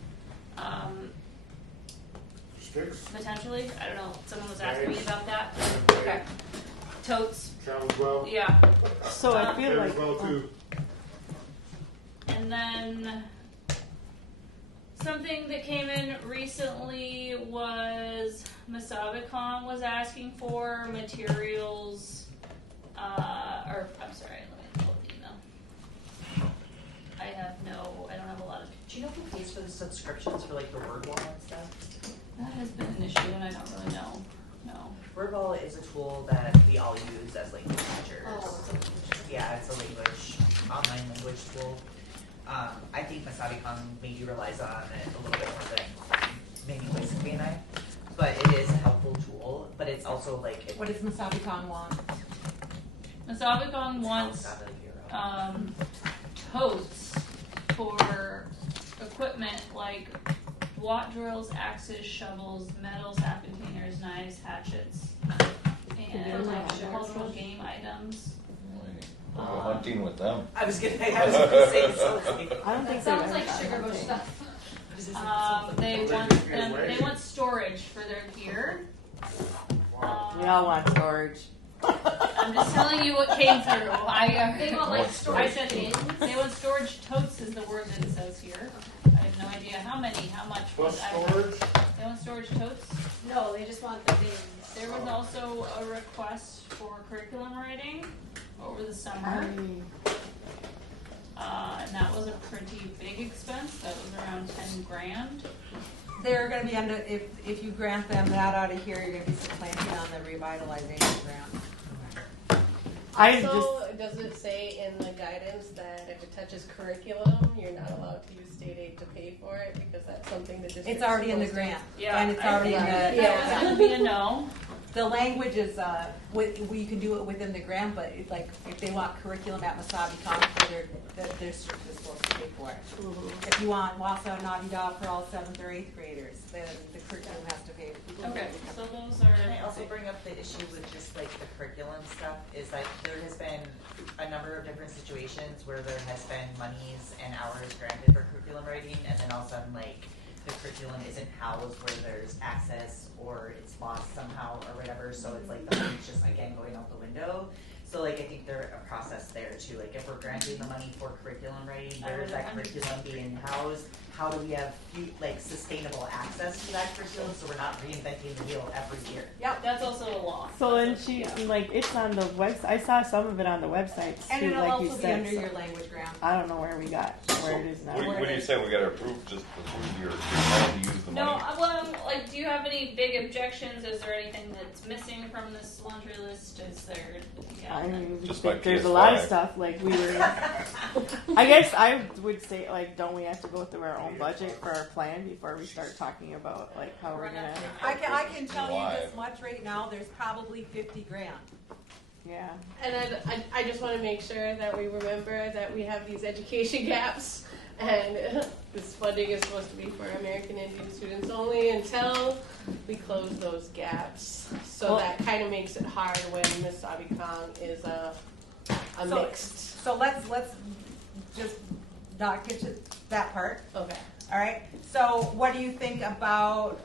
Sticks. potentially. I don't know. Someone was asking me Bags. about that. Okay. Okay. Totes. Travels well. Yeah. So I feel Carries like well too. And then something that came in recently was Masabicon was asking for materials. Or I'm sorry, let me pull up the email. I don't have a lot of. Do you know who pays for the subscriptions for like the word wall and stuff? That has been an issue, and I don't really know. No. Wordwall is a tool that we all use as language teachers. Oh, Yeah, it's a online language tool. I think Masabicon maybe relies on it a little bit more than many places B&I, but it is a helpful tool. But it's also like What does Masabicon want? Masabicon wants totes for equipment like watt drills, axes, shovels, metal sap containers, knives, hatchets, and agricultural game items. Go hunting with them. I was gonna say so. I don't think Sounds they're like sugar bush stuff. They want storage for their gear. we all want storage. I'm just telling you what came through. They want like I storage said bins. they want storage totes is the word that it says here. I have no idea how many, how much. Plus but storage. They want storage totes. No, they just want the bins. There was also a request for curriculum writing over the summer. And that was a pretty big expense. That was around 10 grand. They're gonna be under, if you grant them that out of here, you're gonna be supplanting on the revitalization grant. So does it say in the guidance that if it touches curriculum, you're not allowed to use state aid to pay for it because that's something the district. It's already in the grant. Yeah, And it's already in the. That was gonna be a no. The language is, you can do it within the grant, but it's like, if they want curriculum at Masabicon, their district is supposed to pay for it. If you want Wasa Navida for all 7th or 8th graders, then the curriculum has to pay. Okay, so those are. Can I also bring up the issue with just like the curriculum stuff is that there has been a number of different situations where there has been monies and hours granted for curriculum writing, and then all of a sudden like the curriculum isn't housed where there's access or it's lost somehow or whatever, so it's like the money's just again going out the window. So like I think there's a process there too. Like if we're granting the money for curriculum writing, where is that curriculum being housed? How do we have like sustainable access to that curriculum so we're not reinventing the wheel every year? Yep, that's also a law. So then like it's on the website. I saw some of it on the website And too, it'll like also you be said. under So your language grant. I don't know where it is now. What do you say? We got to approve just approve your how to use the No, money? well, like, do you have any big objections? Is there anything that's missing from this laundry list? Is there? Yeah. I mean, Just think like there's a lot of PS5. stuff like we were. I guess I would say like, don't we have to go through our own budget for our plan before we start talking about like how we're gonna? I can tell you Why? this much right now, there's probably 50 grand. Yeah. And I just want to make sure that we remember that we have these education gaps, and this funding is supposed to be for American Indian students only until we close those gaps. So Well- that kind of makes it hard when Miss Abicon is a mixed. So let's just not get to that part. Okay. All right. So what do you think about?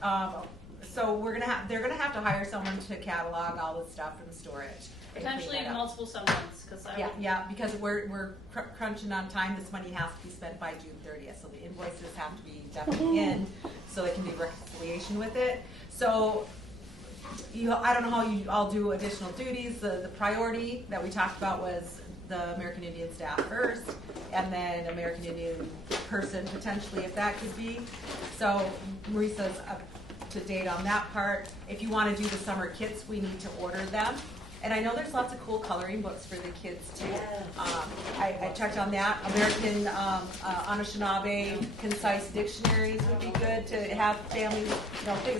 So they're gonna have to hire someone to catalog all the stuff and store it. and clean Potentially that up. multiple someones, because Yeah, because we're crunching on time. This money has to be spent by June 30th, so the invoices have to be definitely in, so there can be reconciliation with it. So I don't know how you all do additional duties. The priority that we talked about was the American Indian staff first, and then American Indian person potentially, if that could be. So Marisa's up to date on that part. If you want to do the summer kits, we need to order them. And I know there's lots of cool coloring books for the kids too. I checked on that. American Anishinaabe concise dictionaries would be good to have families,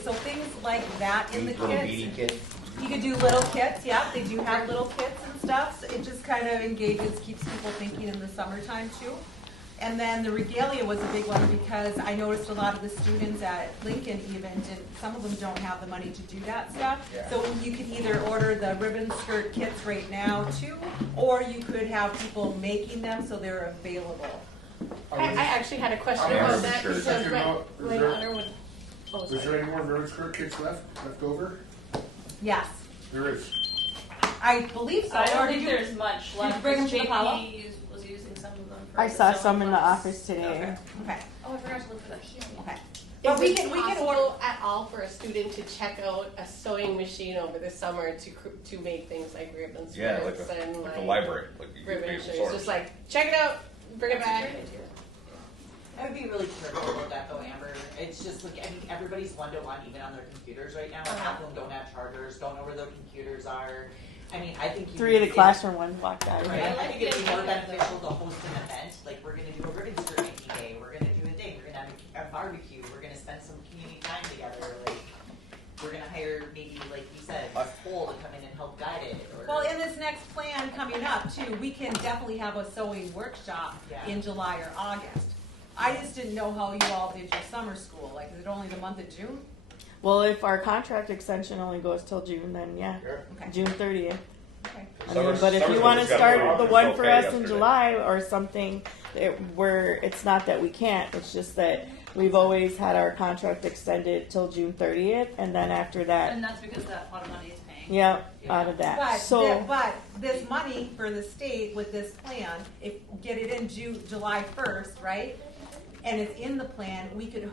so things like that in the Little kits. beanie kits. You could do little kits, yeah, they do have little kits and stuff. So it just kind of engages, keeps people thinking in the summertime too. And then the regalia was a big one because I noticed a lot of the students at Lincoln even, some of them don't have the money to do that stuff. Yeah. So you could either order the ribbon skirt kits right now too, or you could have people making them so they're available. I actually had a question Yeah, about that sure. because Second my note, daughter would. Oh, Is there any more Village Court kids left over? Yes, There is. I believe so. I don't Or think did you- there's much did you left. bring them to the JP Apollo? was using some of them for I the saw sewing some in the class. office today. Okay. Okay, Oh, I forgot to look for that healing. okay. But But we can order. possible at all for a student to check out a sewing machine over the summer to make things like ribbons, Yeah, skirts, and like a library, like you could ribbon make shirts. swords. Just like check it out, bring it back. I would be really careful about that though, Amber. It's just like, I mean, everybody's one-to-one even on their computers right now. Half of them don't have chargers, don't know where their computers are. I mean, I think you 3 of the could- classroom ones walked out. Right, I I like think it'd be the more idea of beneficial to host an event, like we're gonna do a ribbon skirt making day, we're gonna do a day, we're gonna have a barbecue, we're gonna spend some community time together, like, we're gonna hire maybe, like you said, a school to come in and help guide it, or. Well, in this next plan coming up too, we can definitely have a sewing workshop Yeah. in July or August. I just didn't know how you all did your summer school. Like, is it only the month of June? Well, if our contract extension only goes till June, then yeah, Yeah. Okay. June 30th. Okay. I mean, but if Summer you want to school's got start the put one on for okay us in yesterday. July or something where it's not that we can't, it's just that we've always had our contract extended till June 30th, and then after that, And that's because that pot of money is paying. yeah, out of that. But this money for the state with this plan, if get it in July 1st, right? And it's in the plan, we could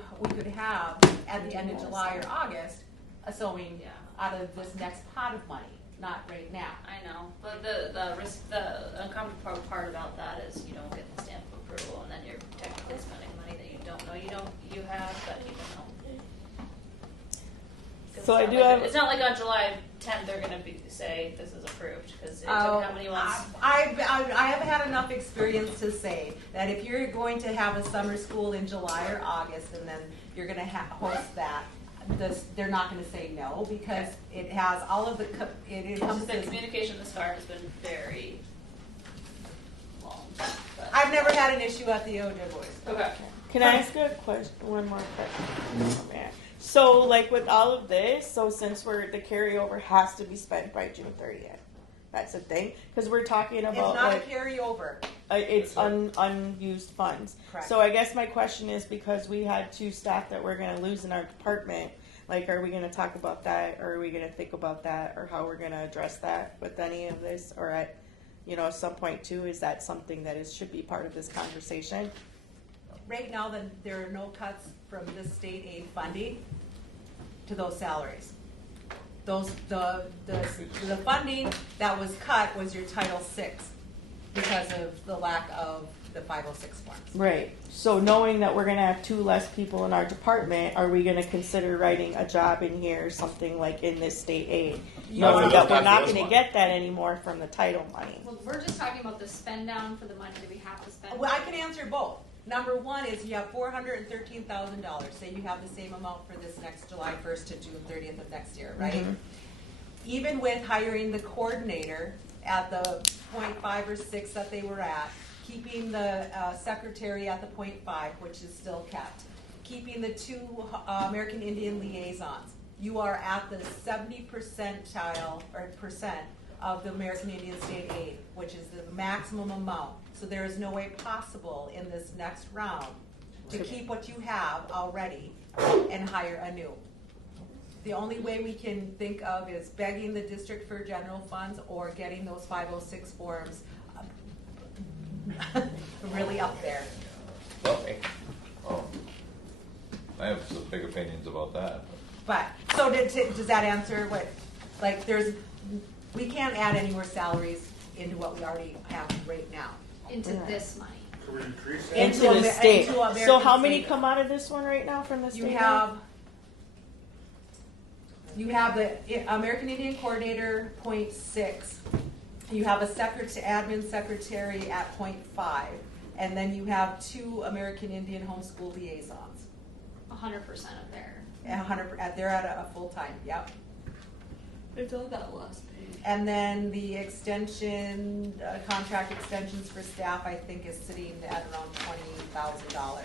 have at the end of July or August a sewing Yeah. out of this next pot of money, not right now. I know, but the risk, the uncomfortable part about that is you don't get the stamp of approval, and then you're technically spending money that you don't know you have, but you don't know. So I It's do not like- have- It's not like on July 10th they're going to say this is approved because it took how many months? I have had enough experience to say that if you're going to have a summer school in July or August, and then you're going to host that, they're not going to say no because it has all of the it It's just that encompasses. communication this far has been very long. But. I've never had an issue at the Ojibwe. Okay. Can I ask a question? One more question. Oh, man. So, like with all of this, so since the carryover has to be spent by June 30th, that's the thing, because we're talking It's about not like a carryover. it's unused funds. Correct. So I guess my question is, because we had 2 staff that we're going to lose in our department, like, are we going to talk about that, or are we going to think about that, or how we're going to address that with any of this, or at some point too, is that something that should be part of this conversation? Right now, there are no cuts from this state aid funding to those salaries. The funding that was cut was your Title VI because of the lack of the 506 forms. Right. So knowing that we're going to have 2 less people in our department, are we going to consider writing a job in here or something like in this state aid? Knowing that we're not going to get that anymore from the title money. Well, we're just talking about the spend down for the money that we have to spend. Well, I can answer both. Number one is you have $413,000. Say you have the same amount for this next July 1st to June 30th of next year, right? Mhm. Even with hiring the coordinator at the 0.5 or 6 that they were at, keeping the secretary at the 0.5, which is still kept, keeping the 2 American Indian liaisons, you are at the 70 percentile or percent of the American Indian state aid, which is the maximum amount. So there is no way possible in this next round to keep what you have already and hire anew. The only way we can think of is begging the district for general funds or getting those 506 forms really up there. Okay. I have some big opinions about that. But, so does that answer what, like, we can't add any more salaries into what we already have right now. Into this money. Can we increase that? Into the state. into So American how many state. come out of this one right now from the state? You have the American Indian Coordinator 0.6. You have a admin secretary at 0.5, and then you have 2 American Indian homeschool liaisons. 100% of their. 100%. They're at a full time. Yep. It's all that last page. And then the extension, contract extensions for staff, I think, is sitting at around $20,000.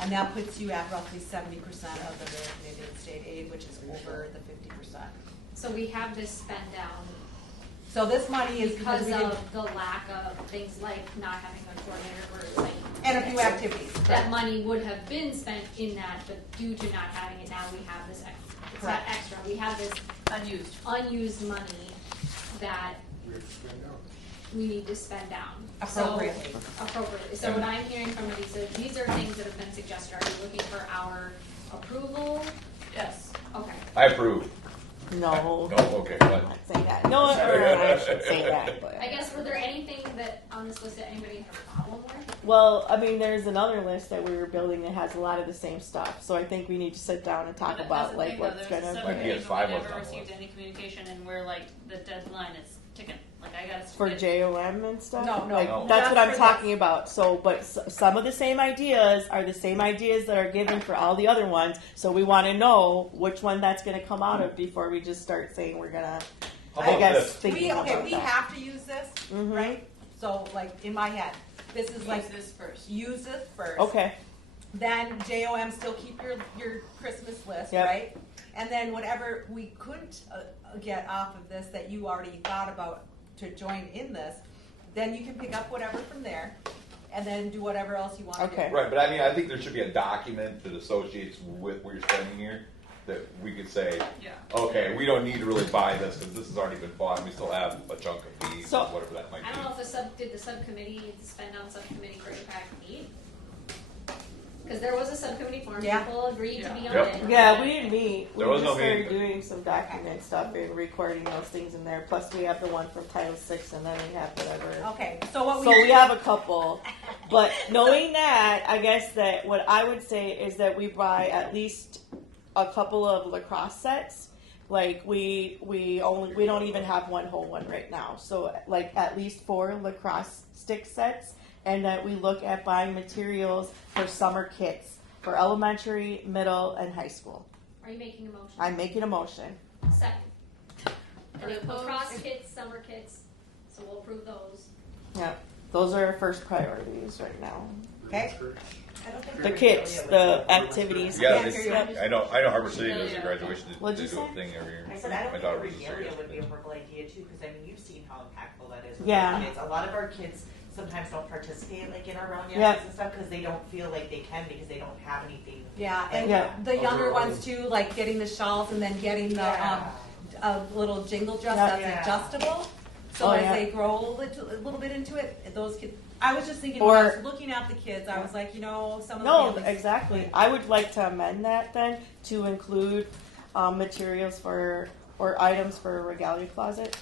And that puts you at roughly 70% of the American Indian state aid, which is over the 50%. So we have this spend down So this money is because because we didn't, of the lack of things like not having a coordinator or like. and a few activities. That money would have been spent in that, but due to not having it now, we have this it's not Correct. extra, we have this unused money that We have to spend out. we need to spend down. Appropriately. So, appropriately. So what I'm hearing from Lisa, these are things that have been suggested. Are you looking for our approval? Yes. Okay. I approve. No. No, okay, what? I'm not saying that. No, I should say that. But. I guess, were there anything that on this list that anybody had a problem with? Well, I mean, there's another list that we were building that has a lot of the same stuff. So I think we need to sit down and talk But about that's the like thing, though, what's there's gonna a Like, subcommittee, yes, but five we was never on received one. any communication, and we're like, the deadline is ticking. Like, I gotta. for JOM and stuff. No, no, like, no. that's what Just I'm for talking about. So, but some of the same ideas are the same ideas that are given for all the other ones. So we want to know which one that's going to come out of before we just start saying we're gonna. How I about guess this? thinking We, okay, about we that. have to use this, Mhm. right? So like in my head, this is like, Use this first. use it first. Okay. Then JOM, still keep your Christmas list, Yep. right? And then whatever we couldn't get off of this that you already thought about to join in this, then you can pick up whatever from there and then do whatever else you want to Okay. do. Right, but I mean, I think there should be a document that associates with what you're spending here, that we could say, Yeah. okay, we don't need to really buy this, because this has already been bought, and we still have a chunk of fees, So- or whatever that might I don't know be. if did the subcommittee spend on subcommittee for AIPAC meet? Because there was a subcommittee form, Yeah. people agreed to be on Yep. it. Yeah, we didn't meet. There We was just no started meeting. doing some document stuff and recording those things in there. Plus, we have the one from Title VI, and then we have whatever. Okay, so what So we have a couple, but knowing that, I guess that what I would say is that we buy at least a couple of lacrosse sets. Like we don't even have one whole one right now. So like at least 4 lacrosse stick sets, and that we look at buying materials for summer kits for elementary, middle, and high school. Are you making a motion? I'm making a motion. Second. And then lacrosse kits, summer kits, so we'll approve those. Yep, those are our first priorities right now. Okay. I don't think The kits, the activities. Yeah, Can't hear you. I know Harbor City does a graduation, What'd they you do a say? thing every year. I said, I don't My think daughter a was a regalia serious would be a kid. horrible idea too, because I mean, you've seen how impactful that is. With Yeah. our kids. A lot of our kids sometimes don't participate like in our round Yep. dances and stuff because they don't feel like they can because they don't have anything. Yeah, and Yeah. the younger ones too, like getting the shawls and then getting the a little jingle dress Yeah. that's Yeah. adjustable. So Oh, as yeah. they grow a little bit into it, those kids. I was just thinking Or- when I was looking at the kids, I was like, some of the No, families. exactly. I would like to amend that then to include materials for or items for a regalia closet.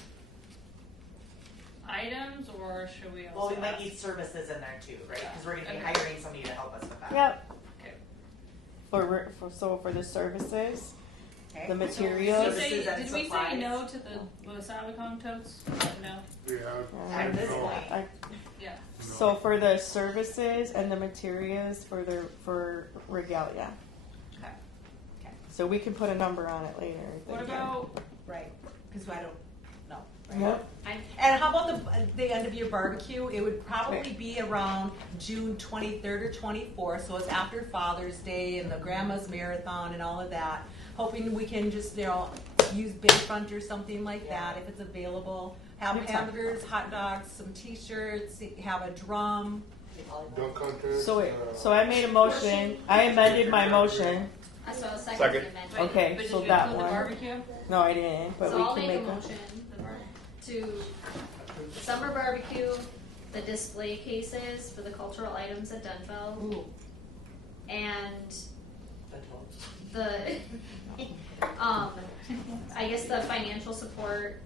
Items, or should we also? Well, we might ask- need services in there too, right? Because we're going to be Okay. hiring somebody to help us with that. Yep. Okay. For the services, Okay. the Did materials. we Services say, and did we say supplies. no to the Wasabi totes? No. Yeah. At this No. point, I- Yeah. So for the services and the materials for regalia. Okay. So we can put a number on it later. I What think. about? Right, because I don't know. Right? Yep. And how about the end of your barbecue? It would probably be around June 23rd or 24th, so it's after Father's Day and the Grandma's Marathon and all of that. Hoping we can just, use Bayfront or something like that if it's available. Have hamburgers, hot dogs, some T-shirts, have a drum. Dunk contest. So I made a motion. I amended my motion. I saw a second Second. amendment. Okay, But so did you that include one. the barbecue? No, I didn't. But So we I'll can make a make motion to summer barbecue, the display cases for the cultural items at Dunfell, Ooh. and the totes. the, I guess the financial support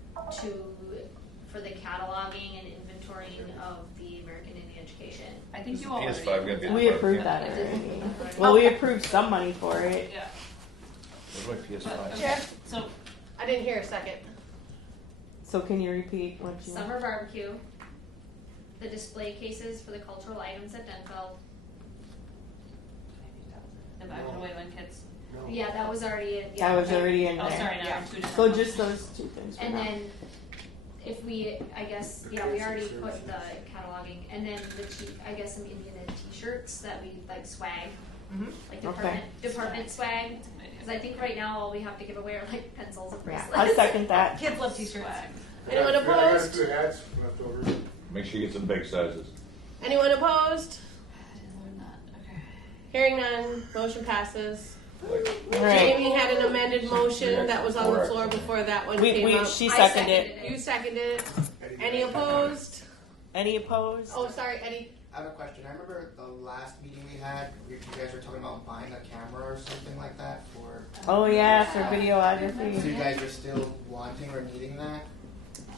for the cataloging and inventorying of the American Indian education. I think you all PS5 already. gonna be- We approved that already. Well, we approved some money for it. Yeah. Where's my PS5? Chair, So I didn't hear a second. So can you repeat what you? Summer barbecue, the display cases for the cultural items at Dunfell. the back and Wayland kids. No. Yeah, that was already in. That was already in Oh, there. sorry, now Yeah. I'm two different. So ones. just those two things. For And now. then if we, I guess, we already put the cataloging, and then I guess some Indian t-shirts that we like swag, Mhm. like Okay. department swag. Because I think right now all we have to give away are like pencils and Yeah, bracelets. I second that. Kids love T-shirts. Swag. Anyone I got a opposed? few hats left over. Make sure you get some big sizes. Anyone opposed? I didn't learn that. Okay. Hearing none, motion passes. Like, Right. Jamie had an amended motion that was on the floor before that one came up. She I seconded it. You seconded it. Any opposed? Any opposed? Oh, sorry, Eddie. I have a question. I remember the last meeting we had, you guys were talking about buying a camera or something like that for. Oh yeah, for So videography. you guys are still wanting or needing that?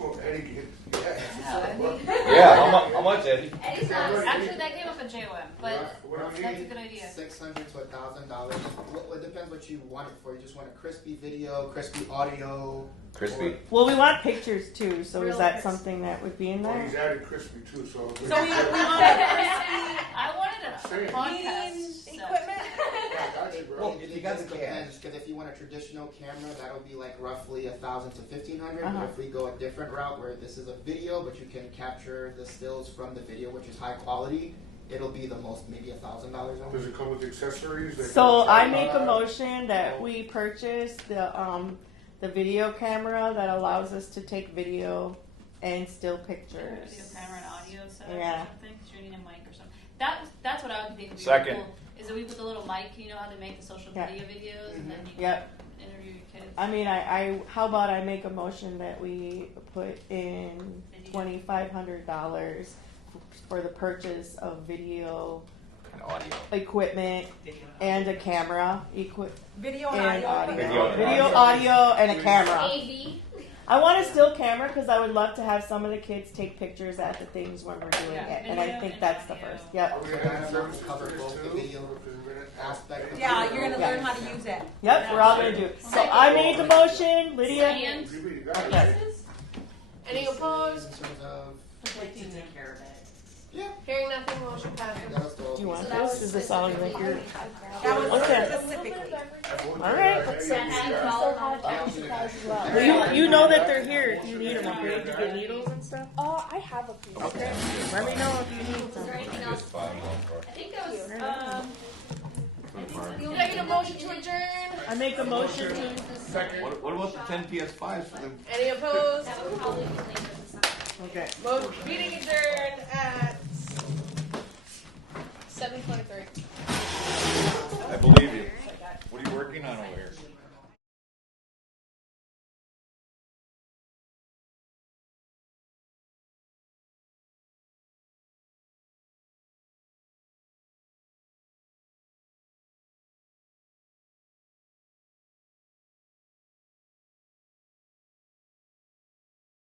Oh, Eddie, yeah, how much, Eddie? Eddie's not. Actually, that came up at JOM, but What I that's a need, good idea. $600 to $1,000. It depends what you want it for. You just want a crispy video, crispy audio. Crispy? Well, we want pictures too, so Real is that crispy. something that would be in well, there? he's added crispy too, so. So we want I wanted a Saying. podcast set. equipment. Yeah, gotcha, bro. Well, if you got the cam. Because if you want a traditional camera, that'll be like roughly $1,000 to $1,500. Uh-huh. But if we go a different route where this is a video, but you can capture the stills from the video, which is high quality, it'll be the most maybe $1,000 Does only. it come with accessories? Like So a I make a tripod? motion that we purchase the video camera that allows us to take video and still Video pictures. camera and audio setup Yeah. or something, because you're needing a mic or something. That's what I would think would be Second. cool. Is that we put the little mic, you know how they make the social Yeah. media videos, and then you can Yep. interview your kids. I mean, I how about I make a motion that we put in $2,500 for the purchase of video And audio. equipment and a camera Video and and audio. audio. Video. Video, audio, and a camera. AV. I want a still camera because I would love to have some of the kids take pictures at the things when we're doing Yeah, it, and I video think and that's the audio. first. Yep. Are we So gonna add that services will cover to both this the too? video aspect. of Yeah, it. you're gonna learn how to use it. Yep, we're all gonna do it. So I made the motion, Lydia. And You really got it. Yes. Any opposed? In terms of, Like to take care of it. Hearing nothing, motion passes. that was the Do you want So that this? was Is this all like your? That was Okay. specifically. All right. Alright. You know that they're here. Do you need them upgraded to get needles and stuff? I have a few. Okay. Let me know if you need Is some. there anything else? Just buy one for- I think that was, Can I get a motion to adjourn? I make a motion to. What about the 10 PS5s for them? Any opposed? that would probably be later this summer. Okay. Meeting adjourned at 7:23. I believe you. What are you working on over here?